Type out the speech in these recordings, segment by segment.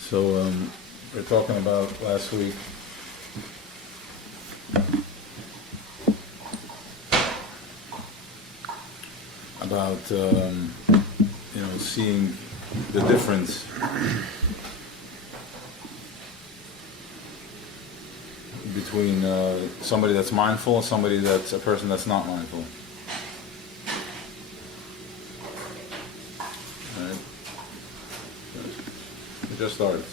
So we're talking about last week about seeing the difference between somebody that's mindful and somebody that's a person that's not mindful. All right. We just started.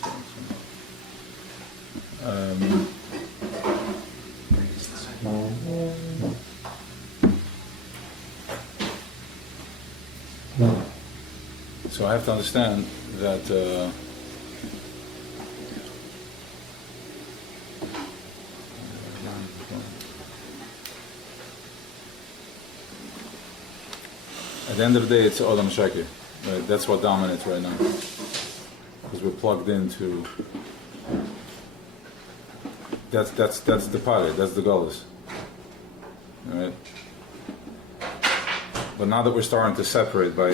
So I have to understand that at the end of the day, it's Odom Sheker. Right? That's what dominates right now. Because we're plugged into. That's the pilot. That's the Golas. Right? But now that we're starting to separate by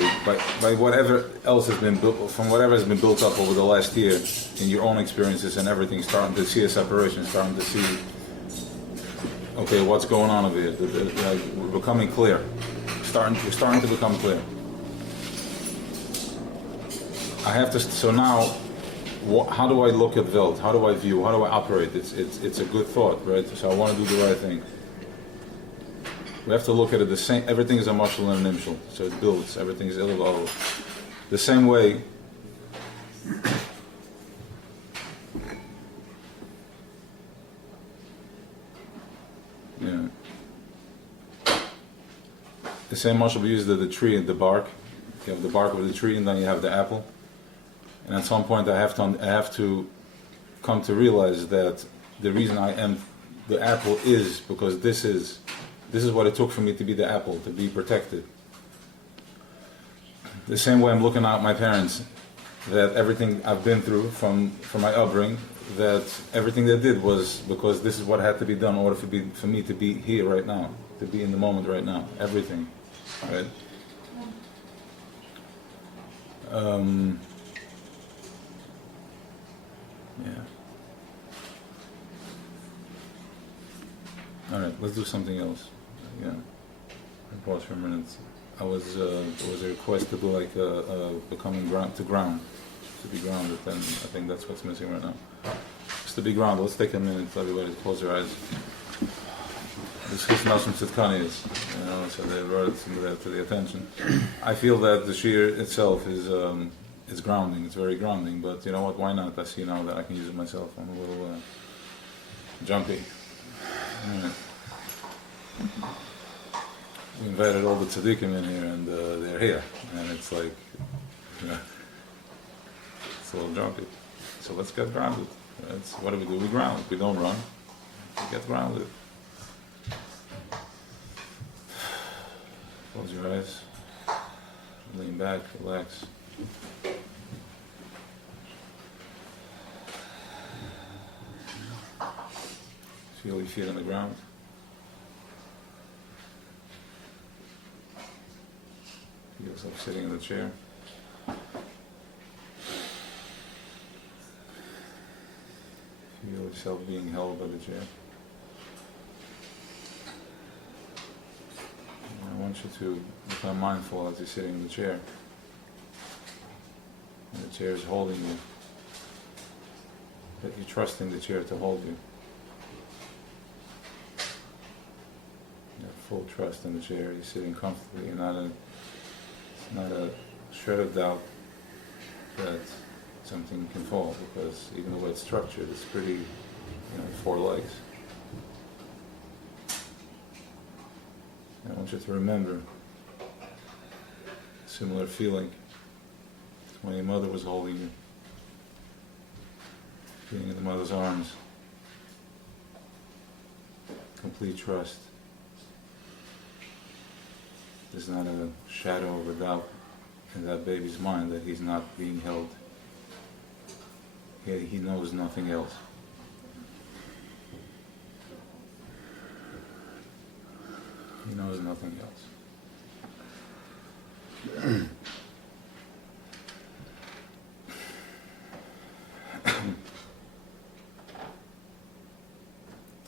whatever else has been built, from whatever has been built up over the last year, in your own experiences and everything, starting to see a separation, starting to see, okay, what's going on over here? We're becoming clear. We're starting to become clear. I have to. So now, how do I look at Welt? How do I view? How do I operate? It's a good thought, right? So I want to do the right thing. We have to look at it the same. Everything is a mashal and an imshal, so it builds. Everything is ilal. The same way. Yeah. The same mashal we use the tree and the bark. You have the bark of the tree, and then you have the apple. And at some point, I have to come to realize that the reason I am the apple is because this is what it took for me to be the apple, to be protected. The same way I'm looking at my parents, that everything I've been through from my upbringing, that everything they did was because this is what had to be done in order for me to be here right now, to be in the moment right now. Everything, right? Yeah. All right, let's do something else. Yeah. Pause for a minute. There was a request to do like becoming to be grounded, and I think that's what's missing right now. Just to be grounded. Let's take a minute, everybody, to close your eyes. This is Nashim Tzidkani is, so they brought it to the attention. I feel that the shir itself is grounding. It's very grounding, but you know what? Why not? I see now that I can use it myself. I'm a little jumpy. Yeah. We invited all the tzaddikim in here, and they're here, and it's like, it's a little jumpy. So let's get grounded. Right? So what do? We ground. We don't run. We get grounded. Close your eyes. Lean back. Relax. Feel your feet on the ground. Feel yourself sitting in the chair. Feel yourself being held by the chair. And I want you to become mindful as you're sitting in the chair. And the chair is holding you. That you're trusting the chair to hold you. You have full trust in the chair. You're sitting comfortably. You're not a shred of doubt that something can fall, because even the way it's structured, it's pretty, 4 legs. And I want you to remember a similar feeling when your mother was holding you, being in the mother's arms. Complete trust. There's not a shadow of a doubt in that baby's mind that he's not being held. He knows nothing else. He knows nothing else.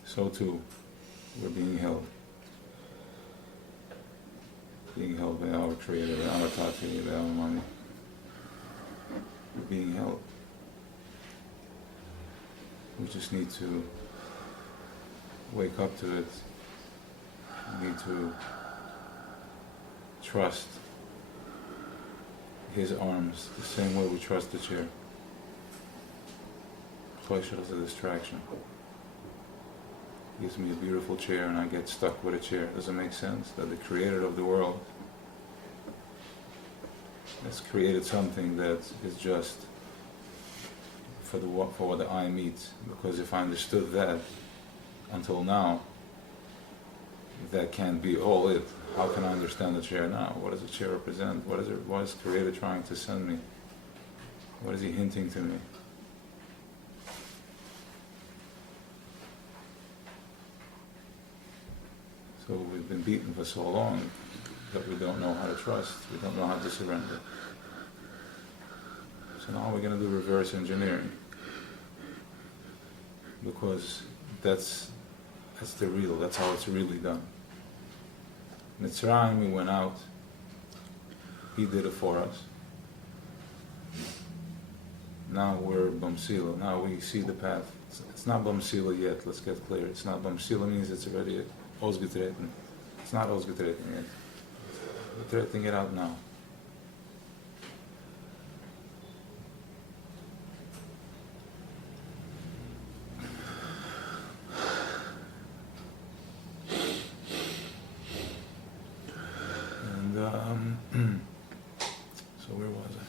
so too we're being held. Being held by our Creator, by our Tati, by our Mommy. We're being held. We just need to wake up to it. We need to trust His arms the same way we trust the chair. Pleasure is a distraction. He gives me a beautiful chair and I get stuck with a chair. Does it make sense that the Creator of the world has created something that is just for what the eye meets? Because if I understood that until now, that can't be all it. How can I understand the chair now? What does the chair represent? What is the Creator trying to send me? What is He hinting to me? So we've been beaten for so long that we don't know how to trust, we don't know how to surrender. So now we're going to do reverse engineering, because that's the real, that's how it's really done. Mitzrayim, we went out, He did it for us. Now we're Bamsila, now we see the path. It's not Bamsila yet, let's get clear. It's not Bamsila means it's already ausgetreten. It's not ausgetreten yet. We're treating it out now. And so where was I?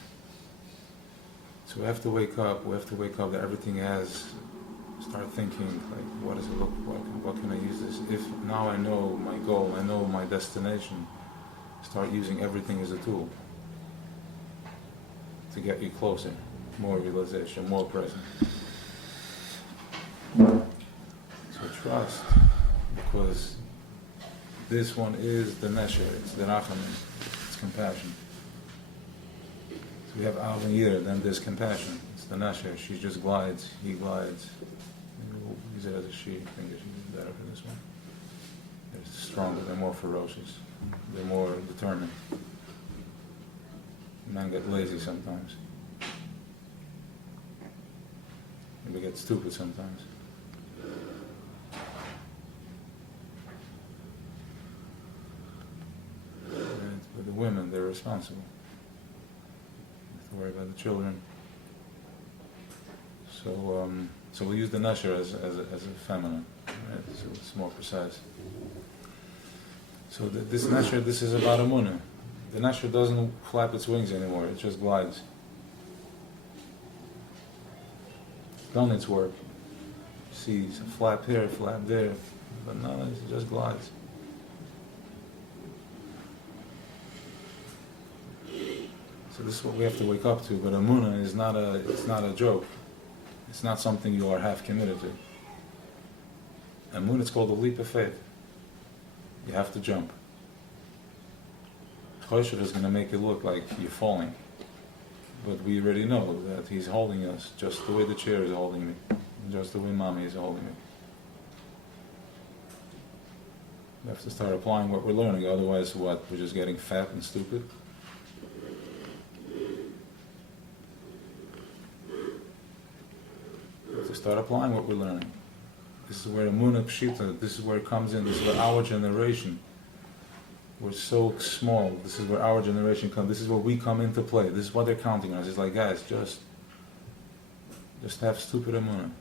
So we have to wake up that everything has, start thinking, like, what does it look like? What can I use this? If now I know my goal, I know my destination, start using everything as a tool to get you closer, more realization, more present. So trust, because this one is the nesher, it's the rachamim, it's compassion. So we have Av and Yir, then there's compassion. It's the nesher, she just glides, he glides. Maybe we'll use it as a she, I think she's better for this one. They're stronger, they're more ferocious, they're more determined. Men get lazy sometimes. Maybe get stupid sometimes. But the women, they're responsible. They have to worry about the children. So we'll use the nasher as a feminine, right? So it's more precise. So this nasher, this is about Amunah. The nasher doesn't flap its wings anymore, it just glides. Done its work. See, it's a flap here, a flap there, but no, it just glides. So this is what we have to wake up to. But Amunah is not a joke. It's not something you are half committed to. Amunah, it's called a leap of faith. You have to jump. Choshev is going to make it look like you're falling. But we already know that He's holding us just the way the chair is holding me, just the way Mommy is holding me. We have to start applying what we're learning, otherwise what? We're just getting fat and stupid? We have to start applying what we're learning. This is where Amunah Pshita, this is where it comes in, this is where our generation, we're so small, this is where our generation comes, this is where we come into play, this is what they're counting on us. It's like, guys, just have stupid Amunah.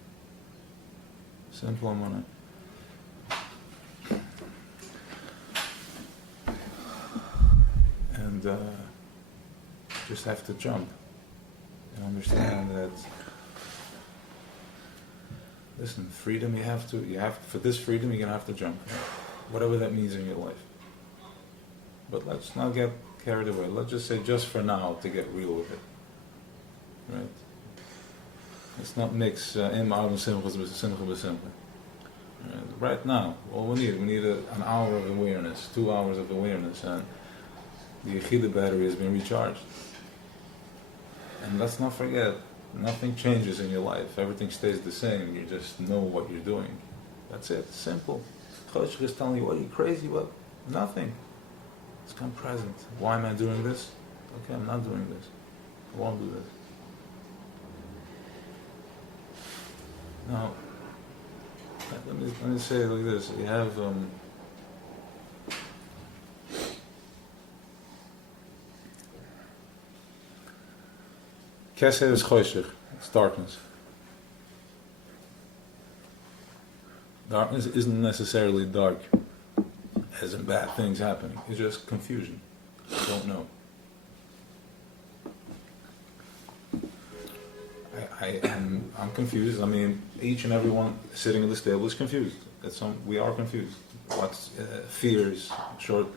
Simple Amunah. And just have to jump and understand that, listen, freedom, for this freedom you're going to have to jump, whatever that means in your life. But let's not get carried away. Let's just say, just for now, to get real with it. Right? Let's not mix im and simple with simple. Right now, all we need an hour of awareness, 2 hours of awareness, and the Yechida battery has been recharged. And let's not forget, nothing changes in your life. Everything stays the same. You just know what you're doing. That's it. Simple. Choshech is telling you, what are you crazy? What? Nothing. It's come present. Why am I doing this? Okay, I'm not doing this. I won't do this. Now, let me say it like this. You have Keser is choshech. It's darkness. Darkness isn't necessarily dark, as in bad things happening. It's just confusion. I don't know. I'm confused. I mean, each and every one sitting at this table is confused. We are confused. What's fears,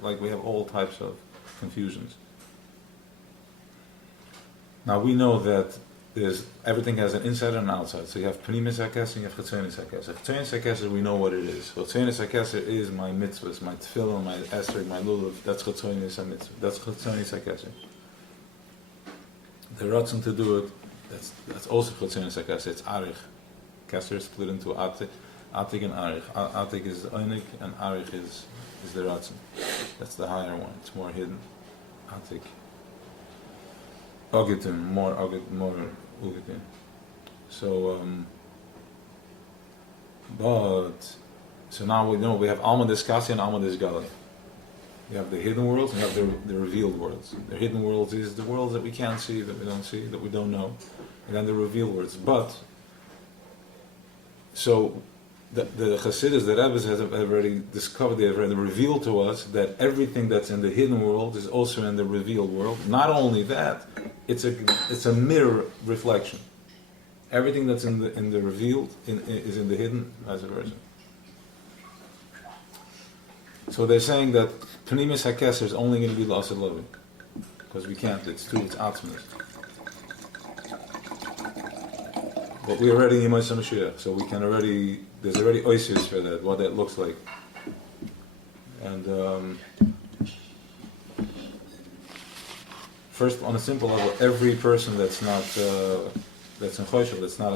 like we have all types of confusions. Now we know that everything has an inside and an outside. So you have Pnimis HaKeser and you have Chetzonis HaKeser. Chetzonis HaKeser, we know what it is. Chetzonis HaKeser is my mitzvahs, my tefillah, my esrog, my lulav. That's Chetzonis HaMitzvah. That's Chetzonis HaKeser. The ratzon to do it, that's also Chetzonis HaKeser. It's Arich. Keser is split into Atik and Arich. Atik is Oinik and Arich is the ratzon. That's the higher one. It's more hidden. Atik. Ogitim, more Ugitim. So, so now we know we have Alma Diskasi and Alma Disgali. We have the hidden worlds and we have the revealed worlds. The hidden worlds is the worlds that we can't see, that we don't see, that we don't know. And then the revealed worlds. But, so, the Chassidus, the Rebbes have already discovered, they have already revealed to us that everything that's in the hidden world is also in the revealed world. Not only that, it's a mirror reflection. Everything that's in the revealed is in the hidden, as a versa. So they're saying that Pnimis HaKeser is only going to be L'asad Loving, because we can't. It's Atzmos. But we're already in Moshe Mashiach, so we can already. There's already oasis for that, what that looks like. And first, on a simple level, every person that's not that's in Choshech, that's not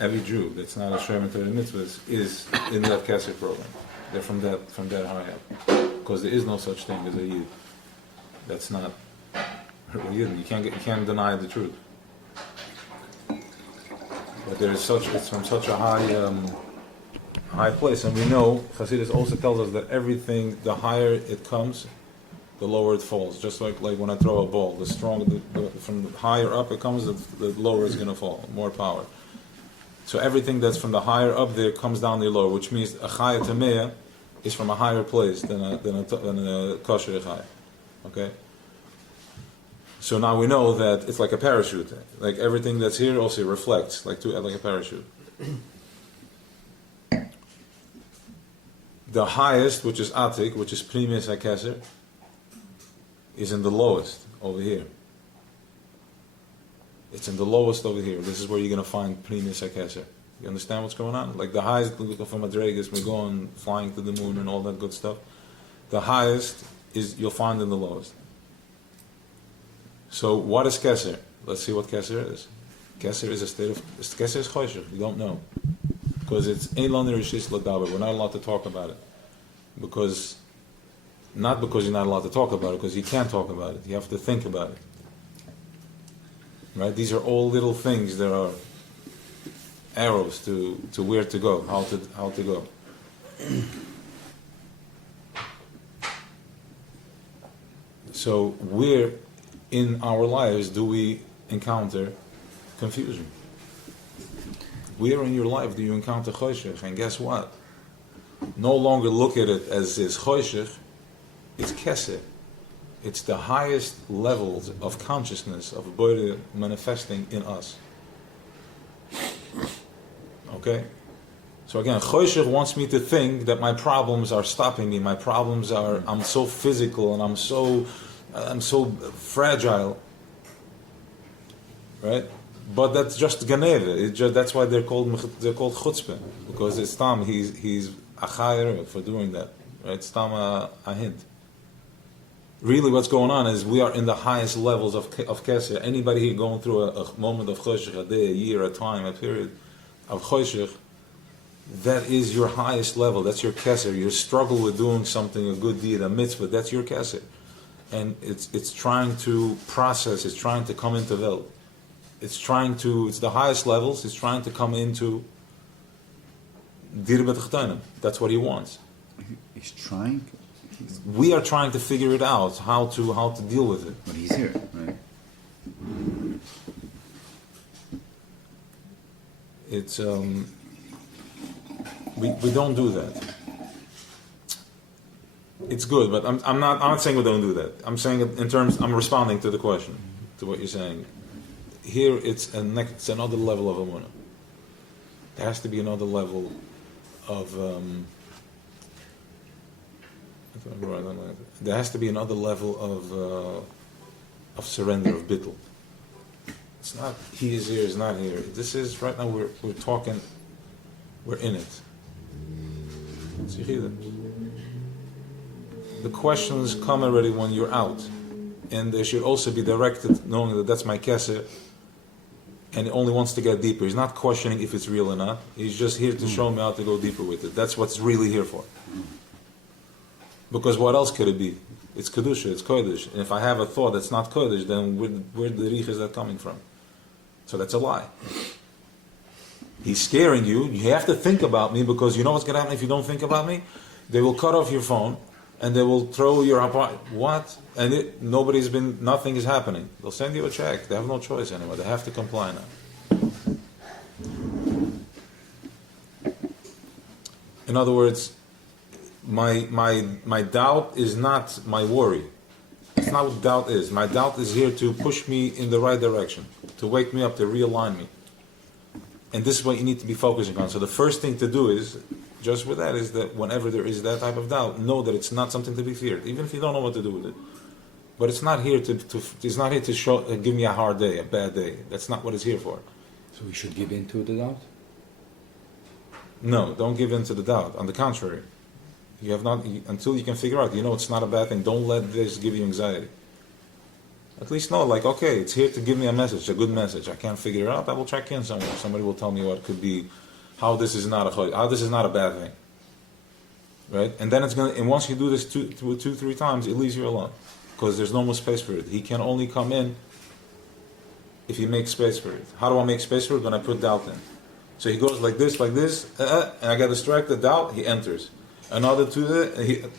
every Jew that's not a Shem Torah Mitzvahs is in that Keser program. They're from that high up, because there is no such thing as a Yid. That's not a Yid. You can't deny the truth. But there is it's from such a high place, and we know Chassidus also tells us that everything, the higher it comes, the lower it falls. Just like when I throw a ball, the stronger, from the higher up it comes, the lower is going to fall. More power. So everything that's from the higher up there comes down the lower, which means a chaya tameya is from a higher place than a kosher chaya. Okay. So now we know that it's like a parachute. Like everything that's here also reflects, like a parachute. The highest, which is Atik, which is Pnimis HaKeser, is in the lowest, over here. It's in the lowest over here. This is where you're going to find Pnimis HaKeser. You understand what's going on? Like the highest, from Madregas, we go on flying to the moon and all that good stuff. The highest you'll find in the lowest. So what is Keser? Let's see what Keser is. Keser is a state of... Keser is Choshech. You don't know. Because it's Ein Lanu Rishis L'Daber. We're not allowed to talk about it. Not because you're not allowed to talk about it, because you can't talk about it. You have to think about it. Right? These are all little things. There are arrows to where to go, how to go. So where in our lives do we encounter confusion? Where in your life do you encounter Choshech? And guess what? No longer look at it as is Choshech, it's Keser. It's the highest levels of consciousness of Boire manifesting in us. Okay? So again, Choshech wants me to think that my problems are stopping me. My problems are, I'm so physical and I'm so fragile. Right? But that's just Ganeve. That's why they're called chutzpah, because it's Tam. He's a chayer for doing that. Right? It's Tam a hint. Really, what's going on is we are in the highest levels of Keser. Anybody here going through a moment of Choshech, a day, a year, a time, a period of Choshech, that is your highest level. That's your kesser. Your struggle with doing something, a good deed, a mitzvah, that's your kesser. And it's trying to process, it's trying to come into Welt. It's the highest levels, it's trying to come into Dir B'Tachtonim. That's what he wants. He's trying? We are trying to figure it out, how to deal with it. But he's here, right? It's, we don't do that. It's good, but I'm not saying we don't do that. I'm saying it in terms, I'm responding to the question, to what you're saying. Here it's another level of emunah. There has to be another level of there has to be another level of surrender, of bittul. It's not he is here, is not here. This is right now we're talking, we're in it. So you hear that? The questions come already when you're out, and they should also be directed knowing that that's my kesser, and he only wants to get deeper. He's not questioning if it's real or not. He's just here to show me how to go deeper with it. That's what's really here for. Because what else could it be? It's kedusha, it's kodesh. And if I have a thought that's not kodesh, then where the rich is that coming from? So that's a lie. He's scaring you. You have to think about me, because you know what's going to happen if you don't think about me? They will cut off your phone, and they will throw your apartment. What? And nothing is happening. They'll send you a check. They have no choice anymore. They have to comply now. In other words, my doubt is not my worry. It's not what doubt is. My doubt is here to push me in the right direction, to wake me up, to realign me. And this is what you need to be focusing on. So the first thing to do is, just with that, is that whenever there is that type of doubt, know that it's not something to be feared, even if you don't know what to do with it. But it's not here to give me a hard day, a bad day. That's not what it's here for. So we should give in to the doubt? No, don't give in to the doubt. On the contrary, you have not until you can figure out. It's not a bad thing. Don't let this give you anxiety. At least know, like, okay, it's here to give me a message, a good message. I can't figure it out. I will check in somewhere. Somebody will tell me what could be, how this is not a bad thing, right? And then and once you do this two, 3 times, it leaves you alone, because there's no more space for it. He can only come in if you make space for it. How do I make space for it? When I put doubt in. So he goes like this, and I get distracted. Doubt, he enters. Another 2,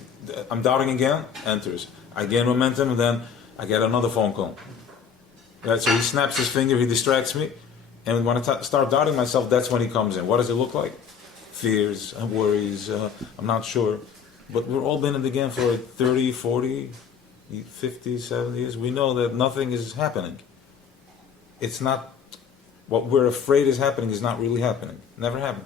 I'm doubting again, enters. I gain momentum, and then I get another phone call. Right? So he snaps his finger, he distracts me, and when I start doubting myself, that's when he comes in. What does it look like? Fears, worries, I'm not sure. But we've all been in the game for 30, 40, 50, 70 years. We know that nothing is happening. It's not, what we're afraid is happening is not really happening. Never happened.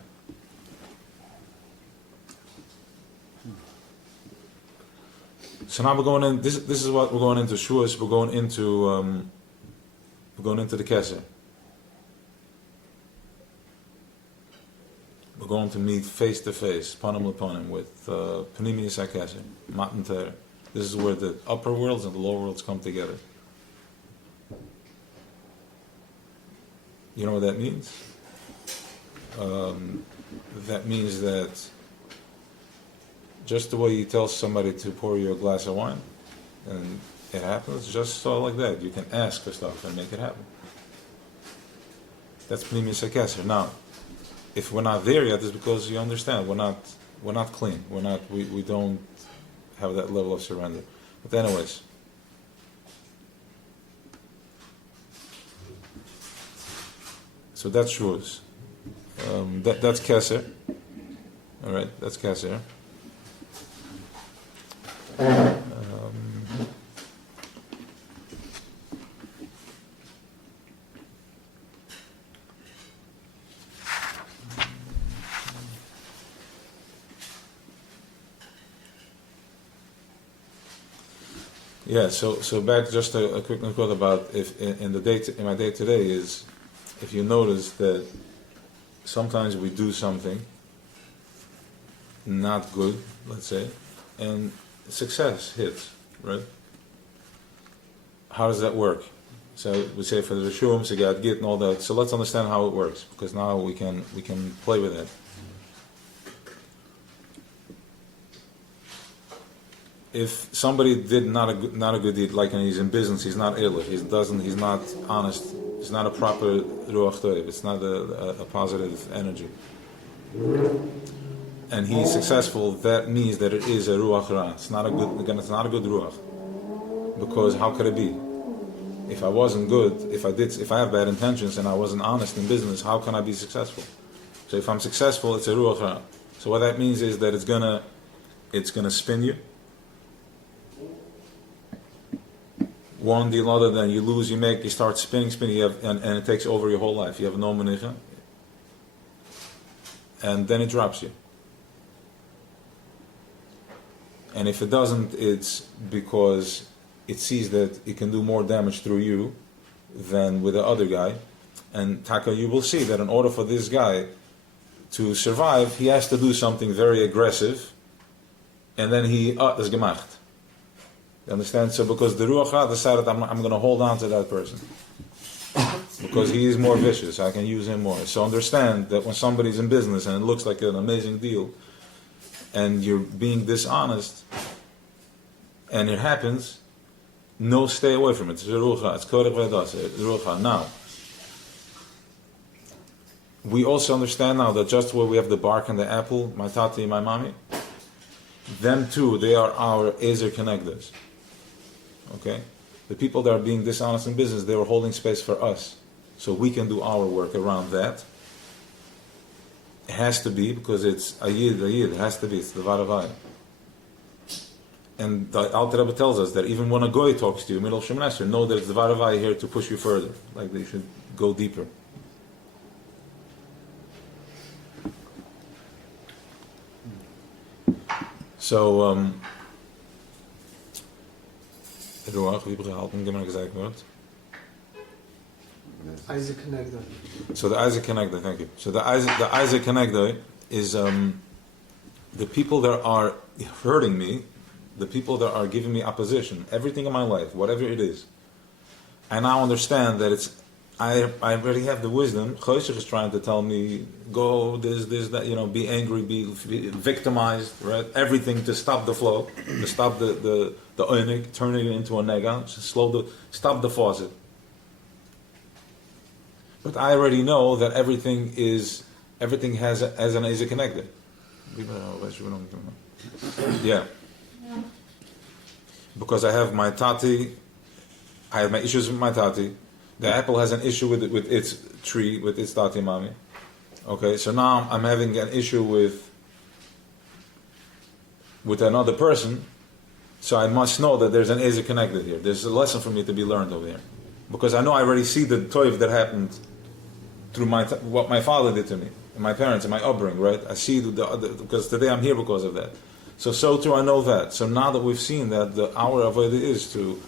So now we're going in. This is what we're going into. Shuas. We're going into the Kesser. We're going to meet face to face, panim lepanim, with Panimius HaKesser, Matan Torah. This is where the upper worlds and the lower worlds come together. You know what that means? That means that just the way you tell somebody to pour you a glass of wine, and it happens, just so like that. You can ask for stuff and make it happen. That's Pnimis HaKesser. Now, if we're not there yet, it's because you understand we're not clean. We don't have that level of surrender. But anyways, so that's Shuas. That's Kesser. All right, that's Kesser. Yeah, so back just a quick note about if in my day today is, if you notice that sometimes we do something not good, let's say, and success hits, right? How does that work? So we say for the Rishum, Sigat Git, and all that. So let's understand how it works, because now we can play with it. if somebody did not a good deed, like he's in business, he's not ill, he's not honest, it's not a proper ruach toiv, it's not a positive energy, and he's successful, that means that it is a ruach ra. It's not a good ruach, because how could it be? If I wasn't good, if I have bad intentions and I wasn't honest in business, how can I be successful? So if I'm successful, it's a ruach ra. So what that means is that it's gonna spin you. One deal other than you lose, you start spinning, and it takes over your whole life. You have no menicha, and then it drops you. And if it doesn't, it's because it sees that it can do more damage through you than with the other guy. And Taka, you will see that in order for this guy to survive, he has to do something very aggressive, and then he is gemacht. You understand? So because the Ruach Ra decided I'm going to hold on to that person. Because he is more vicious, I can use him more. So understand that when somebody's in business and it looks like an amazing deal, and you're being dishonest, and it happens, no, stay away from it. It's a Ruach Ra. It's Korech Vedas. Ruach Ra. Now, we also understand now that just where we have the bark and the apple, my tati and my mommy, them too, they are our Ezer connectors. Okay? The people that are being dishonest in business, they were holding space for us. So we can do our work around that. It has to be, because it's a yid, it has to be, it's the Varavai. And the Alter Rebbe tells us that even when a goy talks to you, middle of Shemoneh Esrei, know that it's the Varavai here to push you further. Like they should go deeper. So, Ruach, wie heb ik gehaald? Ik heb maar gezegd wordt. Isaac Connector. So the Isaac Connector, thank you. So the Isaac Connector is the people that are hurting me, the people that are giving me opposition, everything in my life, whatever it is. I now understand that I already have the wisdom. Chosech is trying to tell me, go this, that, be angry, be victimized, right? Everything to stop the flow, to stop the oinik, turning it into a nega, stop the faucet. But I already know that everything has an Ezer connected. Yeah. Because I have my tati, I have my issues with my tati. The apple has an issue with its tree, with its tati mami. Okay, so now I'm having an issue with another person, so I must know that there's an Ezer connected here. There's a lesson for me to be learned over here. Because I know I already see the toiv that happened through what my father did to me, and my parents, and my upbringing, right? I see because today I'm here because of that. So too I know that. So now that we've seen that, our avodah is to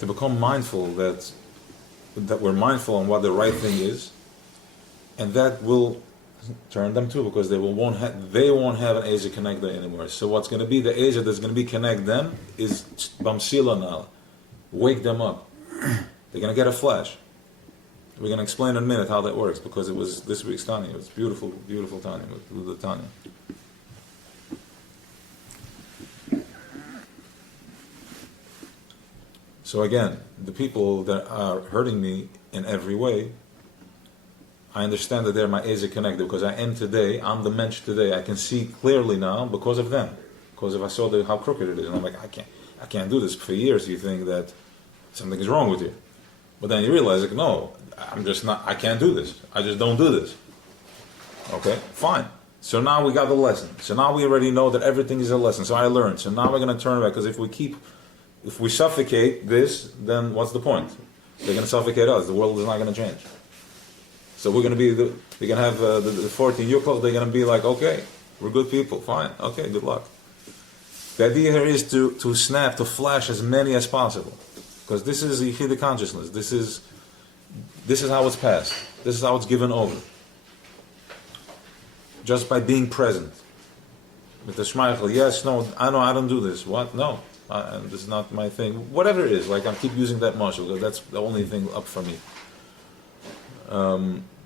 become mindful that we're mindful on what the right thing is, and that will turn them too, because they won't have an Ezer connector anymore. So what's going to be the Ezer that's going to be connect them is Bamsila now. Wake them up. They're going to get a flash. We're going to explain in a minute how that works, because it was this week's Tanya. It was beautiful, beautiful Tanya with the Tanya. So again, the people that are hurting me in every way, I understand that they're my Ezer connected, because I'm the mensch today. I can see clearly now because of them. Because if I saw how crooked it is, and I'm like, I can't do this. For years you think that something is wrong with you. But then you realize, like, no, I can't do this. I just don't do this. Okay, fine. So now we got the lesson. So now we already know that everything is a lesson. So I learned. So now we're going to turn back, because if we suffocate this, then what's the point? They're going to suffocate us. The world is not going to change. So we're going to have the 14 Yukos. They're going to be like, okay, we're good people. Fine. Okay, good luck. The idea here is to flash as many as possible. Because this is Yechidah consciousness. This is how it's passed. This is how it's given over. Just by being present. With the shmeichel, yes, no, I don't do this. What? No. This is not my thing. Whatever it is, like I keep using that mashal, because that's the only thing up for me.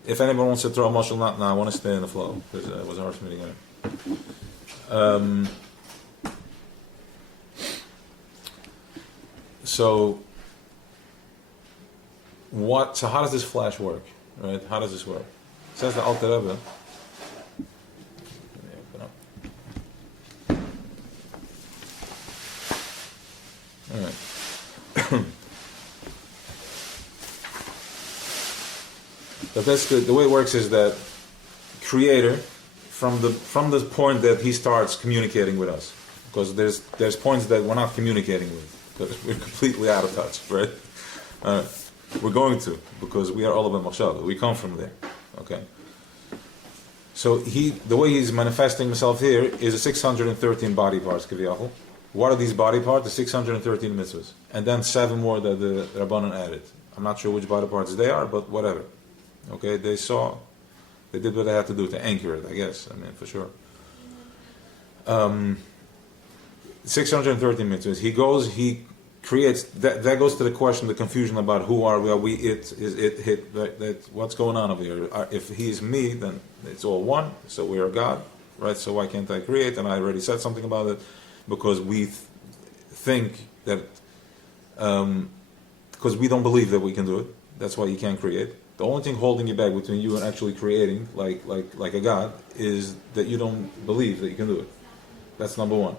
If anyone wants to throw a mashal, not now. I want to stay in the flow, because it was hard for me to get it. So how does this flash work? Right? How does this work? It says the Alter Rebbe. Let me open up. All right. But that's the way it works is that Creator, from the point that He starts communicating with us, because there's points that we're not communicating with, because we're completely out of touch, right? We're going to, because we are all about Moshe. We come from there, okay? So the way He's manifesting Himself here is the 613 body parts, Kiviyachol. What are these body parts? The 613 mitzvahs, and then 7 more that the Rabbanan added. I'm not sure which body parts they are, but whatever. Okay, they did what they had to do to anchor it, I guess. I mean, for sure. 613 mitzvahs. He creates, that goes to the question, the confusion about who are we, is it, what's going on over here? If He is me, then it's all one, so we are God, right? So why can't I create? And I already said something about it, because we think that, because we don't believe that we can do it, that's why you can't create. The only thing holding you back between you and actually creating, like a God, is that you don't believe that you can do it. That's number one.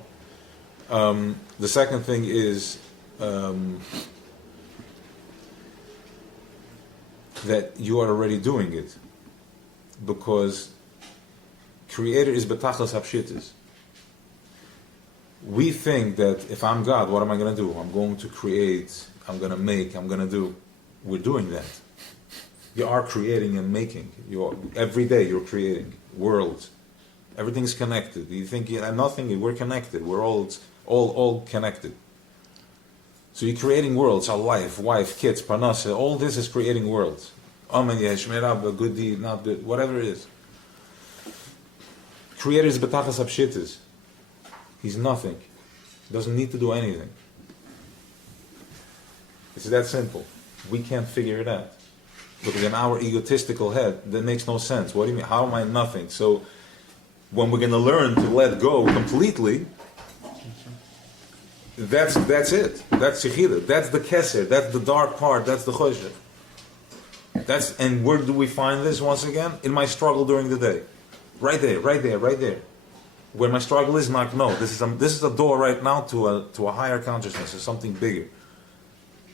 The second thing is that you are already doing it, because Creator is betachas hapshitis. We think that if I'm God, what am I going to do? I'm going to create, I'm going to make, I'm going to do. We're doing that. You are creating and making. Every day you're creating worlds. Everything's connected. You think nothing, we're connected. We're all connected. So you're creating worlds, a life, wife, kids, parnasa, all this is creating worlds. Amen, a good deed, not good, whatever it is. Creator is betachas hapshitis. He's nothing. Doesn't need to do anything. It's that simple. We can't figure it out. Because in our egotistical head, that makes no sense. What do you mean? How am I nothing? So when we're going to learn to let go completely, that's it. That's Shechida. That's the Keser. That's the dark part. That's the Choshev. And where do we find this once again? In my struggle during the day. Right there. Where my struggle is, like, no, this is a door right now to a higher consciousness, to something bigger.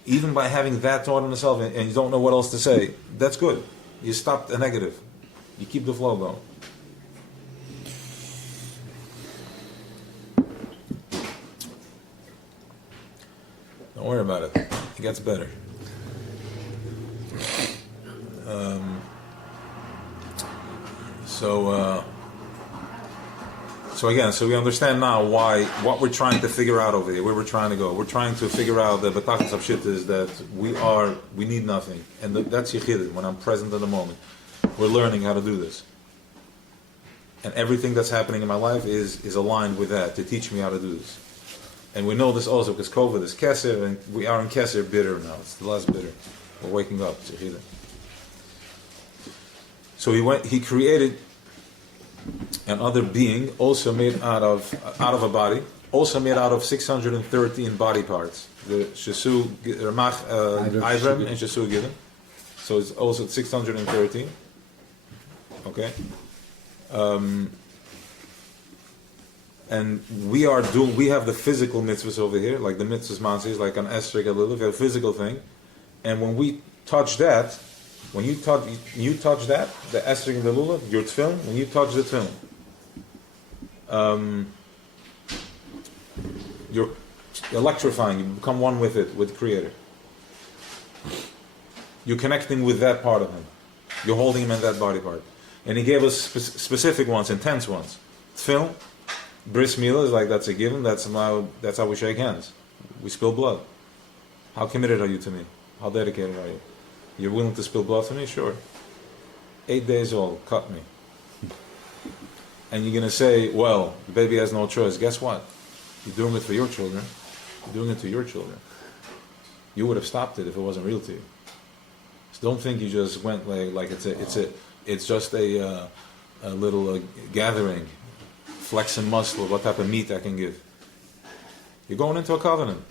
Even by having that thought in yourself and you don't know what else to say, that's good. You stop the negative. You keep the flow going. Don't worry about it. It gets better. So we understand now what we're trying to figure out over here, where we're trying to go. We're trying to figure out the betachas of shit is that we need nothing. And that's Yechidin, when I'm present in the moment. We're learning how to do this. And everything that's happening in my life is aligned with that, to teach me how to do this. And we know this also because COVID is Keser, and we are in Keser bitter now. It's the last bitter. We're waking up, Yechidin. So he created another being, also made out of a body, also made out of 613 body parts. The Shesu, Ramach, Ivrem, and Shesu given. So it's also 613. Okay. And we have the physical mitzvahs over here, like the mitzvahs mansis, like an esrog, a little, a physical thing. And when we touch that, when you touch that, the esrog and the lulav, your tefillin, when you touch the tefillin, you're electrifying, you become one with it, with the Creator. You're connecting with that part of Him. You're holding Him in that body part. And He gave us specific ones, intense ones. Tefillin, bris milah is like, that's a given, that's how we shake hands. We spill blood. How committed are you to me? How dedicated are you? You're willing to spill blood for me? Sure. 8 days old, cut me. And you're going to say, well, the baby has no choice. Guess what? You're doing it for your children. You're doing it to your children. You would have stopped it if it wasn't real to you. So don't think you just went like it's just a little gathering, flexing muscle, what type of meat I can give. You're going into a covenant.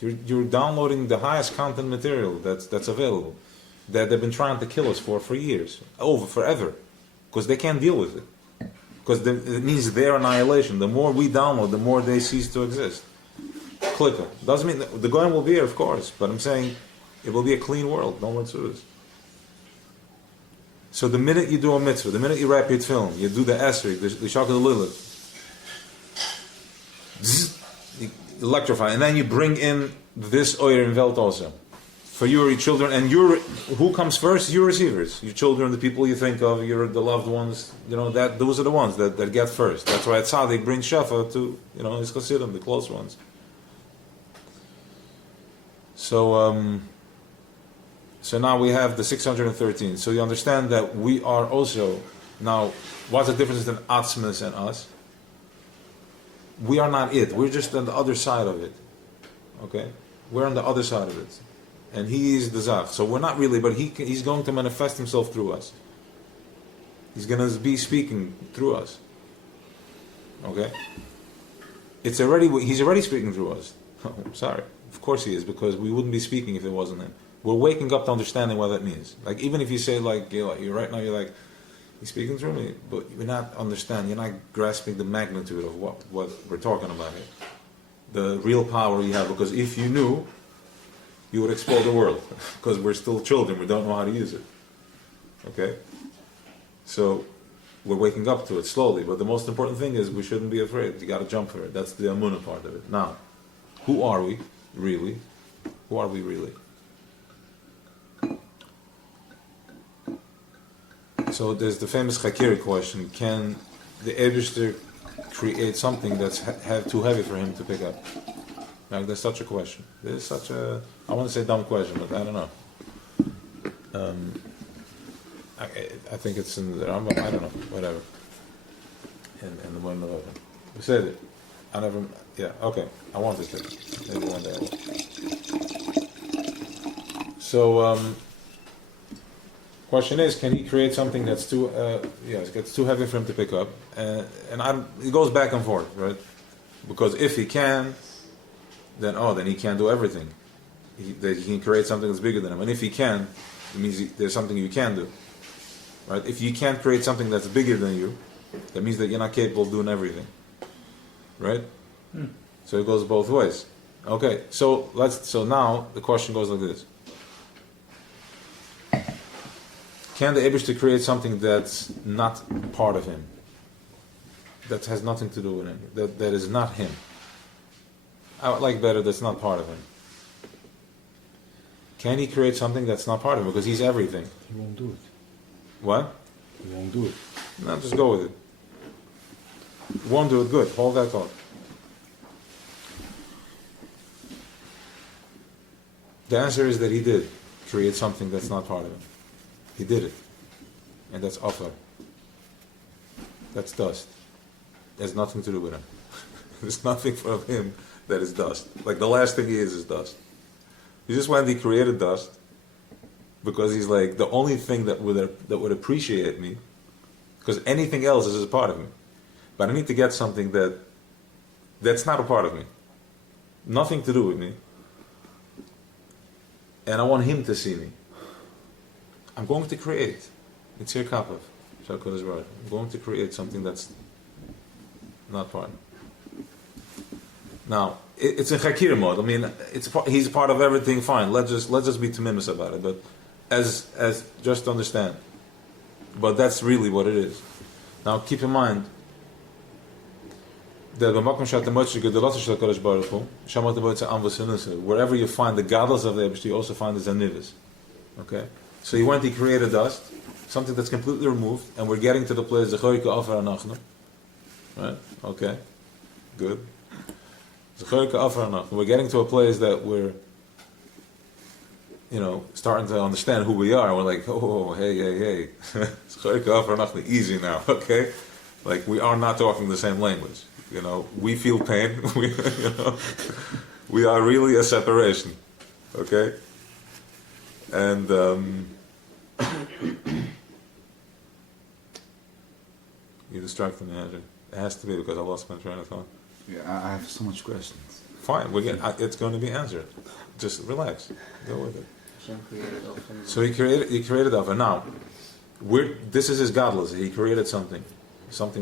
You're downloading the highest content material that's available, that they've been trying to kill us for years, forever, because they can't deal with it. Because it means their annihilation. The more we download, the more they cease to exist. Click it. Doesn't mean the Goyim will be here, of course, but I'm saying it will be a clean world. No more tzudas. So the minute you do a mitzvah, the minute you wrap your tefillin, you do the esrog, the shak of the lilith, you electrify, and then you bring in this oyer in Welt also for you or your children, and who comes first? Your receivers, your children, the people you think of, the loved ones. Those are the ones that get first. That's why tzaddik brings shefa to his chassidim, the close ones. So now we have the 613. So you understand that we are also now. What's the difference between atzmas and us? We are not it. We're just on the other side of it. Okay, we're on the other side of it. And he is the Zach. So we're not really, but he's going to manifest himself through us. He's going to be speaking through us. Okay? He's already speaking through us. I'm sorry. Of course he is, because we wouldn't be speaking if it wasn't him. We're waking up to understanding what that means. Like, even if you say, you're right now, you're like, he's speaking through me, but you're not understanding, you're not grasping the magnitude of what we're talking about here. The real power you have, because if you knew, you would explode the world, because we're still children, we don't know how to use it. Okay? So, we're waking up to it slowly, but the most important thing is we shouldn't be afraid. You got to jump for it. That's the Amunah part of it. Now, who are we, really? Who are we, really? So, there's the famous Chakiri question, can the Eibishter create something that's too heavy for him to pick up? Like, there's such a question. There's such a, I want to say dumb question, but I don't know. I think it's in the Rambam, I don't know, whatever. In the one of we said it. Okay, I wanted to. Maybe one day I will. So, question is, can he create something that's too, it gets too heavy for him to pick up? And it goes back and forth, right? Because if he can, then he can't do everything. He can create something that's bigger than him. And if he can, it means there's something you can do. Right? If you can't create something that's bigger than you, that means that you're not capable of doing everything. Right? So it goes both ways. Okay, so now the question goes like this. Can the Eibishter create something that's not part of him? That has nothing to do with him. That is not him. I would like better that's not part of him. Can he create something that's not part of him? Because he's everything. He won't do it. What? He won't do it. No, just go with it. Won't do it, good. Hold that thought. The answer is that he did create something that's not part of him. He did it. And that's afar. That's dust. It has nothing to do with him. There's nothing from him that is dust. Like, the last thing he is dust. He just went, he created dust, because he's like, the only thing that would appreciate me, because anything else is a part of me. But I need to get something that's not a part of me. Nothing to do with me. And I want him to see me. I'm going to create. It's your kapov. I'm going to create something that's not part. Now, it's in Chakir mode. I mean, he's part of everything. Fine. Let's just be tamimis about it. But as just to understand. But that's really what it is. Now, keep in mind that wherever you find the gadlus of the Eibishter, you also find the zanivis. Okay. So he created dust, something that's completely removed, and we're getting to the place right? Okay. Good. We're getting to a place that we're, starting to understand who we are. We're like, hey. Easy now, okay? Like, we are not talking the same language. We feel pain. We are really a separation, okay? And you distracted me, Andrew. It has to be because I lost my train of thought. Yeah, I have so much questions. Fine, it's going to be answered. Just relax. Go with it. So he created Alpha. Now, this is his godless. He created something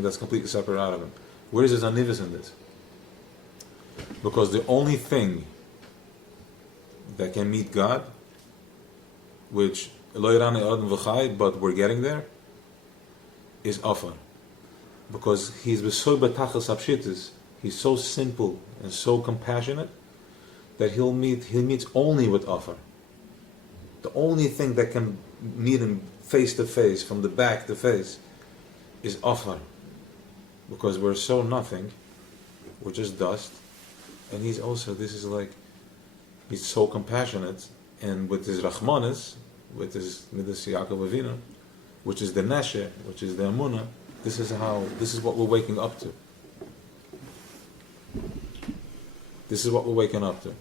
that's completely separate out of him. Where is his anivus in this? Because the only thing that can meet God, which but we're getting there, is Alpha. Because he's he's so simple and so compassionate that he meets only with Alpha. The only thing that can meet him face to face, from the back to face, is Afar. Because we're so nothing, we're just dust. And he's so compassionate, and with his Rahmanis, with his Midas Yaakov Avinu, which is the Neshe, which is the Amunah, this is what we're waking up to. This is what we're waking up to.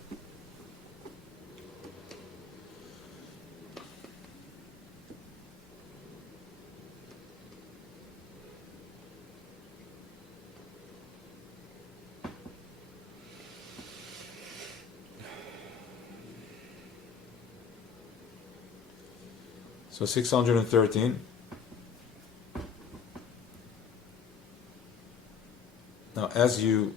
So 613. Now, as you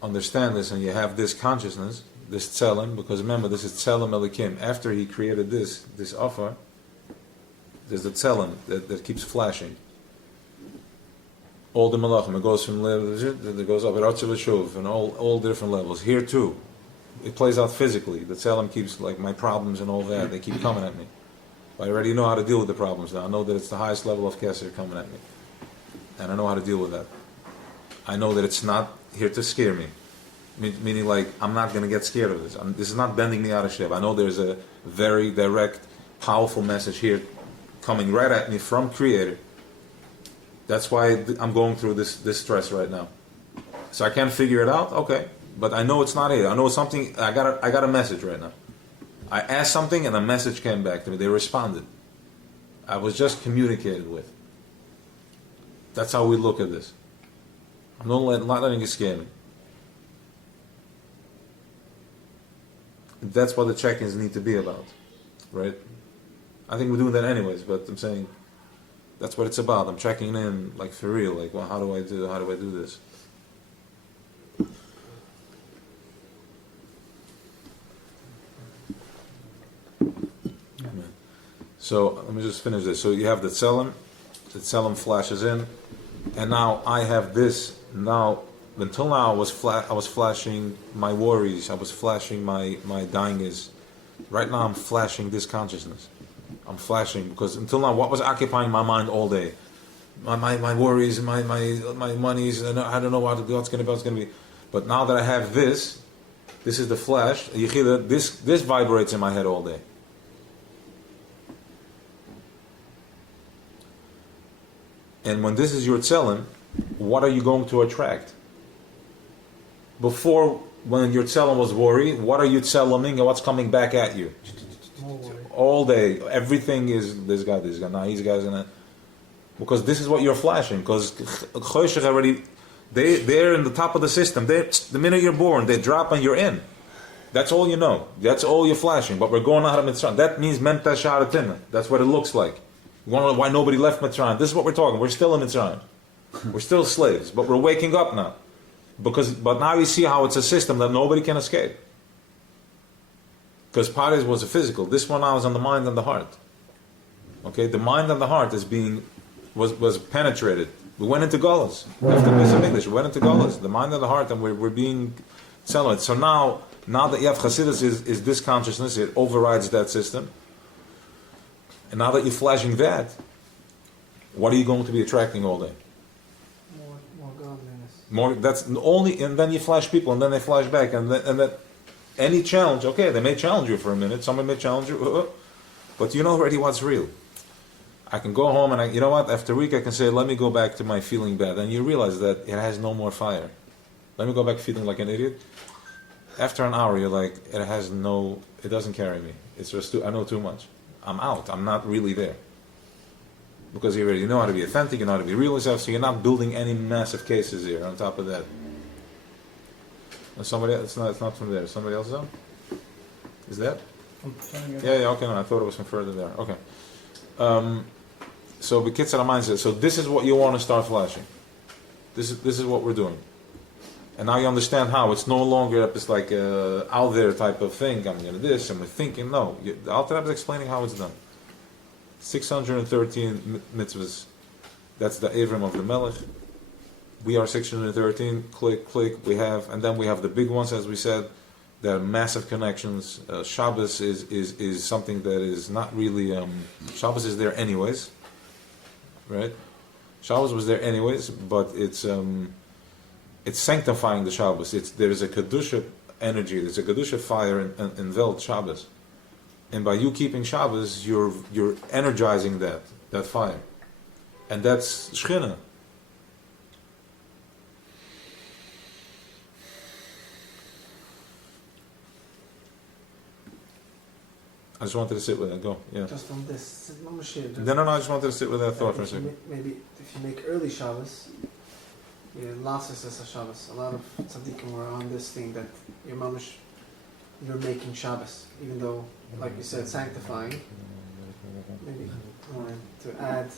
understand this and you have this consciousness, this tzelem, because remember, this is tzelem elikim. After he created this offer, there's the tzelem that keeps flashing. All the malachim, it goes from it goes up at Artzav Shuv and all different levels. Here too, it plays out physically. The tzelem keeps, like, my problems and all that, they keep coming at me. I already know how to deal with the problems now. I know that it's the highest level of Kesser coming at me. And I know how to deal with that. I know that it's not here to scare me. Meaning, like, I'm not going to get scared of this. This is not bending me out of shape. I know there's a very direct, powerful message here coming right at me from Creator. That's why I'm going through this stress right now. So I can't figure it out? Okay. But I know it's not here. I know it's something, I got a message right now. I asked something and a message came back to me. They responded. I was just communicated with. That's how we look at this. I'm not letting it scare me. That's what the check-ins need to be about, right? I think we're doing that anyways, but I'm saying that's what it's about. I'm checking in, like, for real. Like, well, how do I do this? So let me just finish this. So you have the tzelem flashes in, and now I have this. Now, until now, I was flashing my worries. I was flashing my daingas. Right now, I'm flashing this consciousness. I'm flashing because until now, what was occupying my mind all day? My worries, my monies, and I don't know what's going to be. But now that I have this is the flash. Yechida, this vibrates in my head all day. And when this is your tzelem, what are you going to attract? Before, when your tzelem was worry, what are you tzeleming and what's coming back at you? All day, everything is this guy. Now these guys in it, because this is what you're flashing. Because Choshech already, they're in the top of the system. The minute you're born, they drop and you're in. That's all you know. That's all you're flashing. But we're going out of Mitzrayim. That means Menta Sharatina. That's what it looks like. You want to know why nobody left Mitzrayim? This is what we're talking. We're still in Mitzrayim. We're still slaves, but we're waking up now. But now you see how it's a system that nobody can escape. Because Paris was a physical. This one now is on the mind and the heart. Okay, the mind and the heart was penetrated. We went into Golas. After Mesa English, we went into Golas. The mind and the heart, and we're being celebrated. So now that you have Chassidus is this consciousness, it overrides that system. And now that you're flashing that, what are you going to be attracting all day? More godliness. More. That's only, and then you flash people, and then they flash back, and that any challenge. Okay, they may challenge you for a minute. Someone may challenge you, but you know already what's real. I can go home and you know what? After a week, I can say, "Let me go back to my feeling bad," and you realize that it has no more fire. Let me go back feeling like an idiot. After an hour, you're like, it doesn't carry me. It's just I know too much. I'm out. I'm not really there. Because you already know how to be authentic, you know how to be real yourself, so you're not building any massive cases here on top of that. Somebody else, it's not from there. Somebody else on? Is that? I'm turning it Yeah, okay, no, I thought it was from further there. Okay. So B'kitzur mindset. So this is what you want to start flashing. This is what we're doing. And now you understand how. It's no longer this like out there type of thing. I'm going to this, and we're thinking. No, the Alter Rebbe is explaining how it's done. 613 mitzvahs. That's the Avram of the Melech. We are 613. Click, click. We have, and then we have the big ones, as we said. There are massive connections. Shabbos is something that is not really. Shabbos is there anyways, right? Shabbos was there anyways, but it's sanctifying the Shabbos. There is a kedusha energy. There's a kedusha fire in Welt Shabbos, and by you keeping Shabbos, you're energizing that fire, and that's Shechina. I just wanted to sit with that. Go, yeah. just on this. Moshe, No. I just wanted to sit with that thought for a if you second. maybe if you make early Shabbos, last is Shabbos. A lot of tzaddikim were on this thing that your mamash, you're making Shabbos, even though, like you said, sanctifying. Maybe to add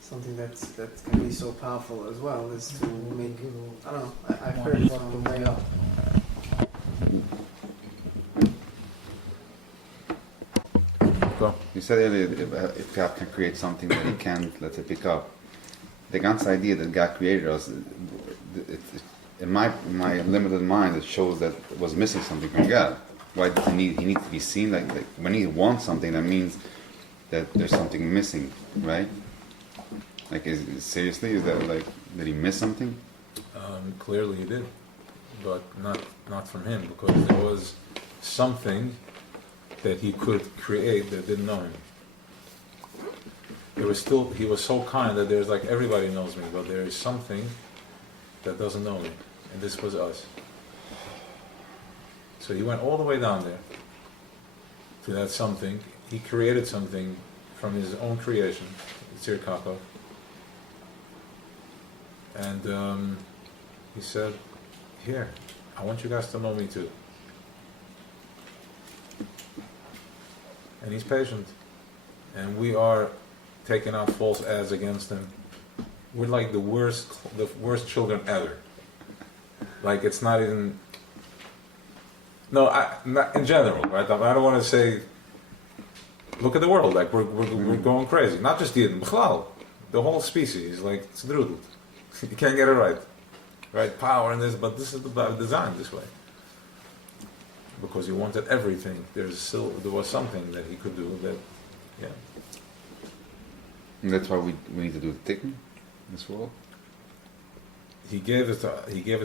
something that can be so powerful as well is to make. I don't know. I've heard it from way up. Go. You said earlier if God can create something that He can't, let's say, pick up. The ganze idea that God created us, in my limited mind, it shows that it was missing something from God. Why does He need to be seen? Like when He wants something, that means that there's something missing, right? Like, seriously, is that like, did He miss something? Clearly he did, but not from him, because there was something that he could create that didn't know him. He was so kind that there's like, everybody knows me, but there is something that doesn't know me, and this was us. So he went all the way down there to that something. He created something from his own creation, Yitzir Kapov, and he said, "Here, I want you guys to know me too." And he's patient, and we are taking out false ads against him. We're like the worst children ever. Like, it's not even. No, not in general, right? I don't want to say. Look at the world, like we're going crazy. Not just Yidden, B'chlal, the whole species, like it's drudelt. You can't get it right? Power and this, but this is designed this way. Because he wanted everything. There was something that he could do that, yeah. And that's why we need to do the tikkun in this world. He gave it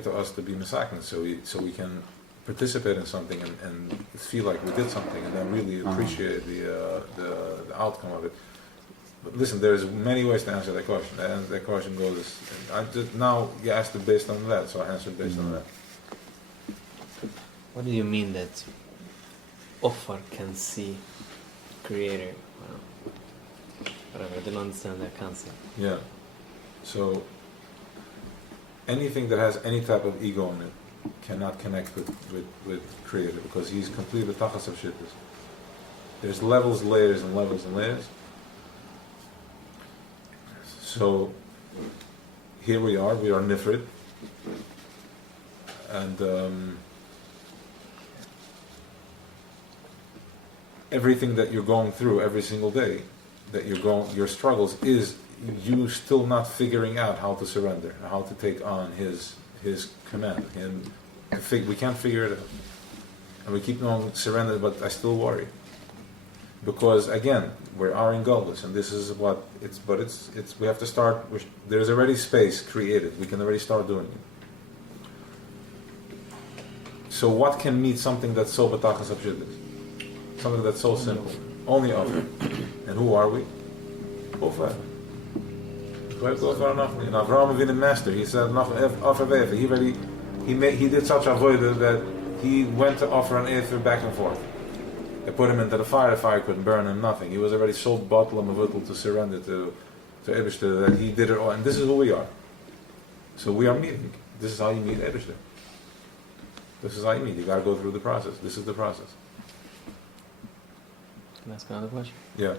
to us to be misakin, so we can participate in something and feel like we did something, and then really appreciate the outcome of it. But listen, there's many ways to answer that question. And that question goes, now you asked it based on that, so I answered based on that. What do you mean that Offer can see Creator? Whatever, I didn't understand that concept. Yeah. So anything that has any type of ego in it cannot connect with Creator, because he's completely tachas of shittas. There's levels, layers, and levels and layers. So here we are nifrit, and everything that you're going through every single day, your struggles is you still not figuring out how to surrender, how to take on His command, and we can't figure it out, and we keep on surrender, but I still worry. Because again, we are in Golus, and this is what it's. But it's. We have to start. There's already space created. We can already start doing it. So what can meet something that's so batachas abshidus? Something that's so simple. Only Offer. And who are we? Offer. In Avraham Avinu Master, he said, Offer Ve'efer. He did such a avodah that he went to offer an Efer back and forth. They put him into the fire couldn't burn him, nothing. He was already so bottled to surrender to Eibishter that he did it all. And this is who we are. So we are meeting. This is how you meet Eibishter. This is how you meet. You got to go through the process. This is the process. Can I ask another question? Yeah.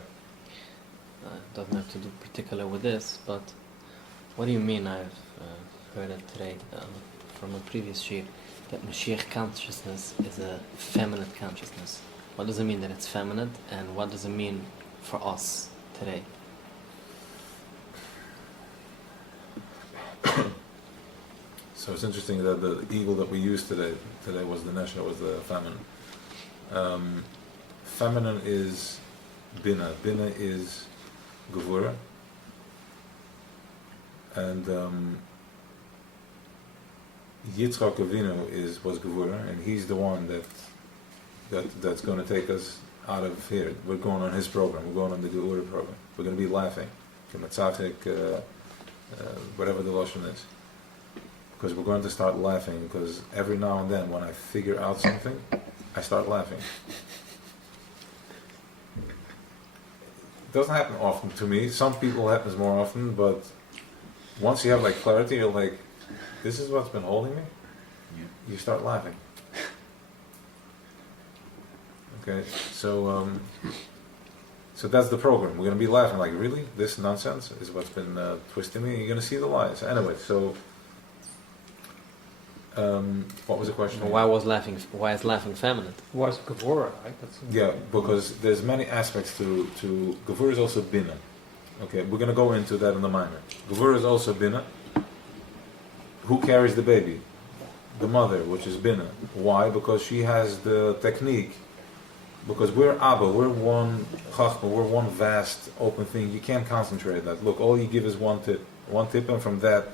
Doesn't have to do particular with this, but what do you mean? I've heard it today from a previous sheet that Mashiach consciousness is a feminine consciousness. What does it mean that it's feminine, and what does it mean for us today? So it's interesting that the eagle that we used today was the neshama, was the feminine. Feminine is bina. Bina is gevura. And Yitzchak Avinu was gevura, and he's the one that's going to take us out of here. We're going on his program. We're going on the Geura program. We're going to be laughing. Whatever the lashon is. Because we're going to start laughing, because every now and then when I figure out something, I start laughing. It doesn't happen often to me. Some people it happens more often, but once you have like clarity, you're like, this is what's been holding me. You start laughing. Okay, so that's the program. We're going to be laughing like, really? This nonsense is what's been twisting me? You're going to see the lies. Anyway, so what was the question? Why is laughing feminine? Why is Gevura, right? Yeah, because there's many aspects to Gevura is also bina. Okay, we're going to go into that in the minor. Gevura is also bina. Who carries the baby? The mother, which is bina. Why? Because she has the technique. Because we're Abba, we're one chachma, we're one vast open thing. You can't concentrate that. Look, all you give is one tip, and from that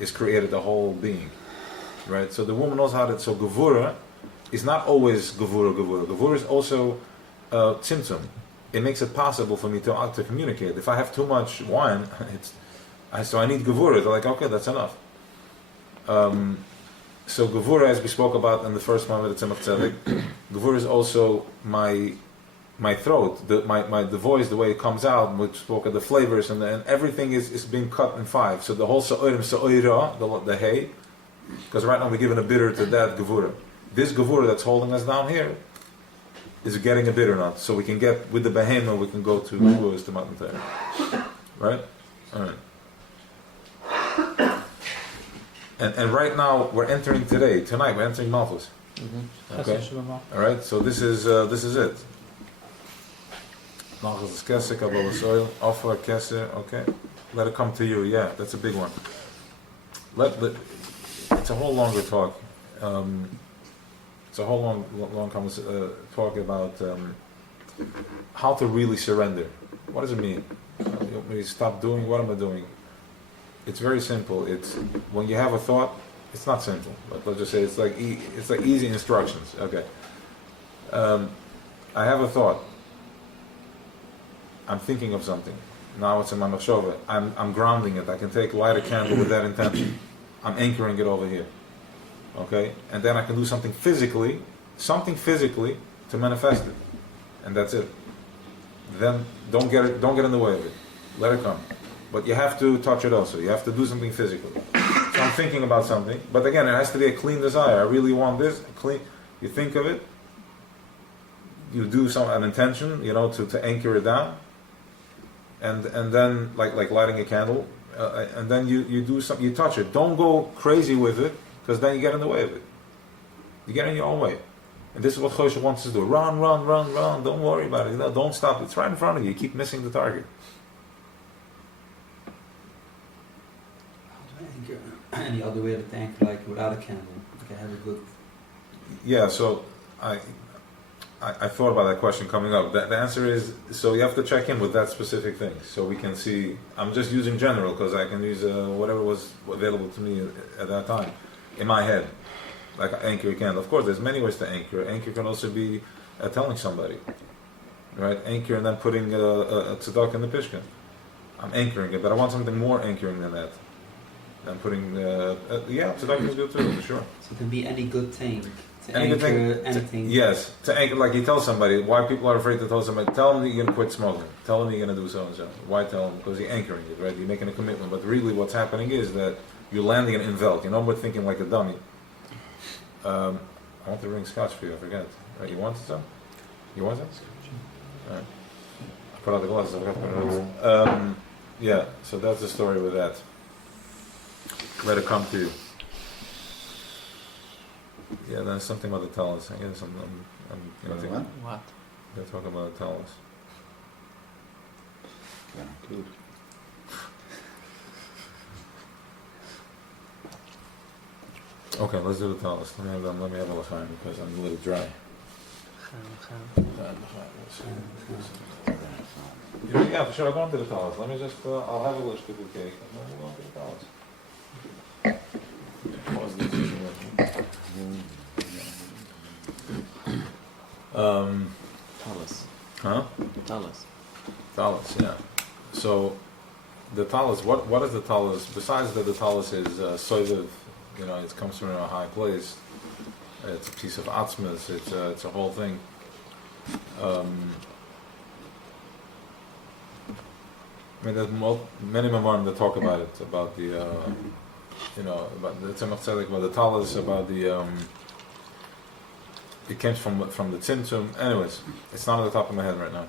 is created the whole being. Right? So the woman knows how to. So Gevura is not always Gevura. Gevura is also tzimtzum. It makes it possible for me to communicate. If I have too much wine, so I need Gevura. They're like, okay, that's enough. So Gevura, as we spoke about in the first one with the Tzemach Tzedek, Gevura is also my throat, the voice, the way it comes out. We spoke of the flavors, and everything is being cut in five. So the whole Sa'ira, the hay, because right now we're giving a bitter to that Gevura. This Gevura that's holding us down here is getting a bitter nut, so we can get, with the Behemoth, we can go to Weisz, to Matan Torah. Right? Alright. And right now we're entering tonight we're entering Malchus. Mm-hmm. Okay. All right. So this is it. Malchus is Kesser, Kabbalah soil, Offer Kesser. Okay. Let it come to you. Yeah, that's a big one. It's a whole longer talk. It's a whole long talk about how to really surrender. What does it mean? You want me to stop doing? What am I doing? It's very simple. It's when you have a thought. It's not simple, but let's just say it's like easy instructions. Okay. I have a thought. I'm thinking of something. Now it's in my machshava. I'm grounding it. I can light a candle with that intention. I'm anchoring it over here. Okay, and then I can do something physically to manifest it, and that's it. Then don't get in the way of it. Let it come. But you have to touch it also. You have to do something physically. So I'm thinking about something, but again, it has to be a clean desire. I really want this. Clean. You think of it. You do an intention, to anchor it down, and then like lighting a candle, and then you do something. You touch it. Don't go crazy with it, because then you get in the way of it. You get in your own way. And this is what Choshe wants us to do. Run. Don't worry about it. Don't stop. It's right in front of you. You keep missing the target. Any other way to anchor, like without a candle? Like I have a good. Yeah, so I thought about that question coming up. The answer is, so you have to check in with that specific thing, so we can see. I'm just using general because I can use whatever was available to me at that time in my head, like anchor a candle. Of course, there's many ways to anchor. Anchor can also be telling somebody, right? Anchor and then putting a tzedakah in the pishkan. I'm anchoring it, but I want something more anchoring than that. I'm putting, tzedakah is good too, for sure. So it can be any good thing. To Any good anchor thing, anything. yes, to anchor, like you tell somebody, why people are afraid to tell somebody, tell them that you're going to quit smoking, tell them you're going to do so and so. Why tell them? Because you're anchoring it, right? You're making a commitment. But really what's happening is that you're landing it in Velt. We're thinking like a dummy. I want to bring scotch for you, I forget. Right, you wanted some? You want some? Alright. I put out the glasses, I forgot to put it on. Yeah, so that's the story with that. Let it come to you. Yeah, there's something about the talents. I guess I'm What? What? they're talking about the talents. Yeah, good. Okay, let's do the talents. Let me have a l'chaim because I'm a little dry. Yeah, for sure, I'll go on to the talents. Let me just, I'll have a little shtickle cake and then we'll go on to the talents. Pause this issue. Talis. Huh? Talis. Talis, yeah. So, the talis, what is the talis? Besides that the talis is soiviv, it comes from a high place. It's a piece of atzmas, it's a whole thing. There's many memoirs that talk about it, about the, about the Tzemach Tzedek, about the talis, about the, it came from the Tzimtzum. Anyways, it's not on the top of my head right now.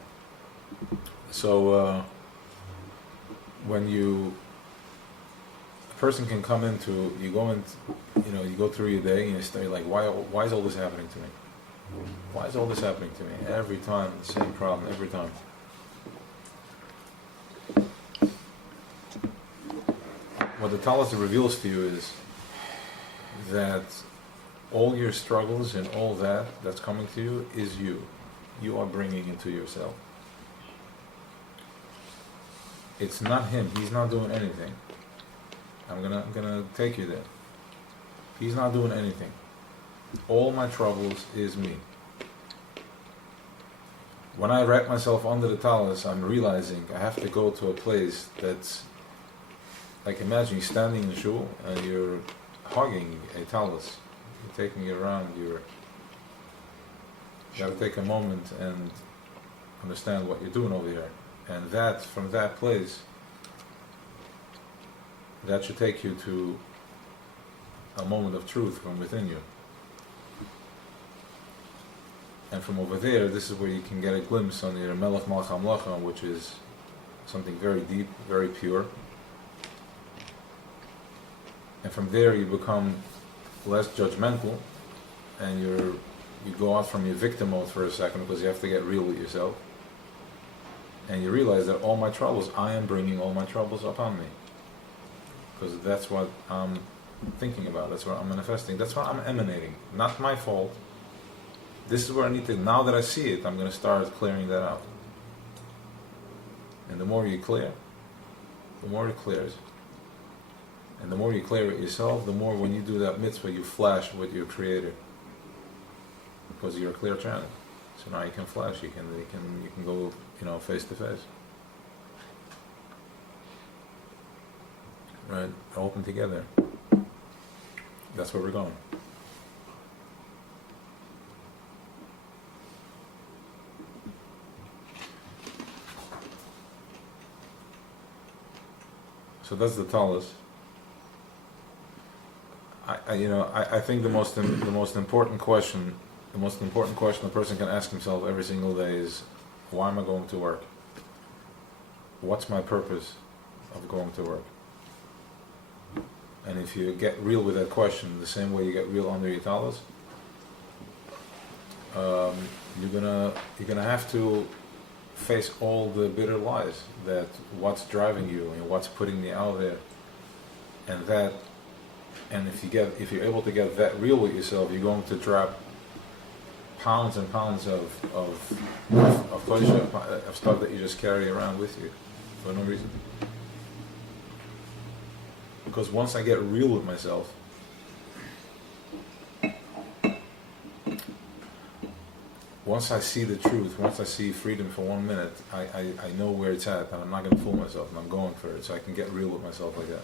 So, when a person can come into, you go through your day and you're like, why is all this happening to me? Why is all this happening to me? Every time, the same problem, every time. What the Talmud reveals to you is that all your struggles and all that's coming to you is you. You are bringing into yourself. It's not him. He's not doing anything. I'm gonna take you there. He's not doing anything. All my troubles is me. When I wrap myself under the talus, I'm realizing I have to go to a place that's like, imagine you're standing in shul and you're hugging a talus. You're taking it around. You got to take a moment and understand what you're doing over here. And from that place, that should take you to a moment of truth from within you. And from over there, this is where you can get a glimpse on your Melech Malach HaMlacha, which is something very deep, very pure. And from there you become less judgmental, and you go out from your victim mode for a second, because you have to get real with yourself. And you realize that all my troubles, I am bringing all my troubles upon me. Because that's what I'm thinking about, that's what I'm manifesting, that's what I'm emanating. Not my fault. This is where I need to, now that I see it, I'm going to start clearing that out. And the more you clear, the more it clears. And the more you clear it yourself, the more when you do that mitzvah, you flash with your Creator. Because you're a clear channel. So now you can flash, you can go, face to face. Right? Open together. That's where we're going. So that's the talus. I think the most important question a person can ask himself every single day is, why am I going to work? What's my purpose of going to work? And if you get real with that question, the same way you get real under your talus, you're gonna have to face all the bitter lies that what's driving you and what's putting me out there, and if you're able to get that real with yourself, you're going to drop pounds and pounds of stuff that you just carry around with you for no reason. Because once I get real with myself, once I see the truth, once I see freedom for 1 minute, I know where it's at, and I'm not going to fool myself, and I'm going for it, so I can get real with myself like that.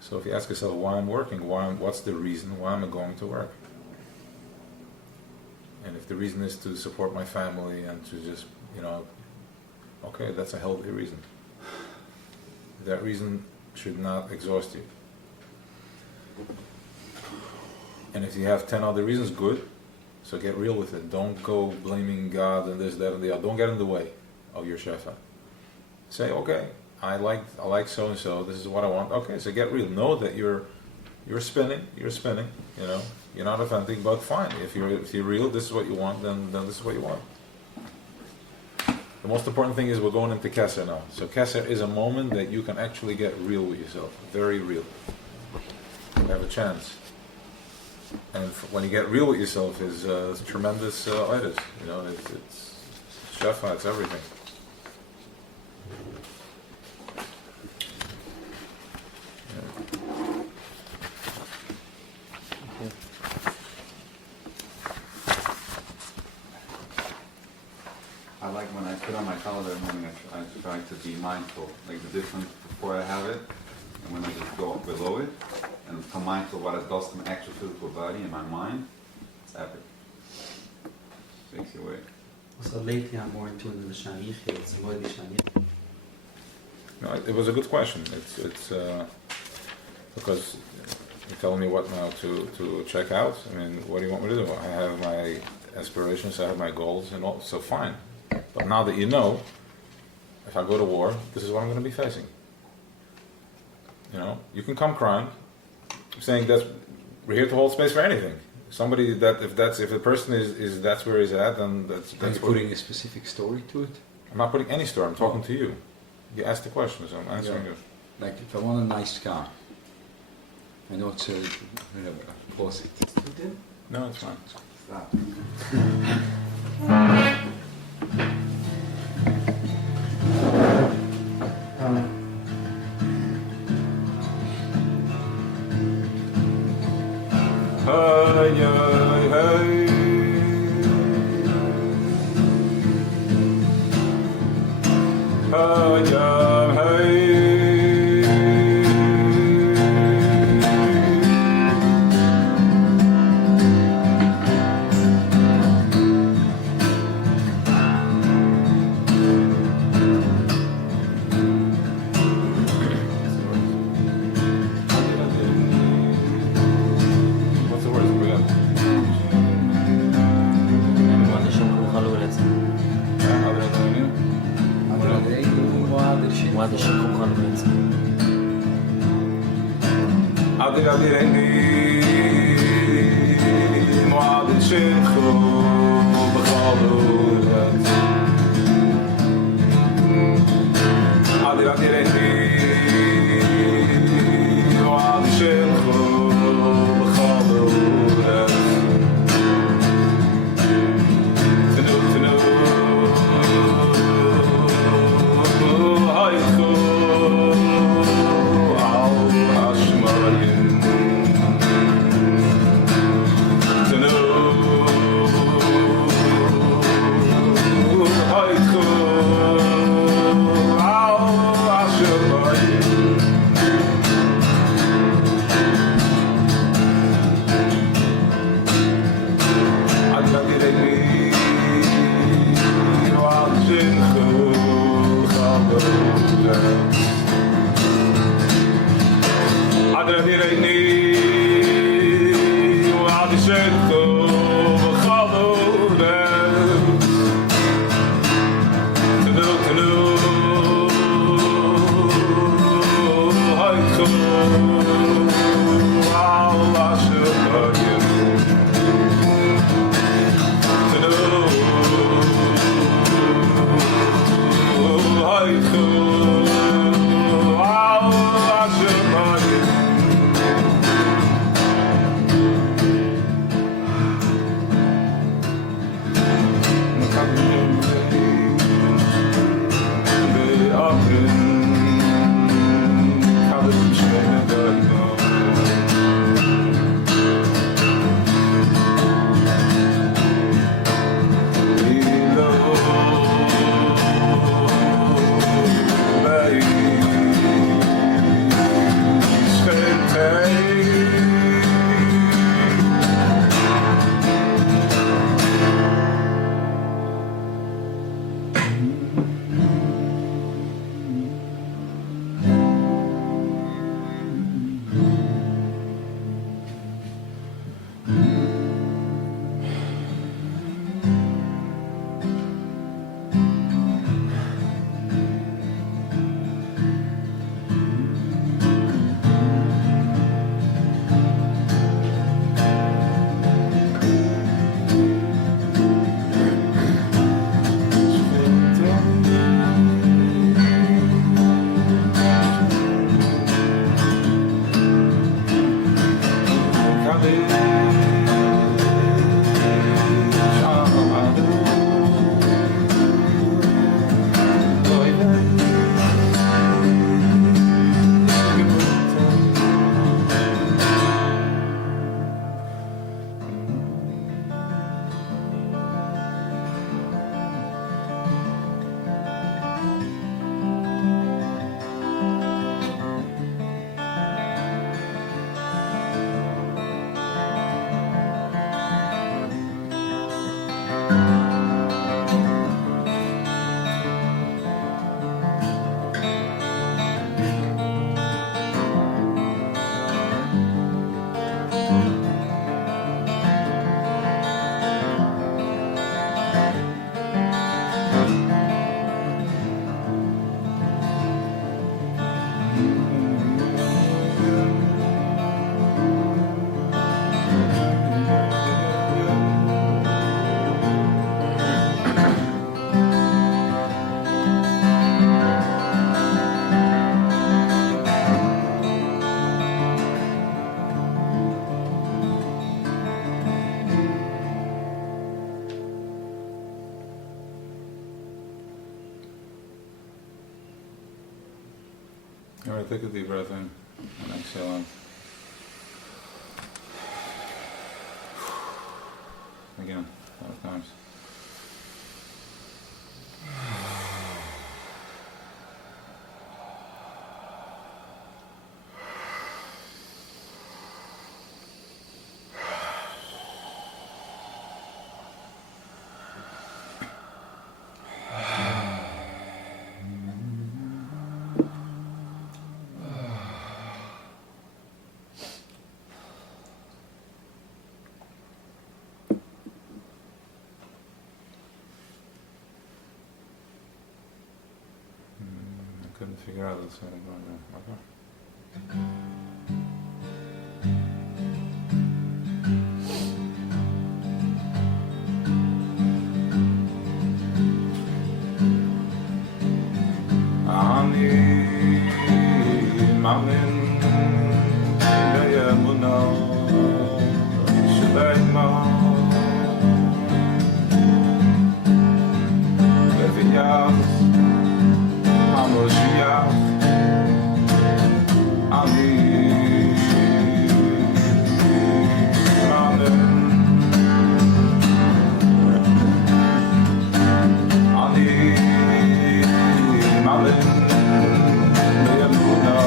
So if you ask yourself why I'm working, what's the reason, why am I going to work? And if the reason is to support my family and to just, okay, that's a healthy reason. that reason should not exhaust you. And if you have 10 other reasons, good. So get real with it. Don't go blaming God and this, that, and the other. Don't get in the way of your shefa. Say, okay, I like so and so. This is what I want. Okay, so get real. Know that you're spinning. You're spinning. You know, you're not authentic, but fine. If you're real, this is what you want. Then this is what you want. The most important thing is we're going into Kesser now. So Kesser is a moment that you can actually get real with yourself. Very real. You have a chance. And when you get real with yourself is tremendous itis. You know, it's shefa, it's everything. I like when I put on my calendar in the morning, I try to be mindful, like the difference before I have it, and when I just go below it, and become mindful what it does to my actual physical body and my mind. It's epic. Takes you away. So lately I'm more into the Shanichi, it's more the Shanichi. No, it was a good question. It's because you're telling me what now to check out. I mean, what do you want me to do? I have my aspirations, I have my goals, and all. So fine. But now that you know, if I go to war, this is what I'm going to be facing. You know, you can come crying, saying that we're here to hold space for anything. Somebody that if the person is that's where he's at, then that's Are you putting a specific story to it? I'm not putting any story. I'm talking to you. You asked the question, so I'm answering you. Like if I want a nice car, I know it's a pause it. No, it's fine. Stop. Hey, hey, hey. Hey, hey. What's the words? We got Adir adir eini Moadir shilchu b'chol uret Adir adir eini Moadir shilchu b'chol uret Tenu tenu haychu al hashmayim Tenu All right, take a deep breath in and exhale out. Again, 5 times. I couldn't figure out this one. Okay. אני מאמין באמונה שלמה בביאת המשיח. אני מאמין, אני מאמין באמונה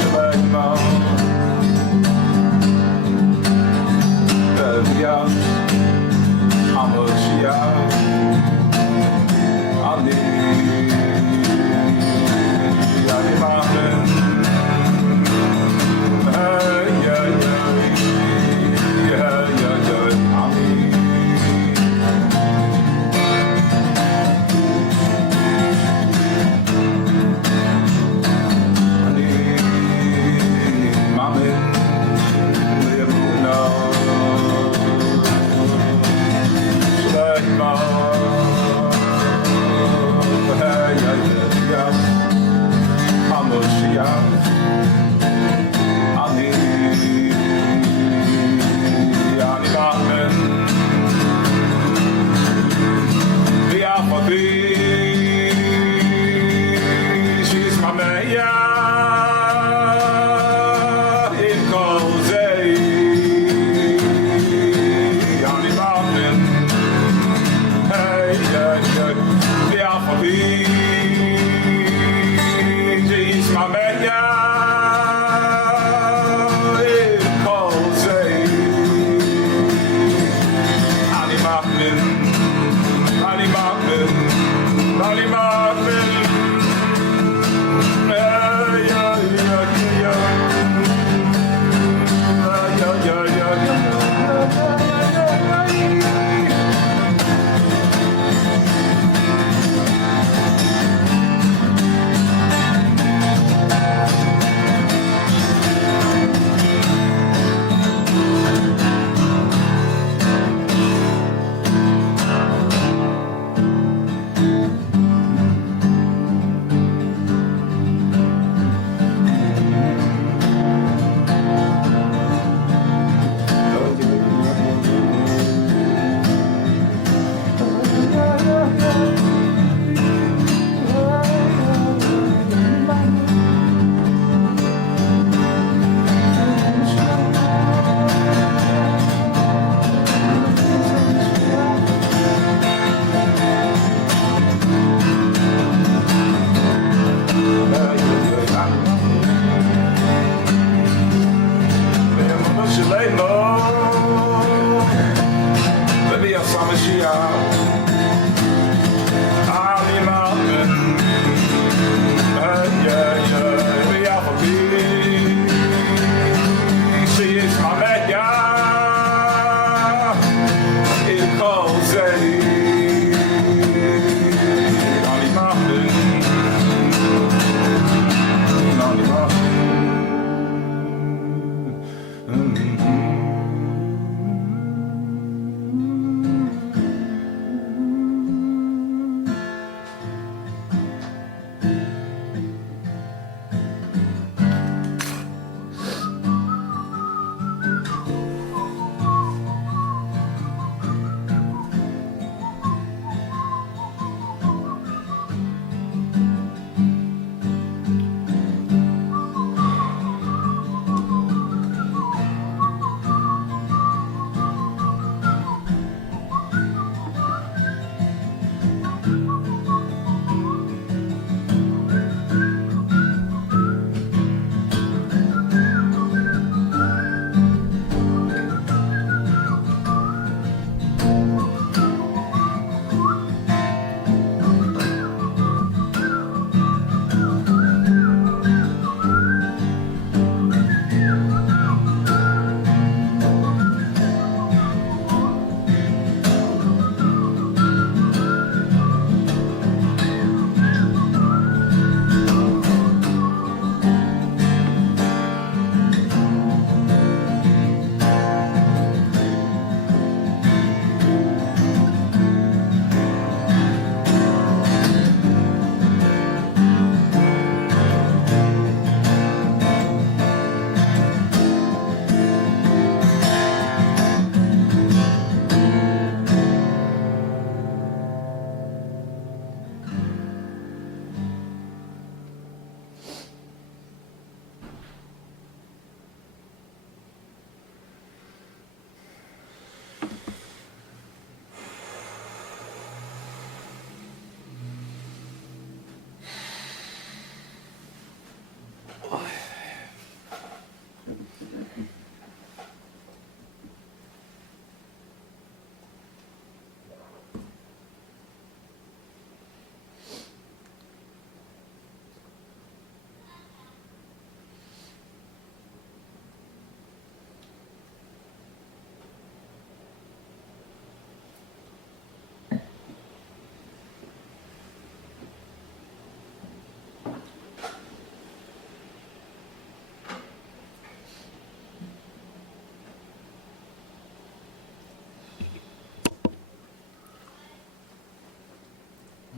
שלמה בביאת המשיח. אני מאמין,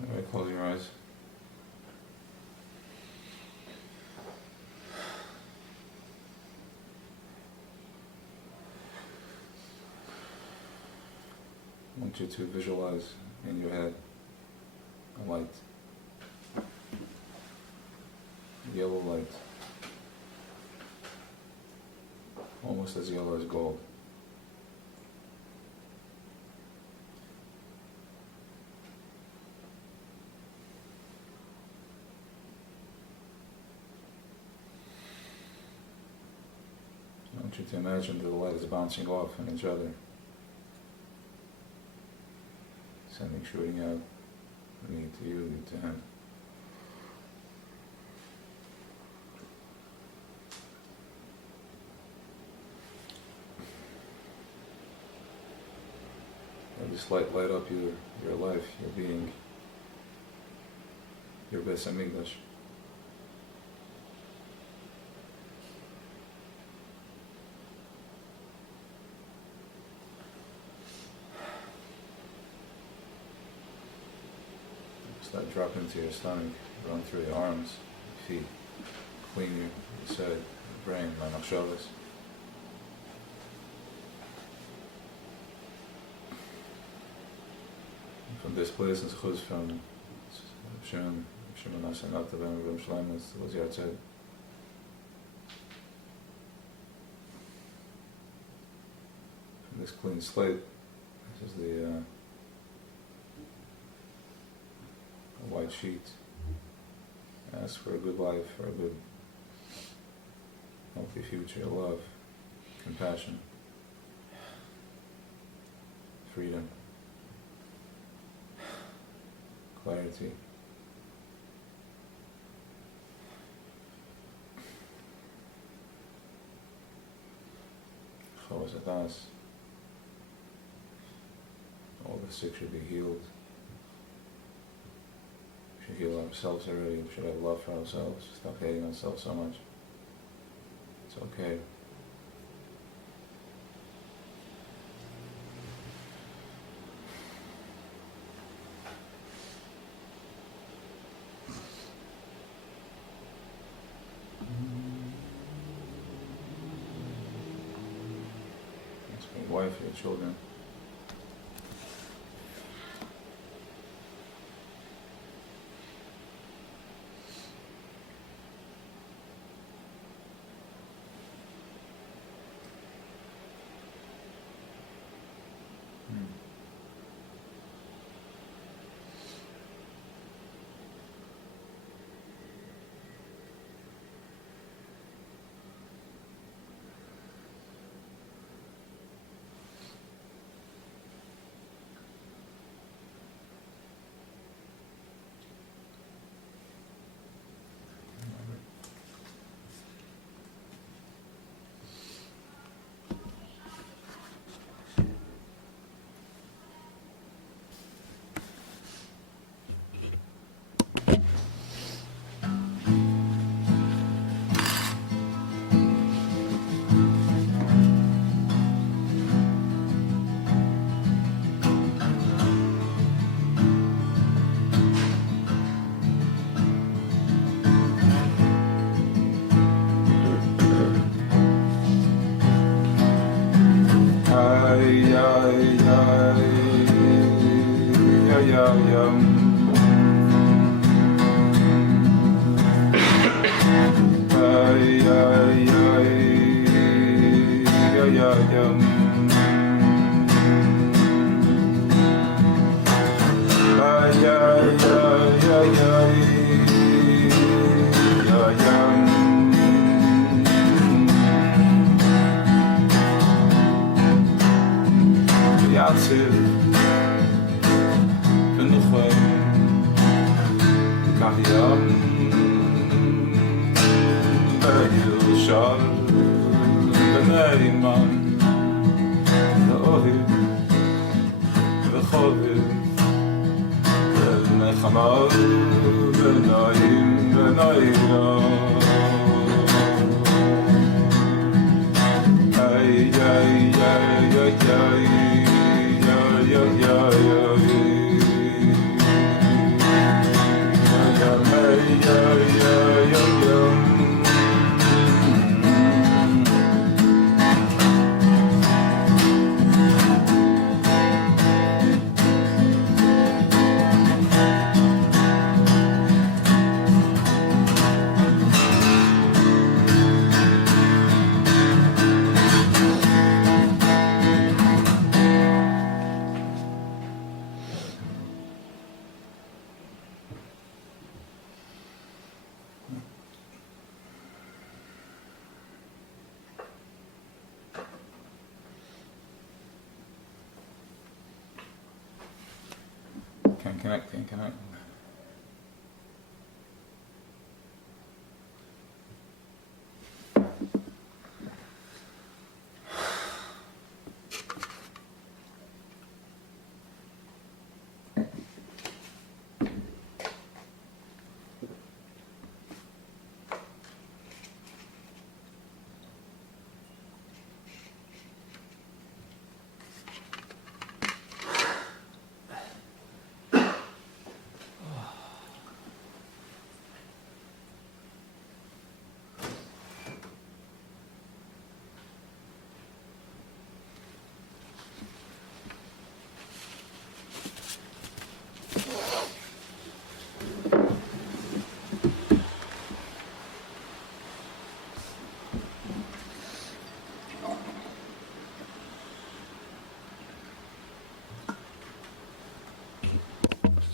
All right, close your eyes. I want you to visualize in your head a light, yellow light, almost as yellow as gold. I want you to imagine that the light is bouncing off on each other, shooting out, me to you, you to him. And this light up your life, your being, your Beis Hamikdash. Let drop into your stomach, run through your arms, your feet, clean your side, your brain, my machshavas. From this place, it's chutz from Shimon Hashem Altavim Ram Shleimus was Shar Chag. From this clean slate, this is the white sheet. Ask for a good life, for a good, healthy future, love, compassion, freedom, clarity. Chavos Adas. All the sick should be healed. We should heal ourselves already. We should have love for ourselves. Stop hating ourselves so much. It's okay. It's for your wife, your children. can't connect.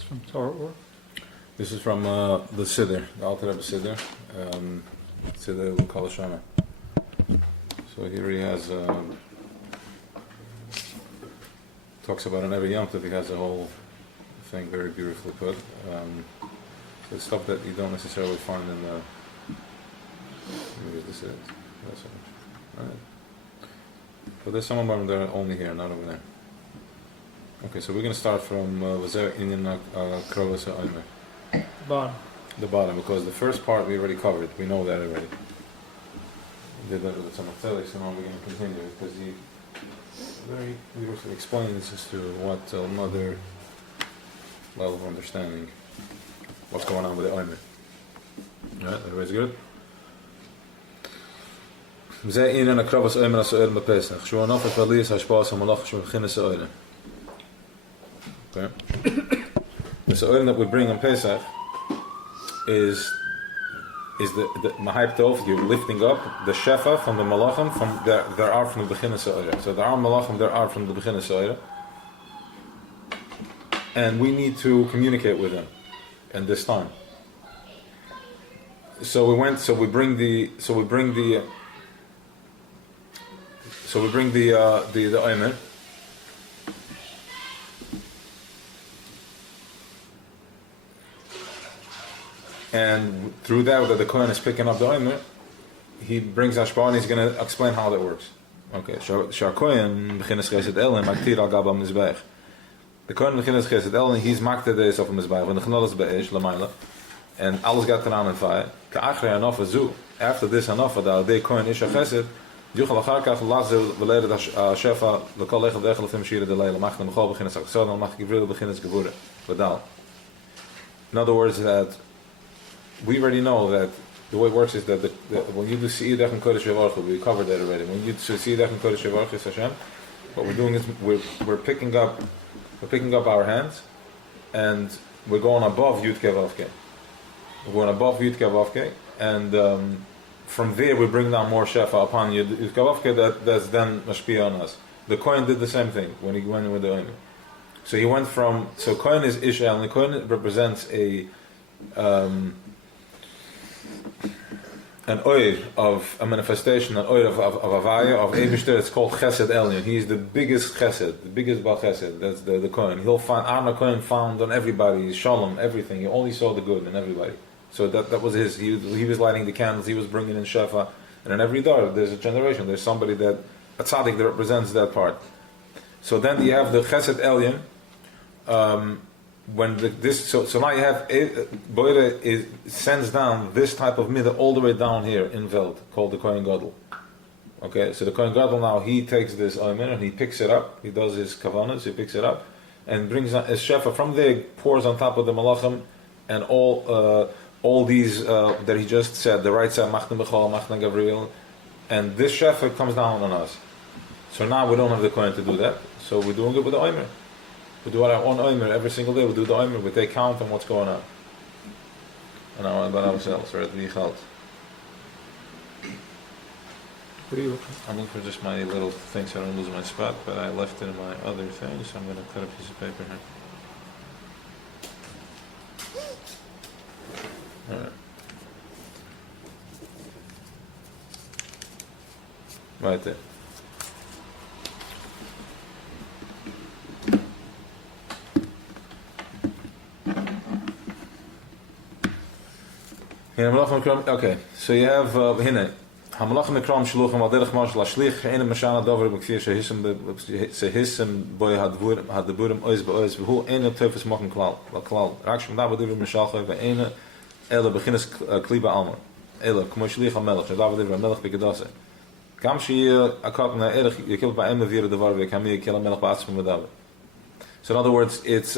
From Torah or? This is from the Siddur, the Alter Rebbe Siddur, Siddur Kol Shana. So here he has talks about in every Yom Tov. He has a whole thing very beautifully put. So it's stuff that you don't necessarily find in the. Maybe this is. That's all. Right. But there's some of them that are only here, not over there. Okay, so we're going to start from Vazer Inyan Krovas Ha'omer. Bottom. The bottom, because the first part we already covered. We know that already. We did that with the Tzemach, so now we're going to continue because he very beautifully explains as to what another level of understanding what's going on with the Omer. Alright, everybody's good? Vazer Inyan Krovas Ha'omer Ha'omer B'Pesach. Shu Anofet V'Aliyas Hashpa'as HaMalach Shu B'Chinas Ha'omer. Okay. The Sa'orim that we bring on Pesach is the Mahaib Tov, you're lifting up the Shefa from the Malachim, from there are from the Bechina Sa'orim. So there are Malachim, there are from the Bechina Sa'orim. And we need to communicate with them in this time. So we bring the Omer. And through that the Kohen is picking up the Omer, he brings Hashpah and he's going to explain how that works. Okay, Shar Kohen B'chinas Chesed Elen Maktir Al Gab HaMizbeach. The Kohen B'chinas Chesed Elen, he's makter this of HaMizbeach, when the Chnolas Be'esh, Lamayla, and alles got around in fire. Ka'achre Hanofa Zu, after this Hanofa, the Aldei Kohen Isha Chesed, Yuchal Achar Kach Lachzel V'lered HaShefa L'kol Echel V'echel L'fim Shira D'Leila, Machne M'chol B'chinas HaKsod, Al Mach Givril B'chinas Gevura, V'dal. In other words, that we already know that the way it works is that when you do Si'idach and Kodesh Yevarchu, we covered that already. When you do Si'idach and Kodesh Yevarchu, Hashem, what we're doing is we're picking up our hands and we're going above Yud Kei Vav Kei. We're going above Yud Kei Vav Kei, and from there we bring down more Shefa upon Yud Kei Vav Kei that's then Mashpia on us. The Kohen did the same thing when he went with the Omer. So he went from, so Kohen is Isha'el, and the Kohen represents an oir of a manifestation, an oir of Avaya, of Eibishter. It's called Chesed Elyon. He's the biggest Chesed, the biggest Baal Chesed. That's the Kohen. He'll find, Arna Kohen found on everybody, Shalom, everything. He only saw the good in everybody. So that was his. He was lighting the candles, he was bringing in Shefa. And in every door, there's a generation, there's somebody a tzaddik that represents that part. So then you have the Chesed Elyon. So now you have Boire sends down this type of midah all the way down here in Veld, called the Kohen Gadol. Okay, so the Kohen Gadol now, he takes this Omer and he picks it up. He does his kavanas, he picks it up and brings on his shefa from there, pours on top of the malachim and all these that he just said. The right side, Machne Bechol, Machne Gabriel, and this shefa comes down on us. So now we don't have the Kohen to do that. So we're doing it with the Omer. We do our own Omer every single day. We do the Omer. We take count on what's going on. And about ourselves, right? We halt. What are you looking I'm looking for just my little thing so I don't lose my spot, but I left it in my other thing, so I'm going to cut a piece of paper here. Alright. Right there. Okay, so you have Hine. Hamalachim Mikram Shluchim al derech Moshe lashlich eine mashana dover b'kfir shehisem boy hadburim ois beois v'hu eine teufels machen klal rak shem da b'divrei mishalcha ve'ene ele beginnes kliba alma ele k'mo shlich hamelech da b'divrei hamelech b'kedase kam she'yeh akak na erech yekil ba'em v'yir devar v'kam yekil hamelech ba'atzim v'davar. So in other words, it's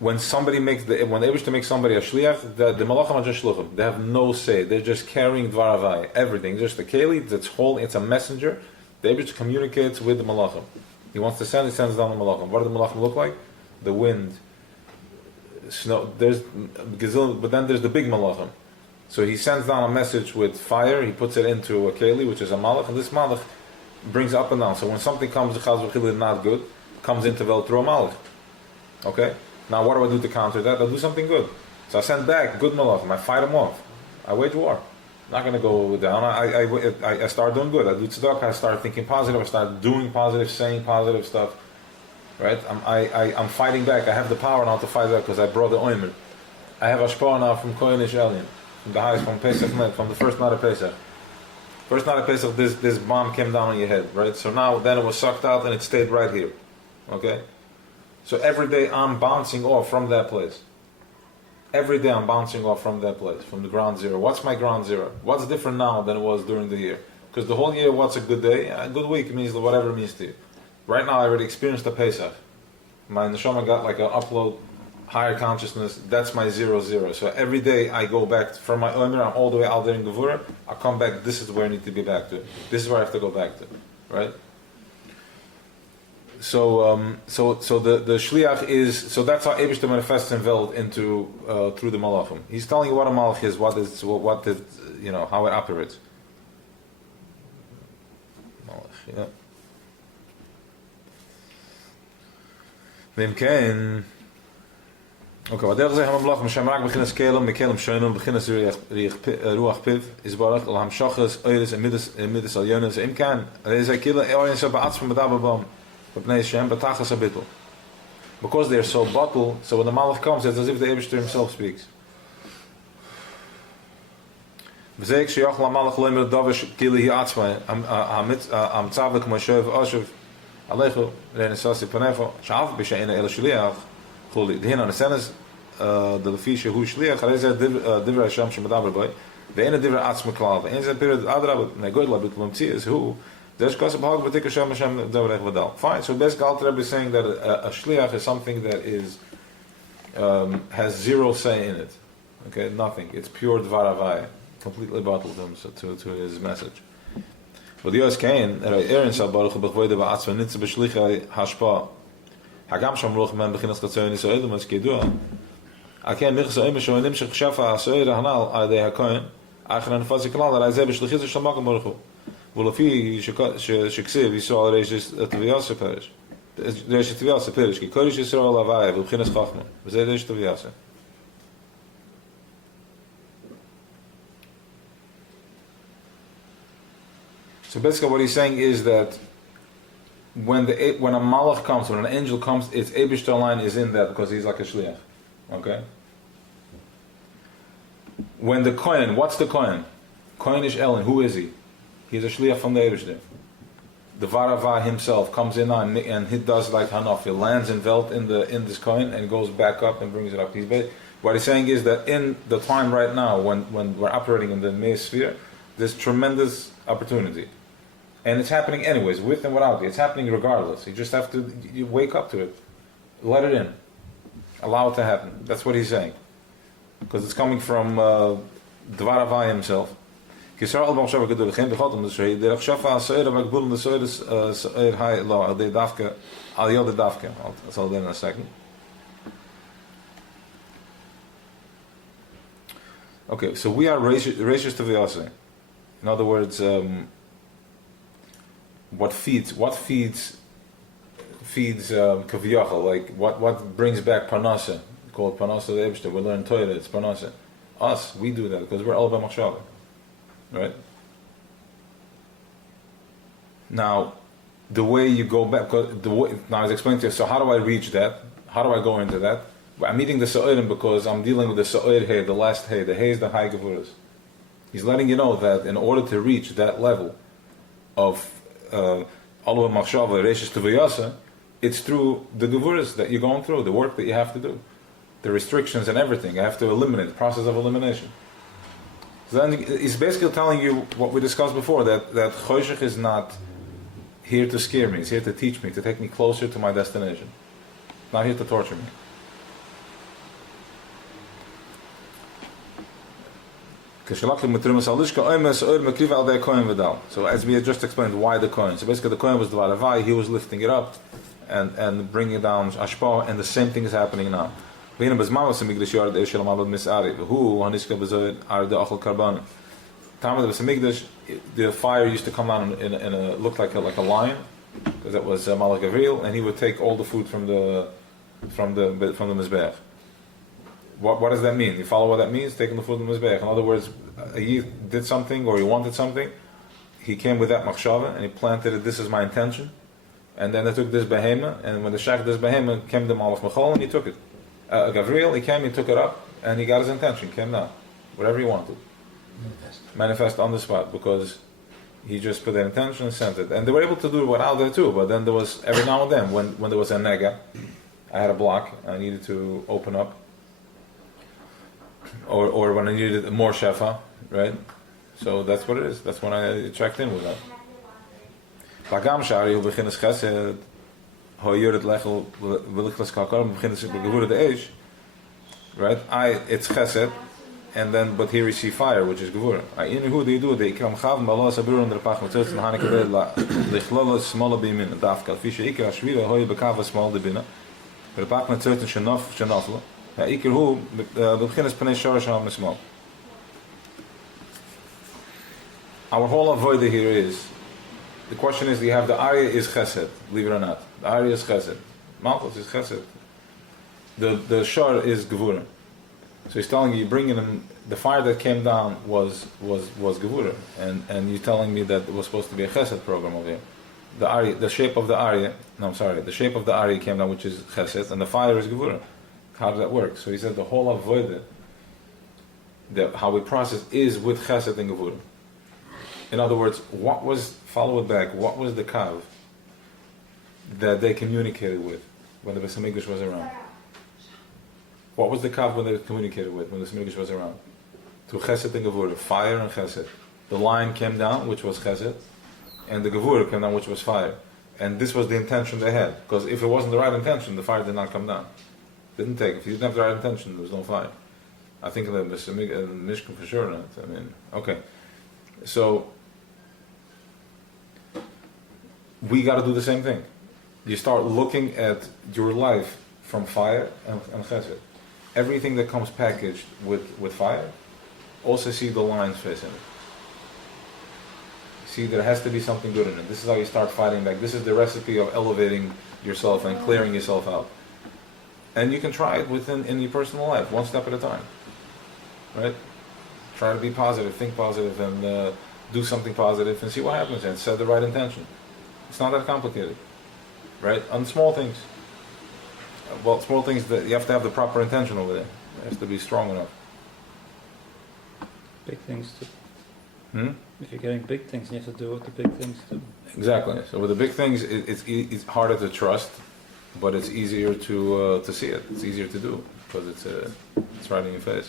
when somebody when they wish to make somebody a shliach, the malachim are just shluchim. They have no say. They're just carrying dvar havai, everything. Just the keli that's whole. It's a messenger. The Eibush communicates with the malachim. He wants to send. He sends down the malachim. What do the malachim look like? The wind, snow. There's gazil, but then there's the big malachim. So he sends down a message with fire. He puts it into a keli, which is a malach, and this malach brings up and down. So when something comes, not good, comes into vel through a malach. Okay. Now what do I do to counter that? I'll do something good. So I send back good malachim. I fight them off. I wage war. I'm not going to go down. I start doing good. I do tzedakah. I start thinking positive. I start doing positive, saying positive stuff. Right? I'm fighting back. I have the power now to fight back because I brought the oimer. I have ashpah now from Kohen Alien, from the highest, from Pesach, from the first night of Pesach. First night of Pesach, this bomb came down on your head. Right? So now then it was sucked out and it stayed right here. Okay? So every day I'm bouncing off from that place. Every day I'm bouncing off from that place, from the ground zero. What's my ground zero? What's different now than it was during the year? Because the whole year, what's a good day? A good week means whatever it means to you. Right now I already experienced the Pesach. My neshama got like an upload, higher consciousness. That's my 0-0. So every day I go back from my omer, I'm all the way out there in Gevurah. I come back, this is where I need to be back to. This is where I have to go back to. Right? So the shliach is, so that's how Eibush manifests himself into through the malachim. He's telling you what a malach is, how it operates. Malach, yeah. V'imkein, okay, what derech zeh ha-malach Moshe rak beginnes kelim shonim beginnes ruach piv isbarach al hamshachas oiris en middes al yonis imkein rezei kila oirin so ba'atzim b'dababam. Because they're so bottled, so when the malach comes, it's as if the Eibush himself speaks. Fine, so basically Alter Rebbe is saying that a shliach is something that is has zero say in it. Okay, nothing. It's pure dvar havaya, completely bottled to his message. But the Yos Kain, Aaron shall baruch b'chvoide ba'atzva nitze b'shlichai hashpa. Hagam sham ruch men beginas katzoyin so edom as kedua. Aken mich so immer so nimmt sich shafa so hanal ade hakoin. Achran fazi klal da ze b'shlichis shmak baruch. ולפי שכסיב ישראל רשת תביעסה פרש. רשת תביעסה פרש, כי קודש ישראל הוויה ובבחינת חכמה. וזה רשת תביעסה. So basically what he's saying is that when a malach comes, when an angel comes, its Eibush line is in that because he's like a shliach. Okay? When the Kohen, what's the Kohen? Kohen is Ellen, who is he? He's a shliach from the Eibush. The Varava himself comes in and he does like Hanaf. He lands in Velt in this coin and goes back up and brings it up. What he's saying is that in the time right now when we're operating in the Meir sphere, there's tremendous opportunity. And it's happening anyways, with and without you. It's happening regardless. You just have to wake up to it. Let it in. Allow it to happen. That's what he's saying. Because it's coming from Dvaravai himself. That's all they're not a second. Okay, so we are racist to Vyase. In other words, what feeds kaviyachal, like what brings back parnasa, called parnasa the Eibishter. We learn Torah, it's parnasa. Us, we do that because we're all by machshava. Right? Now, the way you go back, now I was explaining to you, so how do I reach that? How do I go into that? I'm eating the Sa'orim because I'm dealing with the Sa'or Hay, the last Hay. The Hay is the high Gevuras. He's letting you know that in order to reach that level of Alwa Machshava, Reishis Tevuyasa, it's through the Gevuras that you're going through, the work that you have to do, the restrictions and everything. You have to eliminate, the process of elimination. So then he's basically telling you what we discussed before, that Choshech is not here to scare me, it's here to teach me, to take me closer to my destination. Not here to torture me. So as we had just explained, why the coin? So basically the coin was the Varavai, he was lifting it up and bringing it down Ashpa, and the same thing is happening now. The fire used to come down in a looked like a lion, because that was Malach Gavril, and he would take all the food from the Mizbeach. What does that mean? You follow what that means? Taking the food from the Mizbeach. In other words, he did something or he wanted something, he came with that machshava and he planted it, this is my intention, and then they took this behema, and when the shach this behema came to Malach Machol, and he took it. Gavril, he came, he took it up, and he got his intention, came down. Whatever he wanted. Manifest on the spot, because he just put that intention and sent it. And they were able to do it without there too, but then there was, every now and then, when there was a nega, I had a block, I needed to open up, or when I needed more shefa, right? So that's what it is. That's when I checked in with that. Lagam shari, beginnes chesed, hoyer het lechel, willichles kakar, beginnes gevoerde de eish, right? It's chesed, and then, but here we see fire, which is gevura. I in who they do, they come chaven, bala sabur under the pach, mit zutz, hanike bed, lichlala smalle bimin, dafka, fische ikra, shvira, hoye bekava smal de bina, the pach mit zutz, shenafle, Iker who begin is Panei Shar Chag Shavuot. Our whole avodah here is, the question is, do you have the Arya is Chesed, believe it or not. The Arya is Chesed. Malchus is Chesed. The Shar is Gevura. So he's telling you, bringing him, the fire that came down was Gevura. And you're telling me that it was supposed to be a Chesed program over here. The Arya, the shape of the Arya came down, which is Chesed, and the fire is Gevura. How does that work? So he said the whole avodah, how we process, is with Chesed and Gevura. In other words, what was the kav that they communicated with when the Beis Hamikdash was around? What was the kav when they communicated with when the Beis Hamikdash was around? To Chesed and Gevura, fire and Chesed. The line came down, which was Chesed, and the Gevura came down, which was fire. And this was the intention they had, because if it wasn't the right intention, the fire did not come down. Didn't take. If you didn't have the right intention, there was no fire. I think in the Mishkan for sure not. I mean, okay. So we got to do the same thing. You start looking at your life from fire and chesed. Everything that comes packaged with fire, also see the lines facing it. See, there has to be something good in it. This is how you start fighting back. This is the recipe of elevating yourself and clearing yourself out. And you can try it in your personal life, one step at a time, right? Try to be positive, think positive, and do something positive, and see what happens. And set the right intention. It's not that complicated, right? On small things, small things that you have to have the proper intention over there. It has to be strong enough. Big things too. If you're getting big things, you have to do with the big things too. Exactly. So with the big things, it's harder to trust. But it's easier to see it. It's easier to do because it's right in your face.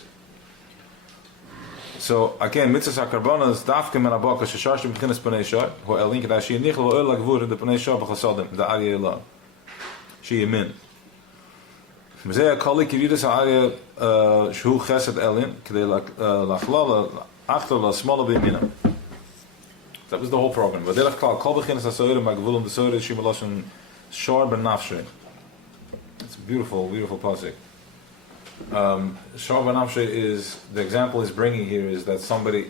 So again, mitzvahs hakarbanas dafke men abaka sheshar shebchinas panei shar ho elin kedai shi nichel ho el gvur de panei shar b'chasadim the arya elah shi yemin. Mzeh kali kividas arya shu chesed elin kedai lachlala achter la smala b'yamina. That was the whole program. But derech klal kol b'chinas hasoyrim ha'gvulim b'soyrim shi melashon Shor ben Nafshe. It's a beautiful, beautiful pasuk. Shor ben Nafshe is the example he's bringing here is that somebody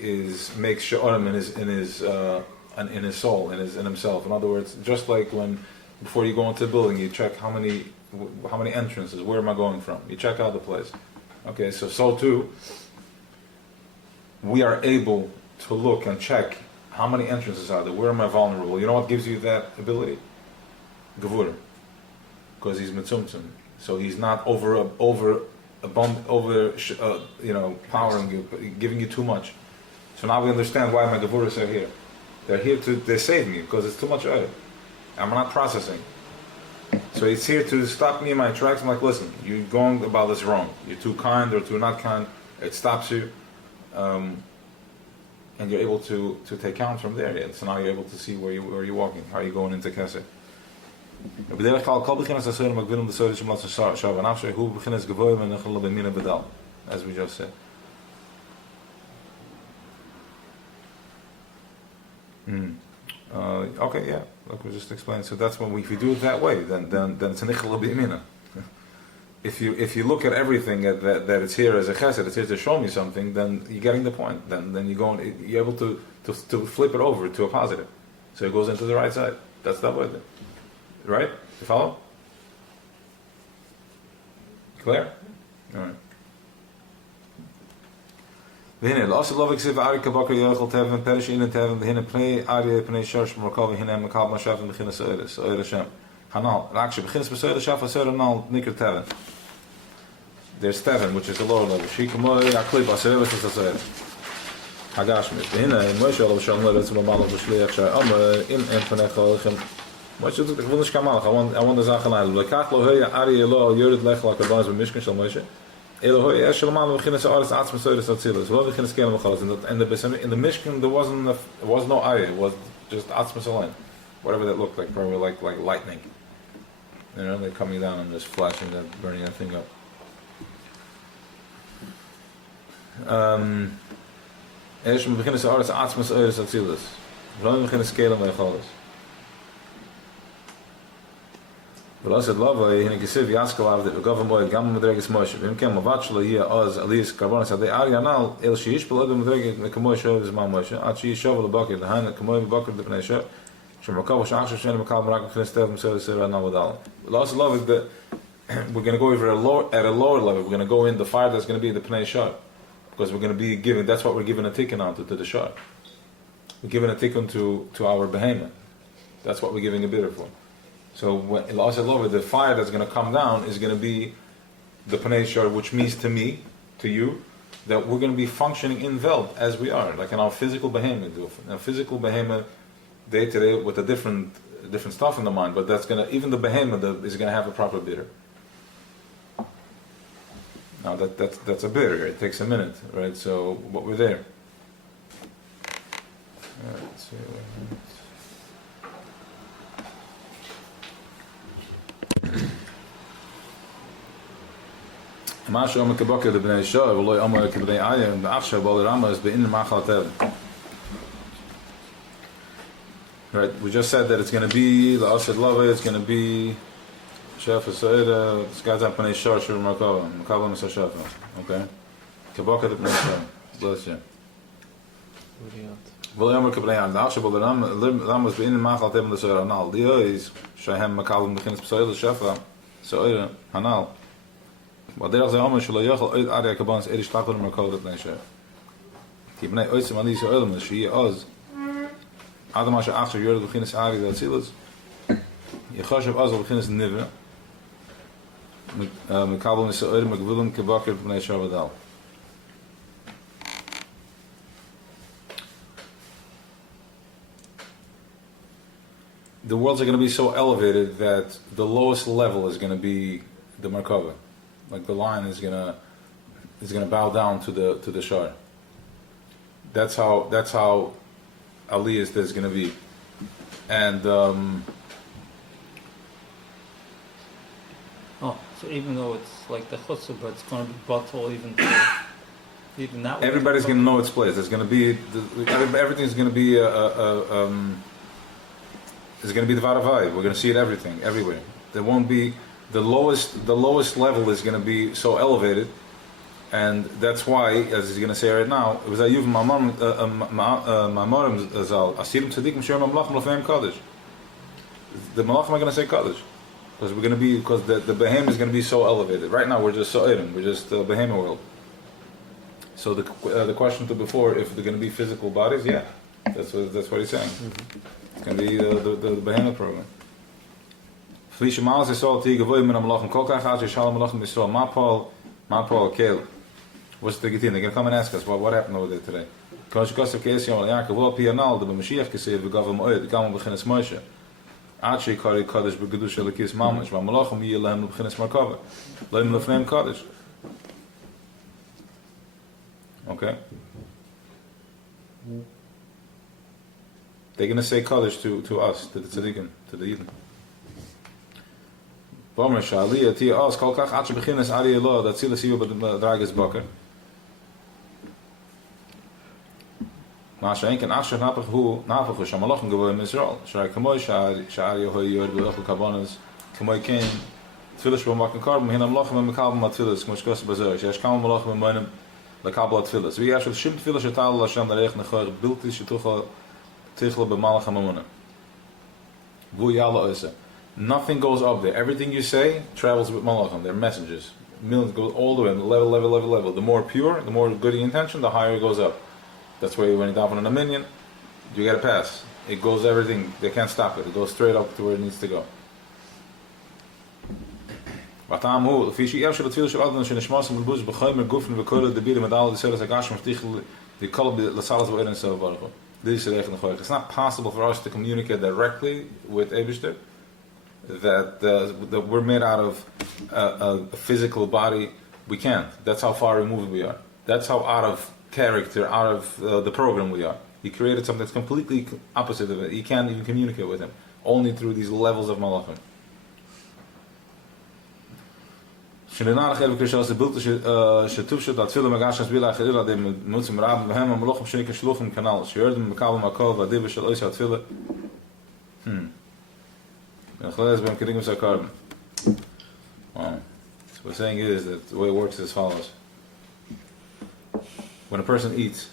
makes shorim in his soul, in himself. In other words, just like when before you go into a building, you check how many entrances. Where am I going from? You check out the place. Okay, so too, we are able to look and check how many entrances are there. Where am I vulnerable? You know what gives you that ability? Gevura, because he's mitzumtzum. So he's not powering you, giving you too much. So now we understand why my gevuras are here. They save me because it's too much oil. I'm not processing. So it's here to stop me in my tracks. I'm like, listen, you're going about this wrong. You're too kind or too not kind. It stops you. And you're able to take count from there. Yeah. So now you're able to see where you're walking, how you're going into Kesser. As we just said. Okay, yeah. Like we just explained. So that's when if you do it that way, then it's a nichel b'imina. If you look at everything that it's here as a chesed, it's here to show me something, then you're getting the point. Then you're able to flip it over to a positive. So it goes into the right side. That's the way. Right? You follow? Clear? All right. והנה, לא עושה לא וכסיב ארי כבוקר יאכל תבן, פרש אינן תבן, והנה פני אריה, פני שרש מורכב, והנה מקל משאף ומכין הסוירס, אויר השם. הנal, רק שבכינס בסויר השאף, הסויר הנal, ניקר תבן. There's תבן, which is the lower level. שיקמו הקליפ, הסויר is the סויר. הגשמית. והנה, מוישה לא בשלם לא רצו במעלה בשליח שאמר, אם אין פניך הולכים, מוישה זאת, אני nicht כמלך, I want the זכן האלה. לקח לו היה אריה לא יורד לך לקרבנס במשכן של מוישה. In the Mishkan there was no area, it was just Atzmas alone. Whatever that looked like, probably like lightning. You know, they're coming down and just flashing that, burning that thing up. ולא עשת לבה, הנה כסיב יסקל עבד, וגוף המועד גם במדרגת מוישה, ואם כן מבט שלו יהיה עוז עליס קרבונס עדי אריה הנ"ל, אלא שישפל עוד במדרגת כמוי שואב בזמן מוישה, עד שישוב לבוקר, דהיינו כמוי בבוקר לפני שואב, שמרכב ושאח ששני מקל מרק מכניס תב מסויר לסיר הנ"ל ודאלה. ולא עשת לבה, we're going to go over at a lower level, we're going to go in the fire that's going to be the pnei shar, because we're going to be given, that's what we're giving a tikkun on to the shar. We're giving a tikkun to our behemoth. That's what we're giving a bidder for. So when the fire that's going to come down is going to be the Pnei Shor, which means to me, to you, that we're going to be functioning in Veld as we are, like in our physical behemoth. Now, physical behemoth, day to day, with a different stuff in the mind, but that's going to, even the behemoth is going to have a proper bidder. Now that's a bidder. It takes a minute, right? So, but we're there. All right, let's see. מה שאומר כבוקר לבני שור ולא אומר כבני עין ועכשיו בוא לרמז באין מאכל תבן. Right, we just said that it's going to be the Asad Lava, it's going to be Shefa Sa'ira, this guy's on Pnei Shor, Shur Merkava, Merkava Mr. Shefa, okay? Kebokah the Pnei Shor, bless you. ולא אומר כבני עין ועכשיו בוא לרמז באין מאכל תבן לסעיר הנ"ל. דיו is שהם מקלם בכנס בסעיר לשפע, סעיר הנ"ל. ודרך זה אומר שלא יאכל עוד אריה כבנס אלה שתחת למרכוב לפני שעה. כי בני עושים על איסו אלמס שיהיה עוז עד מה שעכשיו יורד בכנס אריה והצילס יחושב עוז בכנס נברה מקבל מסעיר מגבילם כבוקר לפני שעה ודל. The worlds are going to be so elevated that the lowest level is going to be the Merkava. Like the lion is gonna bow down to the shar. That's how aliyah there's gonna be, and so even though it's like the chutzah, but it's going to be bottle even that way. Everybody's gonna know its place. There's gonna be everything's gonna be there's gonna be the varavai. We're gonna see it everywhere. There won't be. The lowest level is going to be so elevated, and that's why, as he's going to say right now, it was Ayuv Ma'amarim Zal Asirim Tzadikim Shem Mamlachim Lefeim Kaddish. The Malachim are going to say Kaddish because the behemoth is going to be so elevated. Right now we're just Sa'irim, we're just the behemoth world. So the question to before, if they're going to be physical bodies, yeah, that's what he's saying. It's going to be the behemoth program. Flische Malas is all tige voy mit am lachen kokach as you shall am lachen Israel Mapol Kel. What's the getting? They're gonna come and ask us what happened over there today. Because case you Yaakov will pianal the Mashiach said we gave him oil the come begin Moshe. Actually kari kodesh begedush lekis mamash va malachim yelahem begin markava. Leim lefnem kodesh. Okay. They're going to say Kaddish to us, to the tzaddikim, to the Yidden. Vomer sha'aliyah tia os kol kach at shebechinas ari elo dat zilas yiyu b'dragis boker. Masha enken asher napach hu shamalachim gavoyim Yisrael. Sh'ar kamoi sha'ari yohoi yor b'lochel kabonas kamoi ken tfilas b'makan karbon hinam lochem m'mekabim atfilas kmo shkos b'zoy she'esh kam malachim m'moinim l'kabel atfilas. Wie ashel shim tfilas shetal Hashem l'reich nechoyer bilti shetuchel tichel b'malach ha'mamuna. Vu yala oise. Nothing goes up there. Everything you say travels with malachim. They're messengers. Millions go all the way, level. The more pure, the more good intention, the higher it goes up. That's why when you daven on a minion, you get a pass. It goes everything. They can't stop it. It goes straight up to where it needs to go. V'tamhu l'fishi yev shel tefillah shel adam shenishmasim l'buz b'chaymer gufen v'kola debira medal d'seres hagashim v'tichel v'kol l'salas v'oren s'el baruch. This is it's not possible for us to communicate directly with Eibishter. That we're made out of a physical body. We can't. That's how far removed we are. That's how out of character, out of the program we are. He created something that's completely opposite of it. You can't even communicate with him. Only through these levels of malachim. Shenanach even Krishna beeld shetuvshet dat veel megashas bila khilila dem nutzim rab behem malachim shenik shluchim kanal. Sherdem mekabel makol vadiv shel ois hatfila. Wow. So what we're saying is that the way it works is as follows. When a person eats,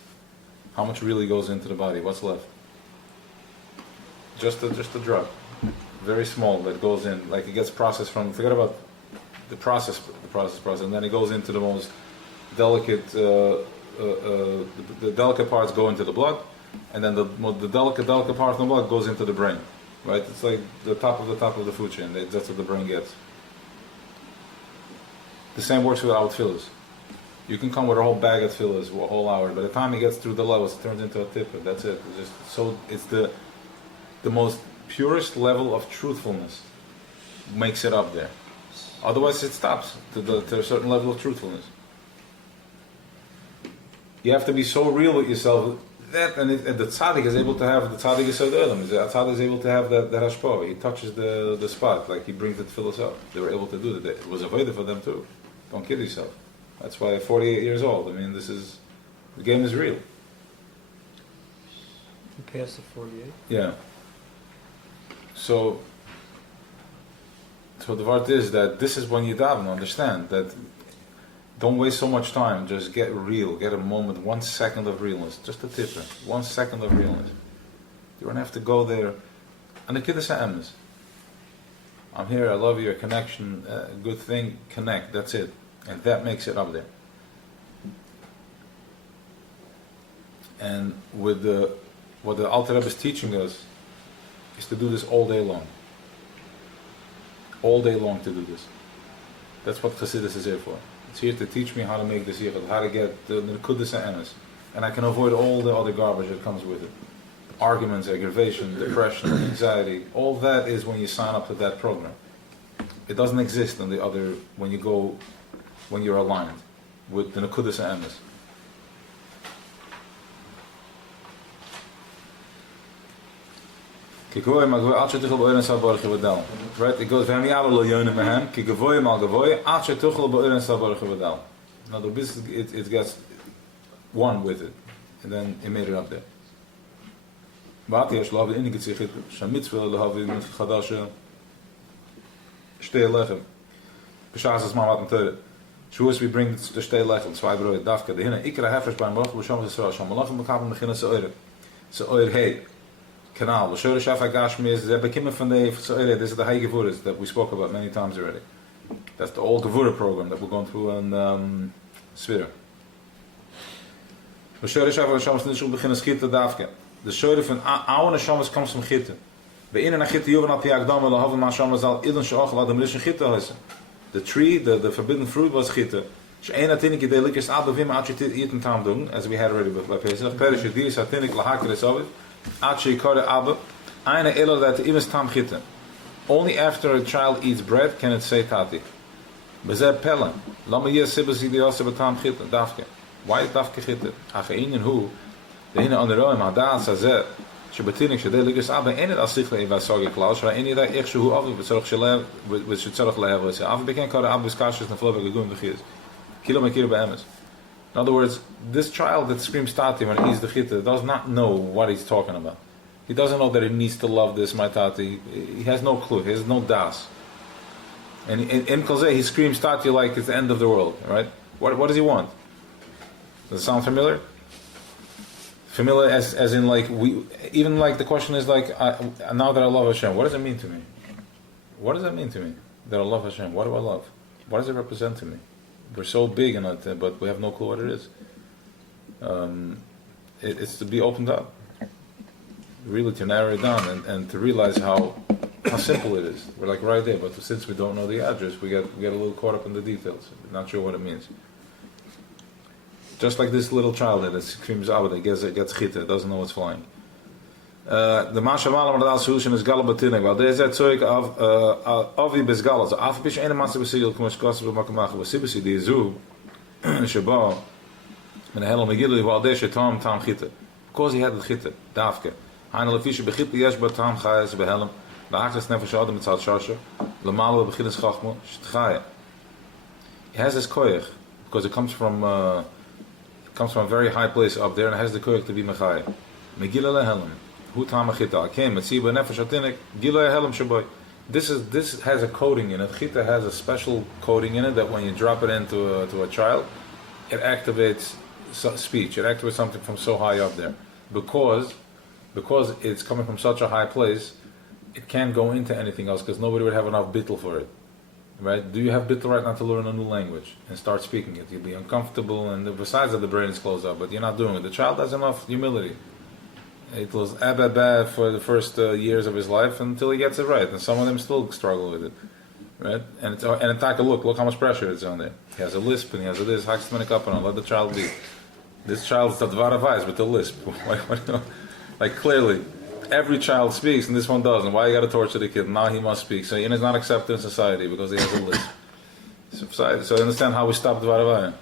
how much really goes into the body? What's left? Just a drop. Very small that goes in. Like it gets processed from, forget about the process, and then it goes into the most delicate, the delicate parts go into the blood, and then the delicate part of the blood goes into the brain. Right? It's like the top of the food chain. That's what the brain gets. The same works with our tefillahs. You can come with a whole bag of tefillahs, a whole hour. By the time it gets through the levels, it turns into a tipper. That's it. It's just so. It's the most purest level of truthfulness makes it up there. Otherwise, it stops to a certain level of truthfulness. You have to be so real with yourself. That and the tzaddik is able to have the tzaddik is the tzaddik is able to have that hashpah. He touches the spot, like he brings the tefillos up. They were able to do that. It was a voida for them too. Don't kid yourself. That's why 48 years old. I mean, the game is real. You passed the 48. Yeah. So the word is that this is when you daven. Understand that. Don't waste so much time. Just get real. Get a moment. 1 second of realness. Just a tipper. 1 second of realness. You don't have to go there. And the kiddush ha'emes. I'm here. I love your connection. Good thing. Connect. That's it. And that makes it up there. And with what the Alter Rebbe is teaching us is to do this all day long. All day long to do this. That's what Chassidus is here for. It's here to teach me how to make this yichud, how to get the kudus and emes, and I can avoid all the other garbage that comes with it. Arguments, aggravation, depression, anxiety. All that is when you sign up to that program. It doesn't exist in the other when you're aligned with the kudus and emes. Right? It goes now the business it gets one with it, and then it made it up there. Shavuos we bring the shtei lechem, zwei brood dafka. The hinna ikra hefresh beim Baruch L'Shem Yisrael. Shamalachim bekam beginnen ze oire. Ze oire hey. Canal. The Shar Chag Shavuot is the beginning from the this is the high gevuras that we spoke about many times already. That's the old gevura program that we're going through in Svira. The Shar Chag Shavuot is beginnen schieten dafka. The Shor from our neshamas comes from chitten. The tree, the forbidden fruit was chita. As we had already by Pesach. Only after a child eats bread can it say tati. Why is dafke chita? Acheinin hu, the hina on the roim hadas hazeh, shebatinik shedei ligus abba enit al sichle eva soge klaus, shra eni da ich shu avu b'tzorach shelev, b'tzorach lehev v'seh. Avu beken kara abu b'skashis neflo v'gagum v'chiz. Kilo mekiro be'emes. In other words, this child that screams tati when he eats the chita does not know what he's talking about. He doesn't know that he needs to love this, my tati. He has no clue. He has no das. And in Kolzeh, he screams tati like it's the end of the world, right? What does he want? Does it sound familiar? Familiar as in like, even like the question is like, now that I love Hashem, what does it mean to me? What does that mean to me? That I love Hashem, what do I love? What does it represent to me? We're so big in it, but we have no clue what it is. It's to be opened up. Really to narrow it down and to realize how simple it is. We're like right there, but since we don't know the address, we get a little caught up in the details. Not sure what it means. Just like this little child that screams out, that gets chita, doesn't know what's flying. The Masha Malam Radal solution is Galabatinik. Well, there's that zoik of Avi Bezgalas. Afish Ena Masa Basil, Kumashkas Makamach, Wasibisi, the Zoo, Shabbat, and the Hell Megillah, Valdesh, Tam Chita. Because he had the chita, Dafke. He has this koyach because it comes from a very high place up there and it has the koyach to be mechayah. Megillah lehelam, hu tam chita. Came and see by nefesh atinik. Gillah lehelam shaboy. This has a coating in it. Chita has a special coating in it that when you drop it into a child, it activates speech. It activates something from so high up there because it's coming from such a high place. It can't go into anything else because nobody would have enough bittul for it. Right? Do you have bittul right now to learn a new language and start speaking it? You'll be uncomfortable and besides that the brain is closed up, but you're not doing it. The child has enough humility. It was bad for the first years of his life until he gets it right. And some of them still struggle with it. Right? And in fact, look how much pressure it's on there. He has a lisp and he has a this, let the child be. This child is the dvar Weisz with the lisp. Like clearly. Every child speaks and this one doesn't. Why you got to torture the kid? Now he must speak. So he's not accepted in society because he has a list. So understand how we stop the Varavaya.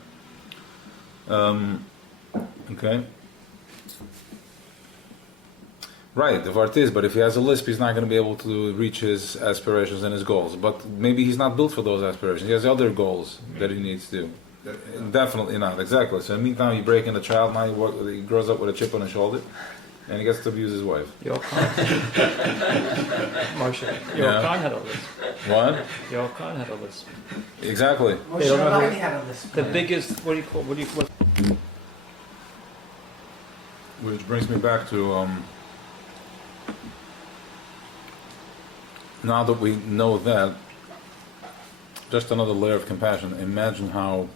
Okay. Right, the Vart is, but if he has a lisp, he's not going to be able to reach his aspirations and his goals. But maybe he's not built for those aspirations. He has other goals that he needs to do. Definitely not, exactly. So in the meantime, you break in the child, now he grows up with a chip on his shoulder. And he gets to abuse his wife. Moshe. Khan had a lisp. What? Khan had a lisp. Exactly. Moshe Rabbeinu had a list. The biggest, what Which brings me back to now that we know that, just another layer of compassion. Imagine how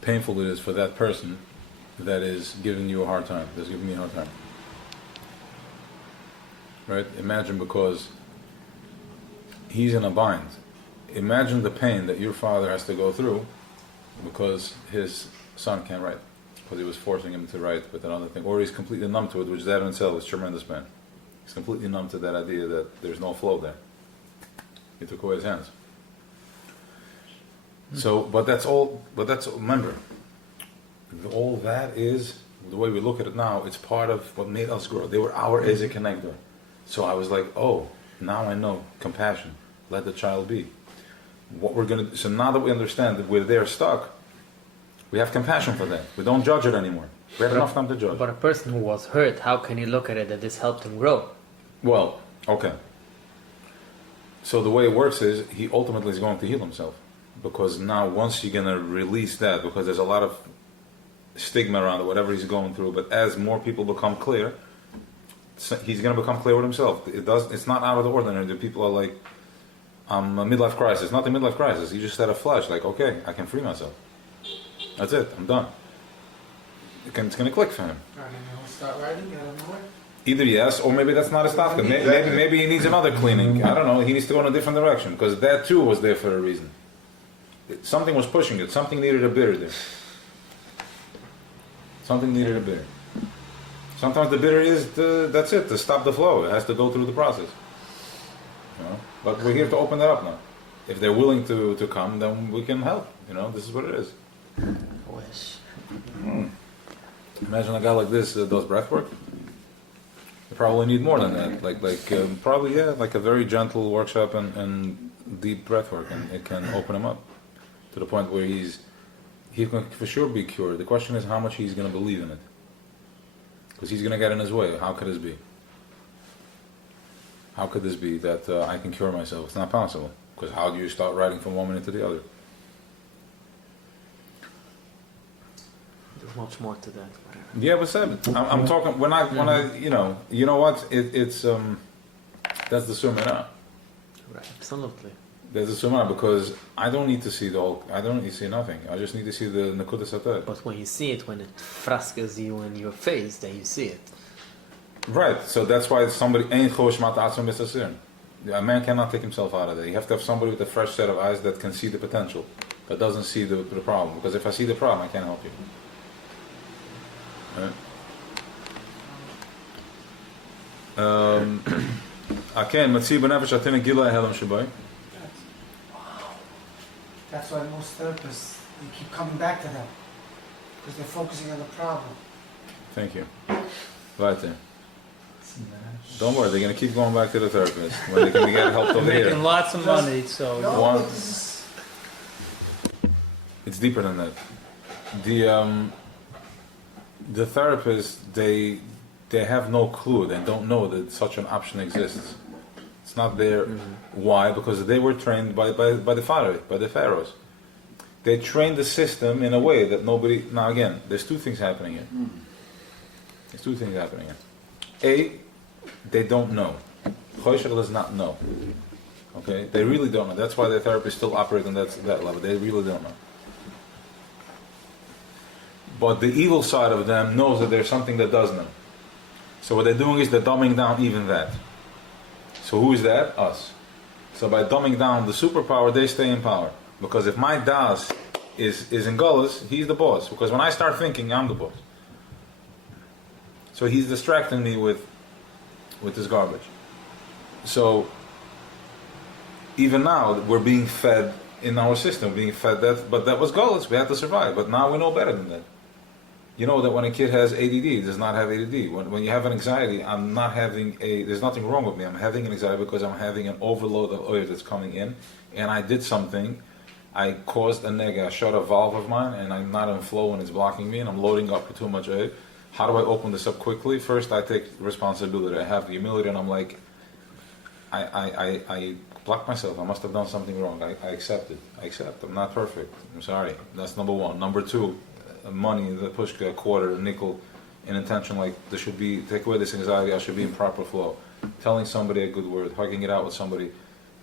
painful it is for that person that is giving you a hard time, that's giving me a hard time. Right? Imagine because he's in a bind. Imagine the pain that your father has to go through because his son can't write. Because he was forcing him to write with another thing. Or he's completely numb to it, which that in itself is tremendous pain. He's completely numb to that idea that there's no flow there. He took away his hands. So, but that's remember, all that is, the way we look at it now, it's part of what made us grow. They were our Eze Connector. So I was like, oh, now I know compassion. Let the child be. So now that we understand that we're there stuck, we have compassion for them. We don't judge it anymore. We have enough time to judge. But a person who was hurt, how can you look at it that this helped him grow? Well, okay. So the way it works is, he ultimately is going to heal himself. Because now once you're going to release that, because there's a lot of stigma around it, whatever he's going through, but as more people become clear, he's going to become clear with himself. It's not out of the ordinary. The people are like, a midlife crisis. Not a midlife crisis. You just had a flash, like, okay, I can free myself. That's it. I'm done. It's going to click for him. Alright, and he'll start writing out of nowhere. Either yes, or maybe that's not his tafka. Maybe he needs another cleaning. I don't know. He needs to go in a different direction because that too was there for a reason. Something was pushing it. Something needed a bitter there. Something needed a bitter. Sometimes the bitter is that's it, to stop the flow. It has to go through the process. You know? But we're here to open that up now. If they're willing to come, then we can help. You know, this is what it is. Wish. Imagine a guy like this does breath work. You probably need more than that. Probably like a very gentle workshop and deep breath work, and it can open him up to the point where he can for sure be cured. The question is how much he's going to believe in it, because he's going to get in his way. How could this be? How could this be that I can cure myself? It's not possible. Because how do you start writing from one minute to the other? There's much more to that. Yeah, but Seb, I'm talking when I you know what it's that's the sumera. Right. Absolutely. There's the sumera because I don't need to see the whole. I don't need to see nothing. I just need to see the nakudas atar. But when you see it, when it frascas you in your face, then you see it. Right. So that's why somebody ain't chosh mat atzum b'sasir. A man cannot take himself out of there. You have to have somebody with a fresh set of eyes that can see the potential, that doesn't see the problem. Because if I see the problem, I can't help you. Right? Again, matzi b'nefesh atin gila helam shabai. That's why most therapists, they keep coming back to them. Because they're focusing on the problem. Thank you. Right there. Don't worry, they're going to keep going back to the therapist when they can get help They're over making here. lots of money, so No, One- but this is... It's deeper than that. The therapists, they have no clue. They don't know that such an option exists. It's not there. Why? Because they were trained by the pharaohs. They trained the system in a way that nobody. Now again, there's two things happening here. There's two things happening here. A, they don't know. Choshech does not know. Okay, they really don't know. That's why the therapists still operate on that level. They really don't know. But the evil side of them knows that there's something that does know. So what they're doing is they're dumbing down even that. So who is that? Us. So by dumbing down the superpower, they stay in power. Because if my das is in Gullus, he's the boss. Because when I start thinking, I'm the boss. So he's distracting me with this garbage. So even now we're being fed in our system, being fed that, but that was Gullus. We had to survive. But now we know better than that. You know that when a kid has ADD, he does not have ADD. When you have an anxiety, I'm not having there's nothing wrong with me. I'm having an anxiety because I'm having an overload of oil that's coming in, and I did something. I caused a nega, I shut a valve of mine, and I'm not in flow and it's blocking me, and I'm loading up with too much oil. How do I open this up quickly? First, I take responsibility. I have the humility, and I'm like, I blocked myself. I must have done something wrong. I accept it. I accept. I'm not perfect. I'm sorry. That's number one. Number two, money, the pushka, a quarter, a nickel, an intention like there should be, take away this anxiety, I should be in proper flow. Telling somebody a good word, hugging it out with somebody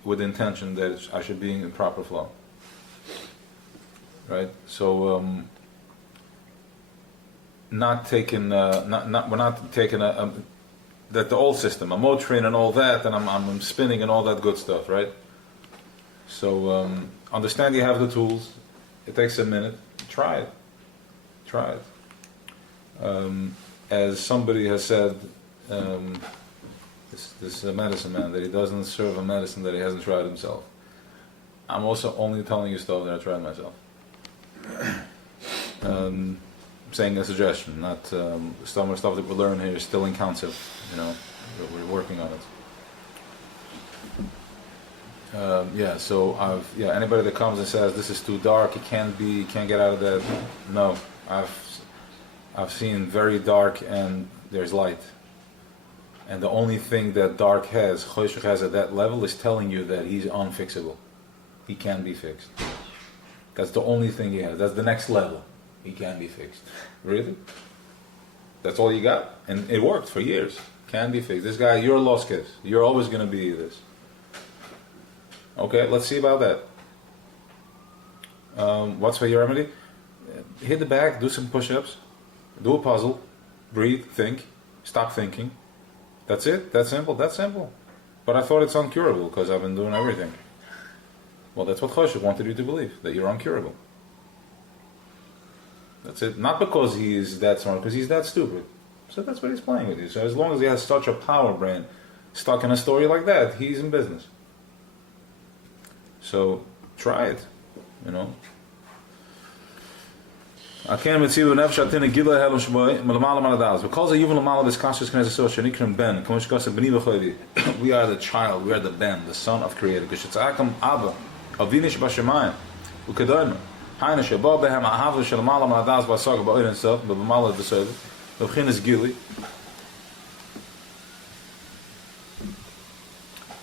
with the intention that I should be in proper flow. Right? So, we're not taking that the old system, a Motrin and all that, and I'm spinning and all that good stuff, right? So understand you have the tools. It takes a minute. Try it. Try it. As somebody has said, this medicine man, that he doesn't serve a medicine that he hasn't tried himself. I'm also only telling you stuff that I tried myself. Saying a suggestion, not some of the stuff that we learn here is still in concept. You know, we're working on it. So anybody that comes and says this is too dark, it can't be, you can't get out of that. No, I've seen very dark and there's light. And the only thing that dark has, Choshech has at that level, is telling you that he's unfixable. He can't be fixed. That's the only thing he has. That's the next level. He can be fixed. Really? That's all you got? And it worked for years. Can be fixed. This guy, you're a lost case. You're always going to be this. Okay, let's see about that. What's for your remedy? Hit the back, do some push-ups, do a puzzle, breathe, think, stop thinking, That's it? That's simple? That's simple. But I thought it's uncurable because I've been doing everything. Well, that's what Choshev wanted you to believe, that you're uncurable. That's it. Not because he is that smart, because he's that stupid. So that's what he's playing with you. So as long as he has such a power brain stuck in a story like that, he's in business. So try it, you know. Aken mitzivu nefesh atin gila helom shboy malamala maladas. Because a yuval malav is kashas knes so shenikrim ben. Komosh beni v'choyvi. We are the child. We are the ben, the son of Creator. Kishitzakam Abba avinish b'shemayim ukedoyim. Haina sheba behem ahav shel malam maladas b'asag ba'oyin itself b'mamal v'sev b'chinas gili.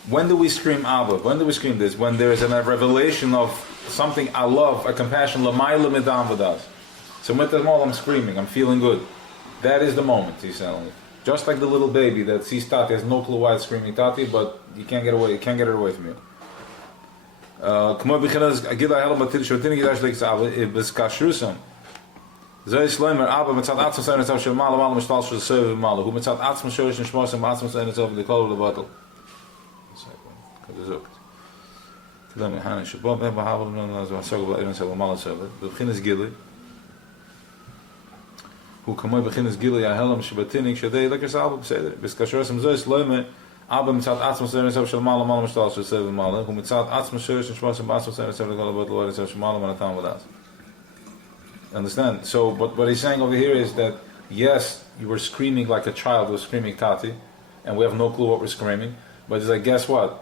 When do we scream Abba? When do we scream this? When there is a revelation of something I love, a compassion, l'mayla midam v'das. So with the mall, I'm screaming, I'm feeling good. That is the moment, he's telling me. Just like the little baby that sees Tati, has no clue why it's screaming Tati, but you can't get away, you can't get it away from you. Zay Shleimer, Abba mitzad atzmas ein etzav shel mala mala mishtal shel sev mala. Hu mitzad atzmas shorish nishmos and atzmas ein etzav l'kol l'batel. Gezoekt. Kedam Hana Shabbat ben behavel men az vasog ba irin sel mala sev. De begin is gili. Hu kamoy begin is gili ya helam shbatinik shadei lekker salbe beseder. Bis kashosim zay Shleimer, Abba mitzad atzmas ein etzav shel mala mala mishtal shel sev mala. Hu mitzad atzmas shorish nishmos and atzmas ein etzav l'kol l'batel l'oris shel mala mala tam vadas. Understand? So, but what he's saying over here is that yes, you were screaming like a child was screaming Tati, and we have no clue what we're screaming. But it's like, guess what?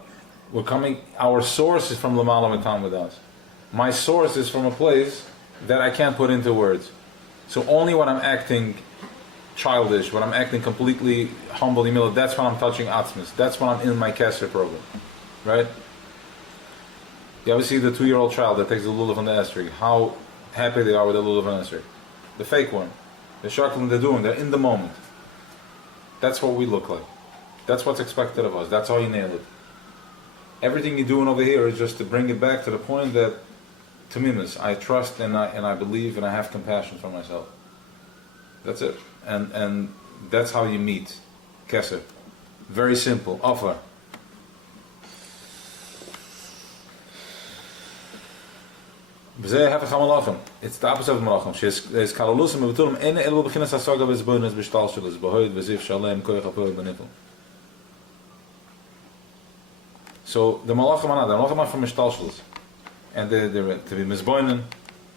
We're coming. Our source is from Lamala Matam with us. My source is from a place that I can't put into words. So only when I'm acting childish, when I'm acting completely humble, humility, that's when I'm touching Atzmis. That's when I'm in my Kesser program, right? You ever see the 2-year-old child that takes the lulav on the esrog? How happy they are with the lulav and esrog. The fake one. The shaklim they're doing, they're in the moment. That's what we look like. That's what's expected of us. That's how you nail it. Everything you're doing over here is just to bring it back to the point that, to me, I trust and I believe and I have compassion for myself. That's it. And that's how you meet Kesser. Very simple. Offer. It's the opposite of Malachim. She's Kalalusim, and we told him, Ene Elbo Bechinas Hasaga Bezboinas Bishtal Shulis, Behoid, Bezif, Shalem, Koyach HaPoid, Benifel. So the Malachim are not, the Malachim are from Bishtal Shulis. And they're to be Mizboinen,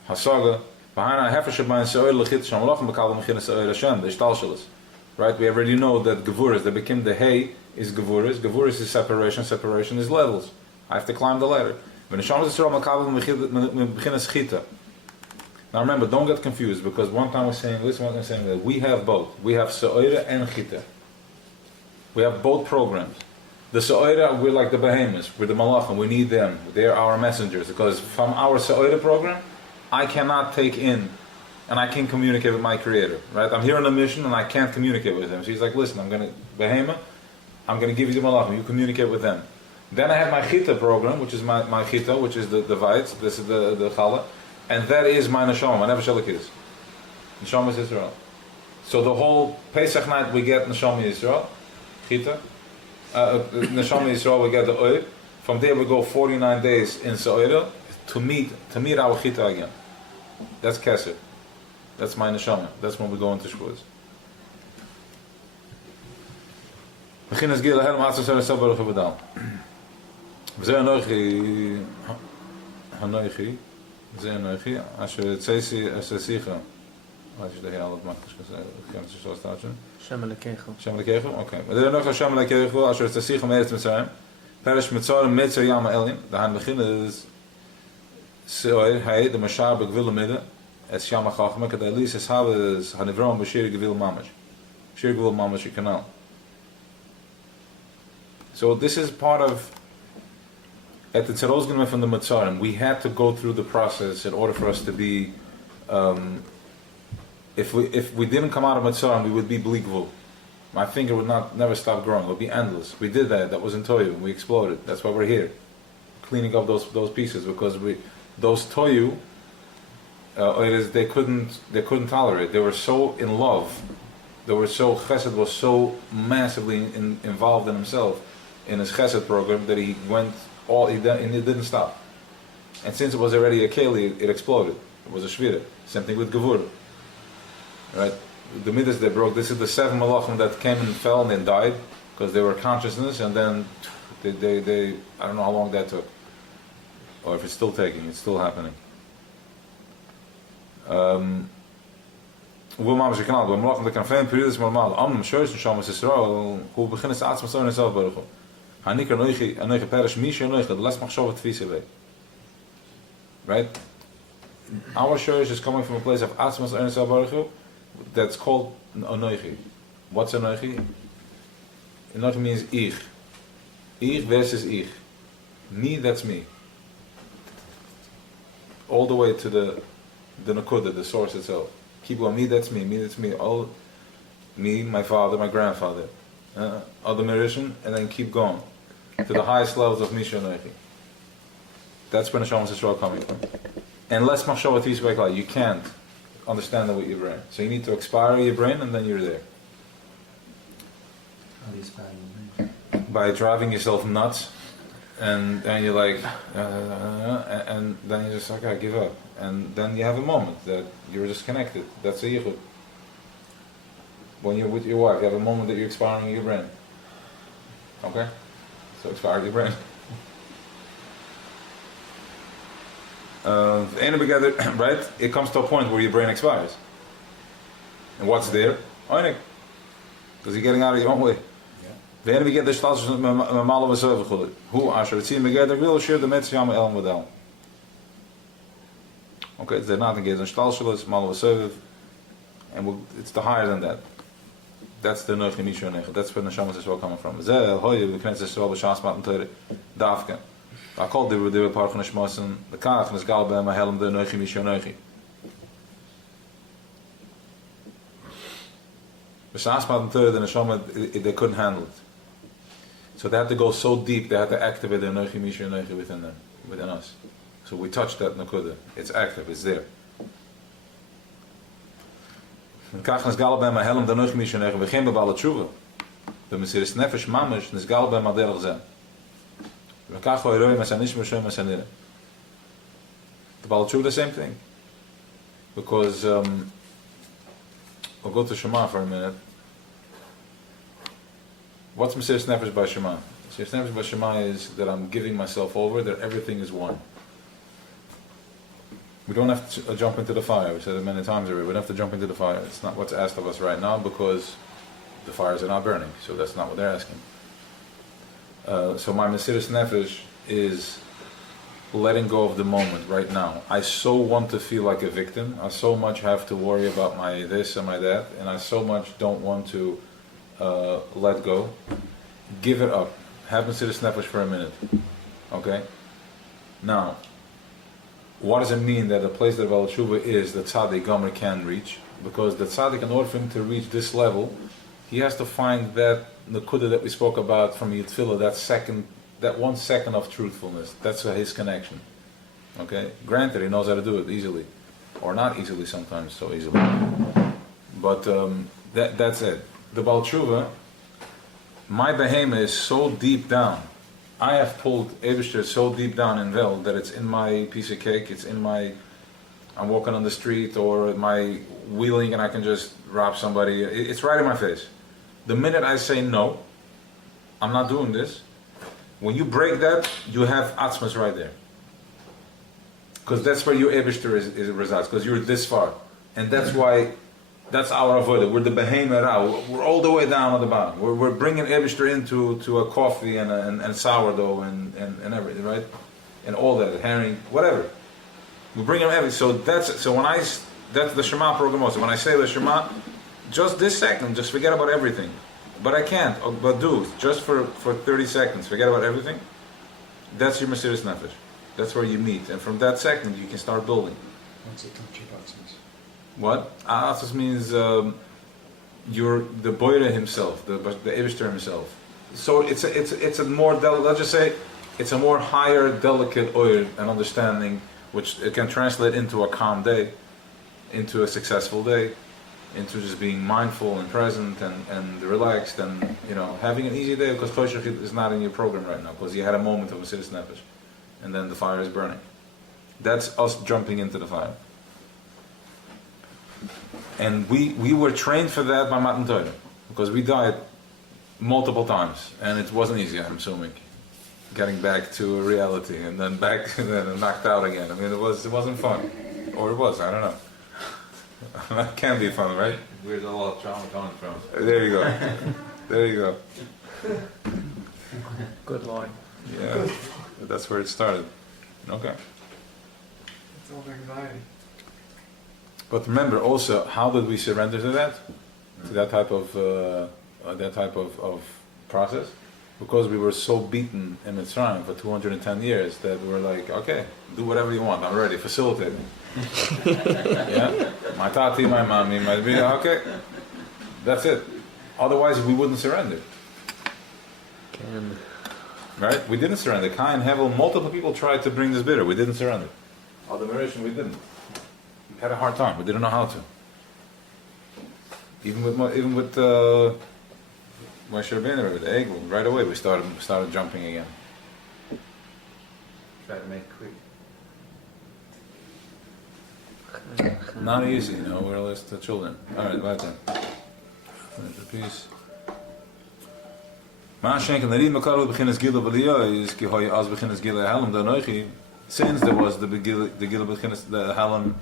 Hasaga, Bahana, Hefer Shabain, Seoir, Lechit, Shamalachim, Bekal, Bechinas, Seoir, Hashem, the Bishtal Shulis. Right? We already know that Gevuras, that became the Hay, is Gevuras. Gevuras is separation, separation is levels. I have to climb the ladder. Now remember, don't get confused, because one time we're saying this, one time we're saying that. We have both. We have Sa'ira and Chita. We have both programs. The Sa'ira, we're like the behemoths, we're the Malachim, we need them. They're our messengers, because from our Sa'ira program, I cannot take in, and I can't communicate with my Creator. Right? I'm here on a mission, and I can't communicate with him. So he's like, listen, I'm going to, Behemoth, I'm going to give you the Malachim, you communicate with them. Then I have my Chita program, which is my Chita, which is the Weisz, this is the Chala, and that is my Neshama, my Nefesh Elikis. Neshama is Israel. So the whole Pesach night we get Neshama Yisrael, Chita. Neshama Yisrael we get the Oir. From there we go 49 days in Sa'ira to meet our Chita again. That's Kesser. That's my Neshama. That's when we go into Shavuos. Beginners Gil Helm Atzah Sera Sabbaruch Abadal. וזה הנויכי, אשר צייסיך, weiß ich daher alles macht, kann ich so starten. Shem Lekecho. Shem Lekecho, okay. וזה הנויכי Shem Lekecho, אשר צייסיך מארץ מצרים, פרש מצרים מצר ים האלים, dahan beginnen is Seoir, hij, de Mashar begwil midden, es Shama Chachma, kada Elis es habe es Hanivram beshir gewil mamash. Shir gewil mamash kanal. So this is part of at the Tzarozgan from the Matzarim, we had to go through the process in order for us to be. If we didn't come out of Matzarim, we would be Bligvul. My finger would never stop growing. It would be endless. We did that. That was in Toyu. We exploded. That's why we're here, cleaning up those pieces, because those Toyu, they couldn't tolerate. They were so in love Chesed was so massively involved in himself, in his Chesed program, that he went and it didn't stop. And since it was already a Keli, it exploded. It was a Shvira. Same thing with Gevur. Right? The Midas they broke, this is the 7 Malachim that came and fell and then died, because they were consciousness, and then they I don't know how long that took. Or if it's still taking, it's still happening. Hoe maken ze kanaal? We mogen de campagne periodes normaal. Am shows shamas Israel. Hoe beginnen ze aats met zo'n zelf burger. Hanik een neuge perish misha neuge. De les mag zo wat vies hebben. Right? Our shows is coming from a place of aats met zo'n zelf burger. That's called a neuge. What's a neuge? A neuge means ich. Ich versus ich. Me, that's me. All the way to the nakuda, the source itself. Keep going, me, that's me, all me, my father, my grandfather, other Mauritian, and then keep going to the highest levels of Misha Noichi. That's where Neshama Yisrael coming from. And less machshavat v'isvekla, you can't understand that with your brain. So you need to expire your brain, and then you're there. How do you spell your name? By driving yourself nuts, and you're like, and then you're just like, I give up. And then you have a moment that you're disconnected. That's a yichud. When you're with your wife, you have a moment that you're expiring your brain. Okay? So expire your brain. Together, right? It comes to a point where your brain expires. And what's there? Oinik. Because you're getting out of your own way. Wanneer we get de status met malen we zelf goed. Hoe als je het zien begint, wil je de mensen jammer elm model. Okay, they're not against the stalshalos, malen we zelf, and it's the higher than that. That's the neuche misho nege. That's where the shamas is well coming from. Zel hoye we krenz is wel de shas maten te davke. I called the part van de shmosen the kaach and is gal bij my helm de neuche misho nege. The shas maten te the shama they couldn't handle it. So they had to go so deep, they had to activate the Neuchi Misha Neuchi within them, within us. So we touched that Nakuda. It's active, it's there. Kach Nesgal bij mijn helm de Neuchi Misha Neuchi, we geen bepaalde tshuva. De Mesiris Nefesh Mamish, Nesgal bij mijn derg zijn. We kach hoi roi met zijn nish meshem met zijn nire. The Baal Tshuva, the same thing. Because, we'll go to Shema for a minute. What's Mesiris Nefesh by Shema? Mesiris Nefesh by Shema is that I'm giving myself over, that everything is one. We don't have to jump into the fire. We said it many times already. We don't have to jump into the fire. It's not what's asked of us right now because the fires are not burning. So that's not what they're asking. So my Mesiris Nefesh is letting go of the moment right now. I so want to feel like a victim. I so much have to worry about my this and my that. And I so much don't want to let go. Give it up. Have Mesiris Nefesh for a minute. Okay? Now, what does it mean that the place that Baal Tshuva is, the Tzaddik Gomer can reach? Because the Tzaddik, in order for him to reach this level, he has to find that Nakuda that we spoke about from Yitfilah, that 1 second of truthfulness. That's his connection. Okay? Granted, he knows how to do it easily. Or not easily sometimes, so easily. But that's it. The Baal Tshuva, my behema is so deep down. I have pulled Eibishter so deep down in Vel that it's in my piece of cake, it's in my, I'm walking on the street or my wheeling and I can just rob somebody. It's right in my face. The minute I say no, I'm not doing this, when you break that, you have Atzmas right there. Because that's where your Eibishter is resides, because you're this far. And that's why, that's our avodah. We're the behemoth ra. We're all the way down at the bottom. We're bringing Eibishter into a coffee and sourdough and everything, right? And all that, herring, whatever. We bring him everything. That's the Shema program also. When I say the Shema, just this second, just forget about everything. But I can't. But do just for 30 seconds. Forget about everything. That's your Mesiris Nefesh. That's where you meet, and from that second you can start building. What's it touch about this? What? Atzos means you're the Boire himself, the Eibishter himself. So it's a more let's just say it's a more higher, delicate oil and understanding, which it can translate into a calm day, into a successful day, into just being mindful and present and relaxed and, you know, having an easy day because Choshech is not in your program right now because you had a moment of a Mesiras Nefesh and then the fire is burning. That's us jumping into the fire. And we were trained for that by Matan Torah because we died multiple times and it wasn't easy, I'm assuming. Getting back to reality and then back and then knocked out again. I mean, it wasn't fun. Or it was, I don't know. That can be fun, right? Where's all that trauma coming from? There you go. There you go. Good line. Yeah, that's where it started. Okay. It's all anxiety. But remember also, how did we surrender to that? To that type of process? Because we were so beaten in Mitzrayim for 210 years that we were like, okay, do whatever you want, I'm ready, facilitate me. Yeah? My tati, my mommy, my okay. That's it. Otherwise we wouldn't surrender. Right? We didn't surrender. Cain, Hevel, multiple people tried to bring this bitter. We didn't surrender. Admiration, we didn't. We had a hard time. We didn't know how to. Even with Moshe Rabbeinu, with the egg, right away we started jumping again. Try to make it quick. Not easy, you know, we're just the children. Alright, right then. Finish the piece. Since there was the Halem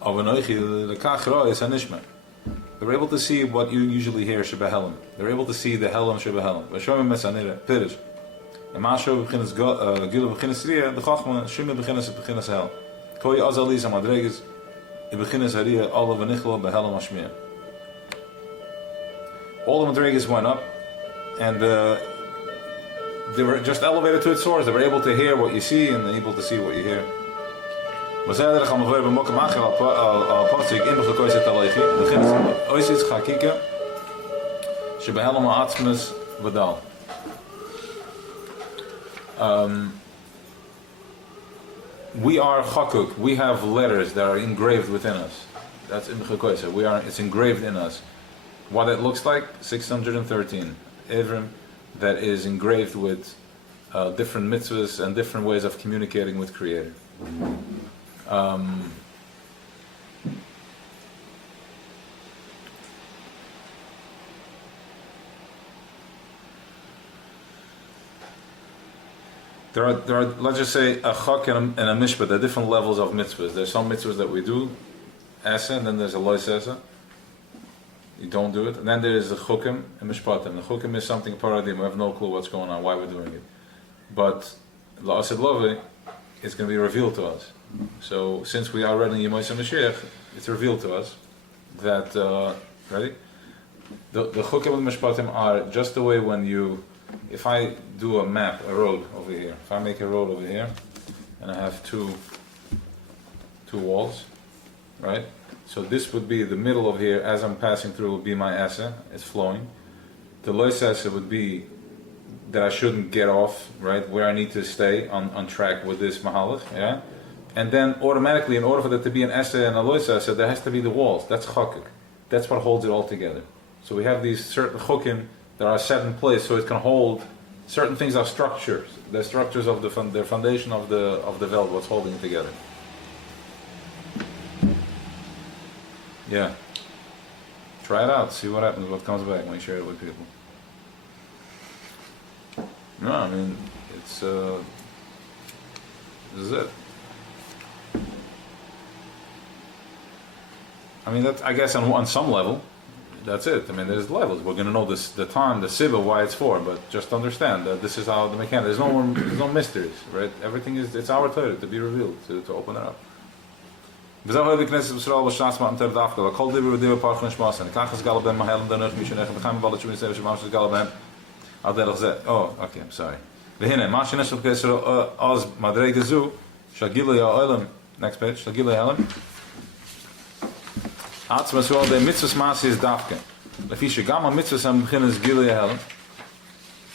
of Anoichi, the Kachra is Hanishma. They were able to see what you usually hear Sheba Helem. They were able to see the Helem Sheba Helem. Vashomim Mesanira, Pirish. And Masho B'chinas Gila B'chinas Riya, the Chachma, Shima B'chinas Hel. Koi Azalis Amadreges, B'chinas Hariya, Allah V'nichla B'Helem Hashmir. All the Madreges went up, and they were just elevated to its source. They were able to hear what you see and able to see what you hear. We are chakuk. We have letters that are engraved within us. That's in Mechakoisa. It's engraved in us. What it looks like, 613 Evrim, that is engraved with different mitzvahs and different ways of communicating with Creator. There are, let's just say, a chak and a mishpat. There are different levels of mitzvahs. There's some mitzvahs that we do, asa, and then there's a lois asa. You don't do it. And then there is the chukim and mishpatim. The chukim is something paradim. We have no clue what's going on, why we're doing it. But la'asid love, it's going to be revealed to us. So since we are ready in Yemais Mashiach, it's revealed to us that, ready? The chukim and mishpatim are just the way when you, if I do a map, a road over here, if I make a road over here, and I have two walls, right? So this would be the middle of here, as I'm passing through, would be my asa, it's flowing. The lois asa would be that I shouldn't get off, right, where I need to stay on track with this mahalach, yeah? And then automatically, in order for there to be an asa and a lois asa, there has to be the walls. That's chakuk. That's what holds it all together. So we have these certain chukim that are set in place so it can hold certain things are structures. They're structures of the foundation of the velvet, what's holding it together. Yeah. Try it out, see what happens, what comes back when you share it with people. No, I mean, it's, this is it. I mean, that, I guess on some level, that's it. I mean, there's levels. We're going to know this, the time, the sibba, why it's for, but just understand that this is how the mechanic, there's no mysteries, right? Everything is, it's our Torah to be revealed, to open it up. Why are we doing Oh, okay, I'm sorry. Next page. The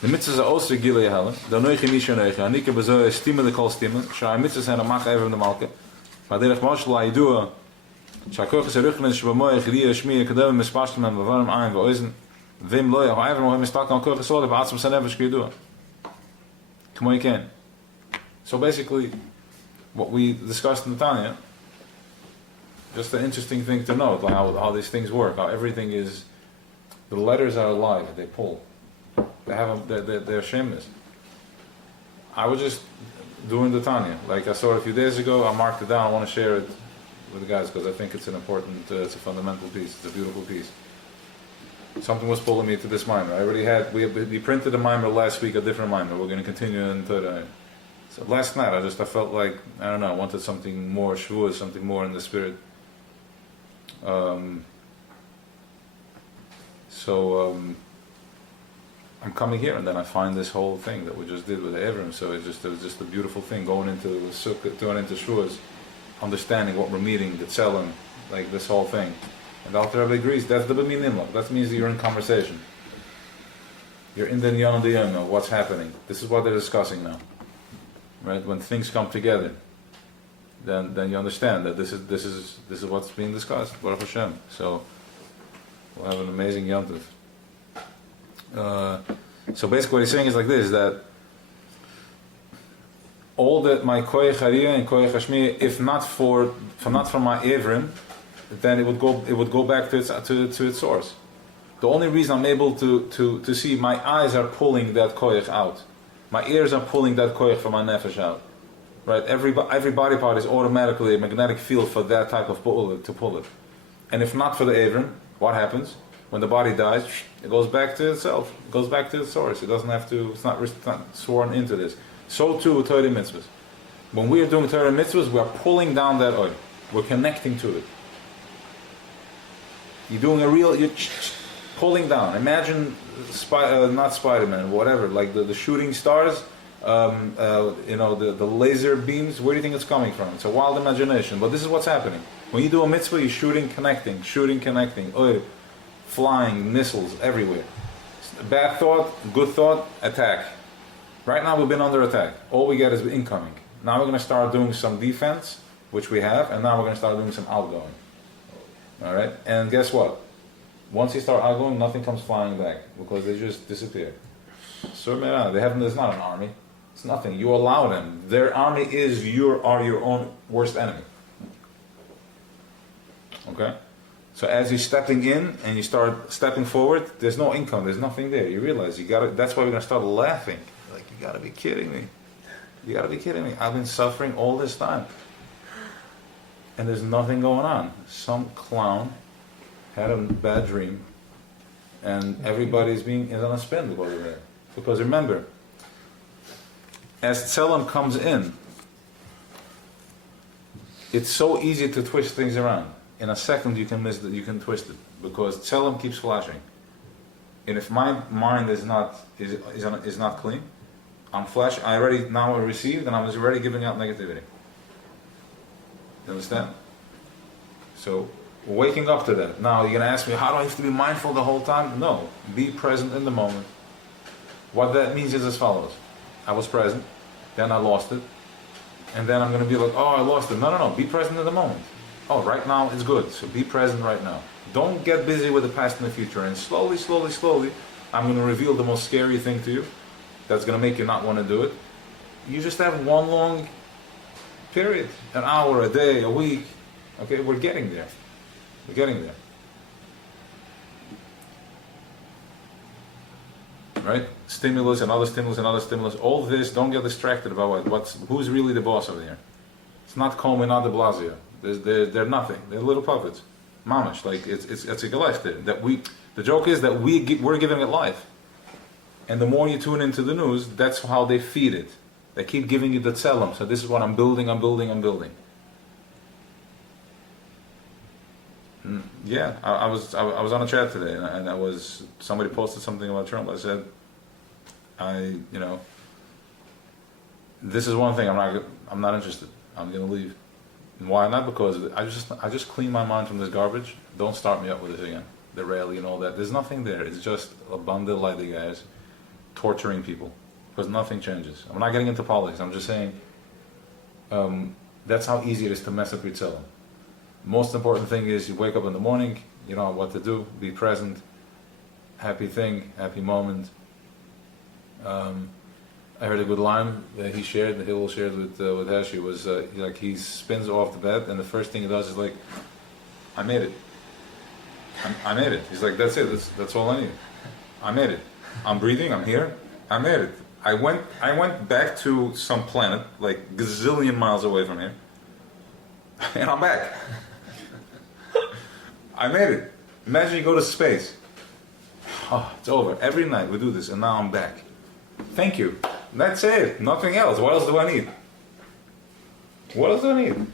mitzvahs are also Gilei Helen. The Noiche Misha Noiche. Anika Bezoe Stimme the Kol Stimme. Shai mitzvahs and a Mach Ever in the Malke. But Derech Moshe Laidua שהכוח ist errücknen, שבמוח ריאה שמיע קדם מספשתם הם בברם עין ואויזן ואם לא יחו עבר מוהם מסתכל על כוח הסוד בעצם סנפש כידוע כמו כן. So basically what we discussed in Tanya, just an interesting thing to note, like how these things work, how everything is, the letters are alive, they pull, they're shameless. I was just doing the Tanya, like I saw it a few days ago, I marked it down, I want to share it with the guys because I think it's an important, it's a fundamental piece, it's a beautiful piece. Something was pulling me to this mimer. I already had, we printed a mimer last week, a different mimer, we're going to continue in Torah. So last night I felt like, I don't know, I wanted something more Shavuot, something more in the spirit. I'm coming here and then I find this whole thing that we just did with the Evrim. So it was just a beautiful thing going into the Sukkah, going into Shavuot, understanding what we're meeting, the Tzelem, like this whole thing. And the Alter Rebbe agrees, that's the B'min Nimlach. That means that you're in conversation. You're in the Nyan and the Yom, what's happening. This is what they're discussing now. Right? When things come together, then you understand that this is what's being discussed. Baruch Hashem. So we'll have an amazing Yom Tov. So basically what he's saying is like this, that all that my Koyach Hariyah and Koyach Hashmiyah, if not from my Evrim, then it would go back to its source. The only reason I'm able to see, my eyes are pulling that Koyach out. My ears are pulling that koyach from my nefesh out. Right? Every body part is automatically a magnetic field for that type of to pull it. And if not for the Avrim, what happens? When the body dies, it goes back to itself. It goes back to its source. It doesn't have to, it's not sworn into this. So too with Torah mitzvahs. When we are doing Torah mitzvahs, we are pulling down that oil. We're connecting to it. You're pulling down. Imagine, not Spider-Man, whatever, like the shooting stars, the laser beams. Where do you think it's coming from? It's a wild imagination, but this is what's happening. When you do a mitzvah, you're shooting, connecting, flying, missiles everywhere. Bad thought, good thought, attack. Right now we've been under attack. All we get is incoming. Now we're going to start doing some defense, which we have, and now we're going to start doing some outgoing. All right, and guess what? Once you start outgoing, nothing comes flying back because they just disappear. So there's not an army. It's nothing. You allow them. Their army is your own worst enemy. Okay? So as you're stepping in and you start stepping forward, there's no income. There's nothing there. You realize that's why we're going to start laughing. Like, you got to be kidding me. You got to be kidding me. I've been suffering all this time. And there's nothing going on. Some clown had a bad dream, and everybody's is on a spin because of it. Because remember, as Tzelem comes in, it's so easy to twist things around. In a second, you can twist it because Tzelem keeps flashing. And if my mind is not clean, I'm flashing. I received, and I was already giving out negativity. You understand? So, waking up to that. Now, you're going to ask me, how do I have to be mindful the whole time? No. Be present in the moment. What that means is as follows. I was present, then I lost it, and then I'm going to be like, oh, I lost it. No. Be present in the moment. Oh, right now it's good, so be present right now. Don't get busy with the past and the future. And slowly, I'm going to reveal the most scary thing to you that's going to make you not want to do it. You just have one long period, an hour, a day, a week. Okay, we're getting there. Right? Stimulus, another stimulus. All this, don't get distracted about who's really the boss over here. It's not Comey, not de Blasio. They're nothing. They're little puppets. Mamish, like it's a life there. The joke is that we're giving it life. And the more you tune into the news, that's how they feed it. They keep giving you the tzelem. So this is what I'm building. Yeah, I was on a chat today, and somebody posted something about Trump. I said, this is one thing I'm not interested. I'm going to leave. And why not? Because I just clean my mind from this garbage. Don't start me up with this again. The rally and all that. There's nothing there. It's just a bundle like the guys torturing people because nothing changes. I'm not getting into politics. I'm just saying that's how easy it is to mess up your tzelem. Most important thing is you wake up in the morning, you know what to do, be present, happy thing, happy moment. I heard a good line that he shared, that Hillel shared with Heshi, was he spins off the bed, and the first thing he does is like, I made it. I made it. He's like, that's it. That's all I need. I made it. I'm breathing. I'm here. I made it. I went back to some planet like gazillion miles away from here, and I'm back. I made it. Imagine you go to space. Oh, it's over. Every night we do this, and now I'm back. Thank you. That's it. Nothing else. What else do I need? What else do I need?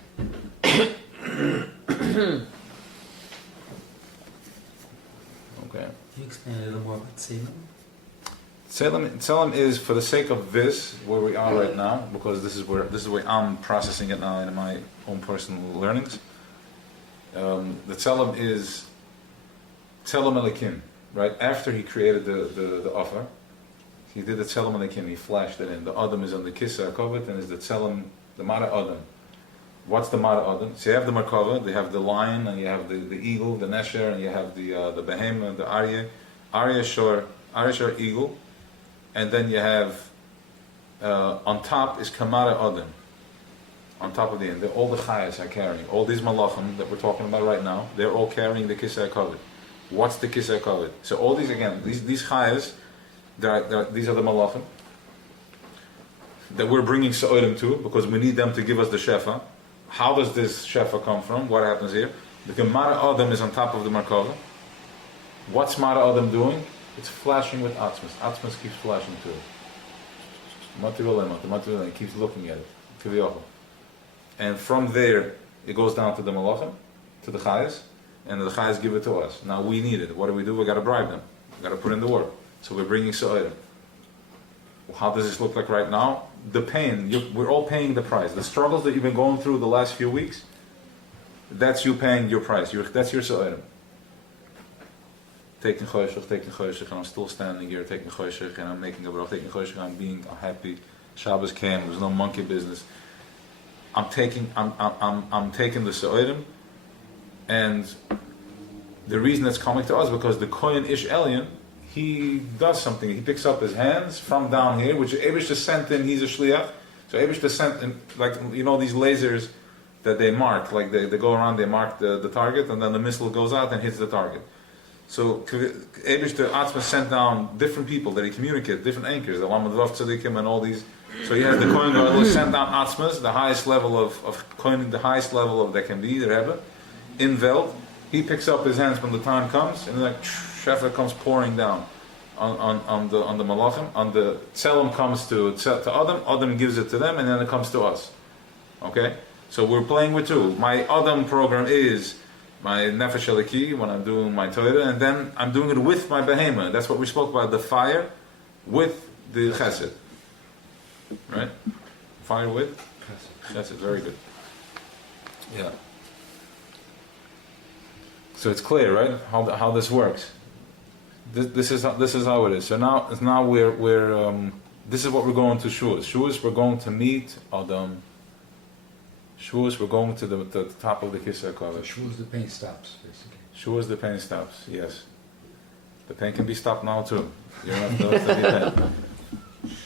Okay. Can you explain a little more about Salem? Tselem is for the sake of this, where we are right now, because this is where I'm processing it now in my own personal learnings. The Tselem is Tselem Elikim, right? After he created the offer, he did the Tselem Elikim, he flashed it in. The Adam is on the Kisa HaKavod, and is the Tselem, the Mara Adam. What's the Mara Adam? So you have the Merkava, they have the lion, and you have the eagle, the Nesher, and you have the behemoth, the Aryeh Shor eagle, and then you have on top is Kamara Adam. On top of the end, all the Chayas are carrying. All these Malachim that we're talking about right now, they're all carrying the Kisa HaKavod. What's the Kisa HaKavod? So all these, again, these Chayas, these are the Malachim that we're bringing Sa'odim to, because we need them to give us the Shefa. How does this Shefa come from? What happens here? The Gemara Adam is on top of the Merkava. What's Mara Adam doing? It's flashing with Atzmas. Atzmas keeps flashing to it. It keeps looking at it. And from there, it goes down to the Malachim, to the Chayas, and the Chayas give it to us. Now we need it. What do? We got to bribe them. We got to put in the work. So we're bringing Sa'odim. How does this look like right now? The pain, we're all paying the price. The struggles that you've been going through the last few weeks, that's you paying your price. That's your Sa'odim. Taking Choshech, and I'm still standing here, taking Choshech, and I'm making a brach, taking Choshech, I'm happy. Shabbos came, there was no monkey business. I'm taking the Sa'odim, and the reason it's coming to us, because the Kohen Ish Elyon, he does something. He picks up his hands from down here, which Eibush just sent in. He's a shliach, so Eibush just sent in, like, you know, these lasers that they mark, like they go around, they mark the target, and then the missile goes out and hits the target. So Eibush the Atzma sent down different people that he communicated, different anchors, the Lamed Vav Tzadikim and all these. So he has the Kohen Gadol sent down Atzmas, the highest level of Kohen, the highest level of that can be, the Rebbe, in Veld. He picks up his hands when the time comes, and like Shefa comes pouring down on the Malachim. On the Tselem comes to Adam, Adam gives it to them, and then it comes to us. Okay, so we're playing with two. My Adam program is my Nefesh Eliki when I'm doing my Torah, and then I'm doing it with my Behemoth. That's what we spoke about, the fire with the Chesed. Right? Fire with Chesed. Very good. Yeah. So it's clear, right? How this works. This is how it is. So now we're this is what we're going to Shavuos. Shavuos we're going to meet Adam. Shavuos we're going to the top of the Kisei HaKavod. Shavuos the pain stops, basically. Shavuos the pain stops. Yes, the pain can be stopped now too. You don't have to be pain.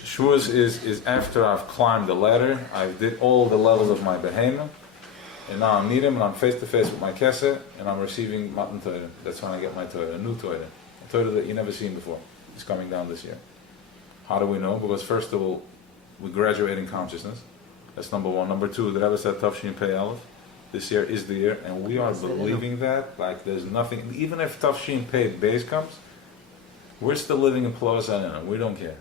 Shavuos is after I've climbed the ladder. I did all the levels of my behemoth. And now I'm Nirim, and I'm face to face with my Keseh, and I'm receiving Matan Torah. That's when I get my Torah, a new Torah. A Torah that you never seen before. It's coming down this year. How do we know? Because first of all, we graduate in consciousness. That's number one. Number two, the Rebbe said Tafshin Pei Aleph. This year is the year, and we are believing that like there's nothing. Even if Tafshin Pei Beis comes, we're still living in Plos Arena. We don't care.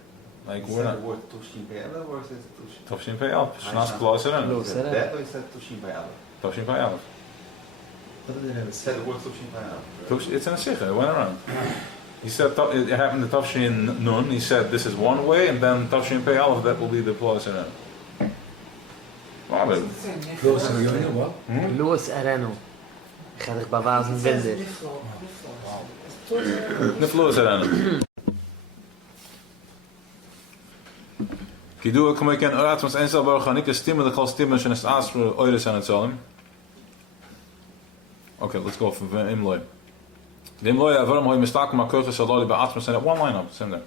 Like we're not. Tafshin Pei Aleph or is it Tafshin Pei Aleph. Shnas Plos Arena. That or is that Tafshin Pei Aleph? Tafshin Pei Aleph. What did they Said the word Tafshin Pei Aleph. It's in a sikha. It went around. He said it happened to Tafshin Nun. He said this is one way, and then Tafshin Pei Aleph, that will be the Plos Arena. Wow, Close to the union, what? Louis Areno. Ik ga dich bewazen vinden. The Plos Arena. Kidu kom ik in Oratmas Ensel Barchanik, de stimme de gal stimme zijn het aasfru oires aan het zalm. Okay, let's go for Imloy. The Imloy, Avaram Hoy Mistak Makocha Salali Ba'atmas, and one line up, it's in there.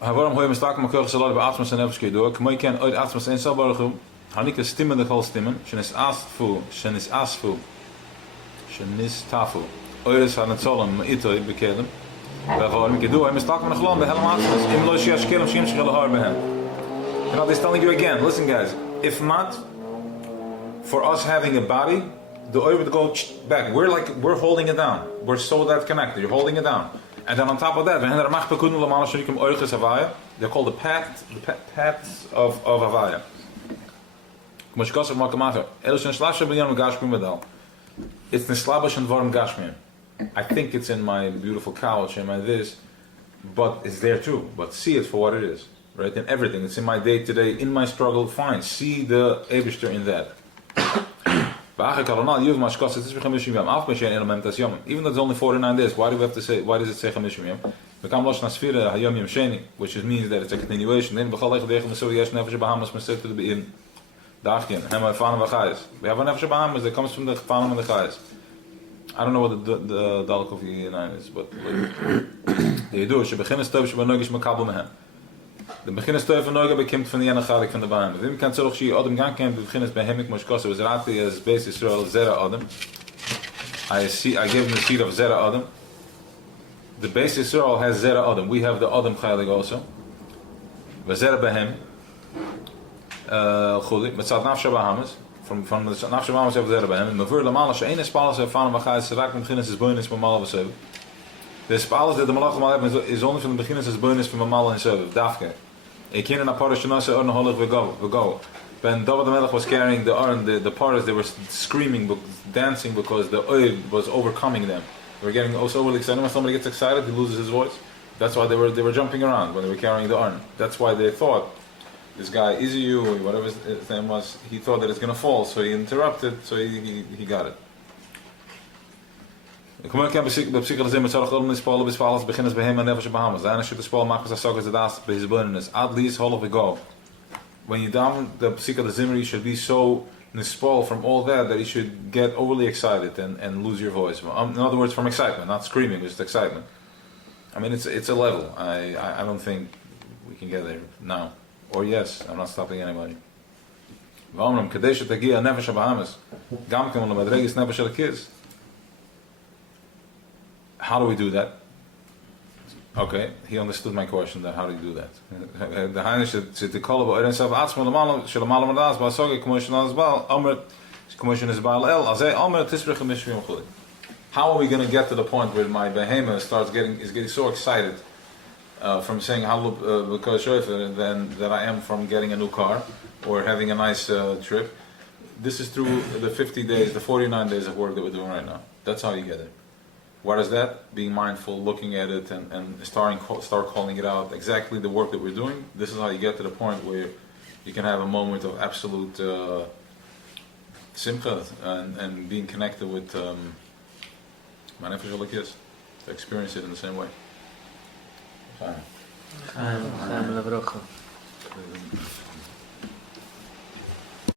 Avaram Hoy Mistak Makocha Salali Ba'atmas and Evski do, Kmoy Ken Oid Atmas and Sabarchu, Hanika Stimmen the Hol Stimmen, Shenis Asfu, Shenis Tafu, Oiris Hanatzolam, Itoy, Bekelem, Avaram Kedu, Hoy Mistak Manachlan, the Helm Atmas, Imloy Shiash Kelem, Shim Shkel Har Behem. And I'll be telling you again, listen guys, if not for us having a body, the oil would go back. We're holding it down. We're so that connected. You're holding it down. And then on top of that, they're called the paths of Havaya. It's Nislabash and Varm Gashmir. I think it's in my beautiful couch and my this, but it's there too. But see it for what it is. Right? In everything. It's in my day to day, in my struggle, fine. See the Eibishter in that. Even though it's only 49 days, why do we have to say, why does it say Chamishim Yom? Which means that it's a continuation. We have a Nefesh Bahamas that comes from the Fanim and the Chayes. I don't know what the Dalek of E9 is, but they do. The begin is teuf noge bekimt van die anacharik van de baan. Wim kan zelfs hier Adam gaan kan begin is bij hem ik moest kosten was raad as base Israel zera Adam. I gave him the seed of zera Adam. The base Israel has zera Adam. We have the Adam chaylik also. We zera bij hem. Goed, met zat nafsha Bahamas. From the nafsha Bahamas have zera bij hem. Maar voor de maal als je ene spaal is van waar is raak met begin is bonus van maal was hebben. De spaal dat de malach mal hebben is only van de begin is bonus van maal en zo. Dafke. Ik ken een parashanase on holig we go. When David the Melech was carrying the urn, the parties they were screaming, dancing because the oil was overcoming them. They were getting also overly excited. When somebody gets excited, he loses his voice. That's why they were jumping around when they were carrying the urn. That's why they thought this guy Iziyu or whatever his name was, he thought that it's going to fall, so he interrupted, so he got it. Ik kom ook aan bij psychologie met zorg om de spalen bespalen beginnen bij hem en Nefesh Bahamas. Daarna should the spal maken zo als de daas bij his bonus. At least all of it go. When you down the psychology zimmer, you should be so nispal from all that you should get overly excited and lose your voice. In other words, from excitement, not screaming, just excitement. I mean, it's a level. I don't think we can get there now. Or yes, I'm not stopping anybody. V'amram kadesh tagia Nefesh Bahamas. Gam kem lo madregis Nefesh Elkiz. How do we do that? Okay, he understood my question. Then how do you do that? The Heinish said the call of himself. Atzma l'malam sh'l'malam adas ba'asogi commotion asbal Omer commotion is ba'al el azay Omer tisrich mishvim chuli. How are we going to get to the point where my behemoth is getting so excited from saying halub because than that I am from getting a new car or having a nice trip? This is through the 50 days, the 49 days of work that we're doing right now. That's how you get it. What is that? Being mindful, looking at it, and start calling it out. Exactly the work that we're doing. This is how you get to the point where you can have a moment of absolute simcha and being connected with my nefesh elokis. To experience it in the same way. Chaim Levrocha.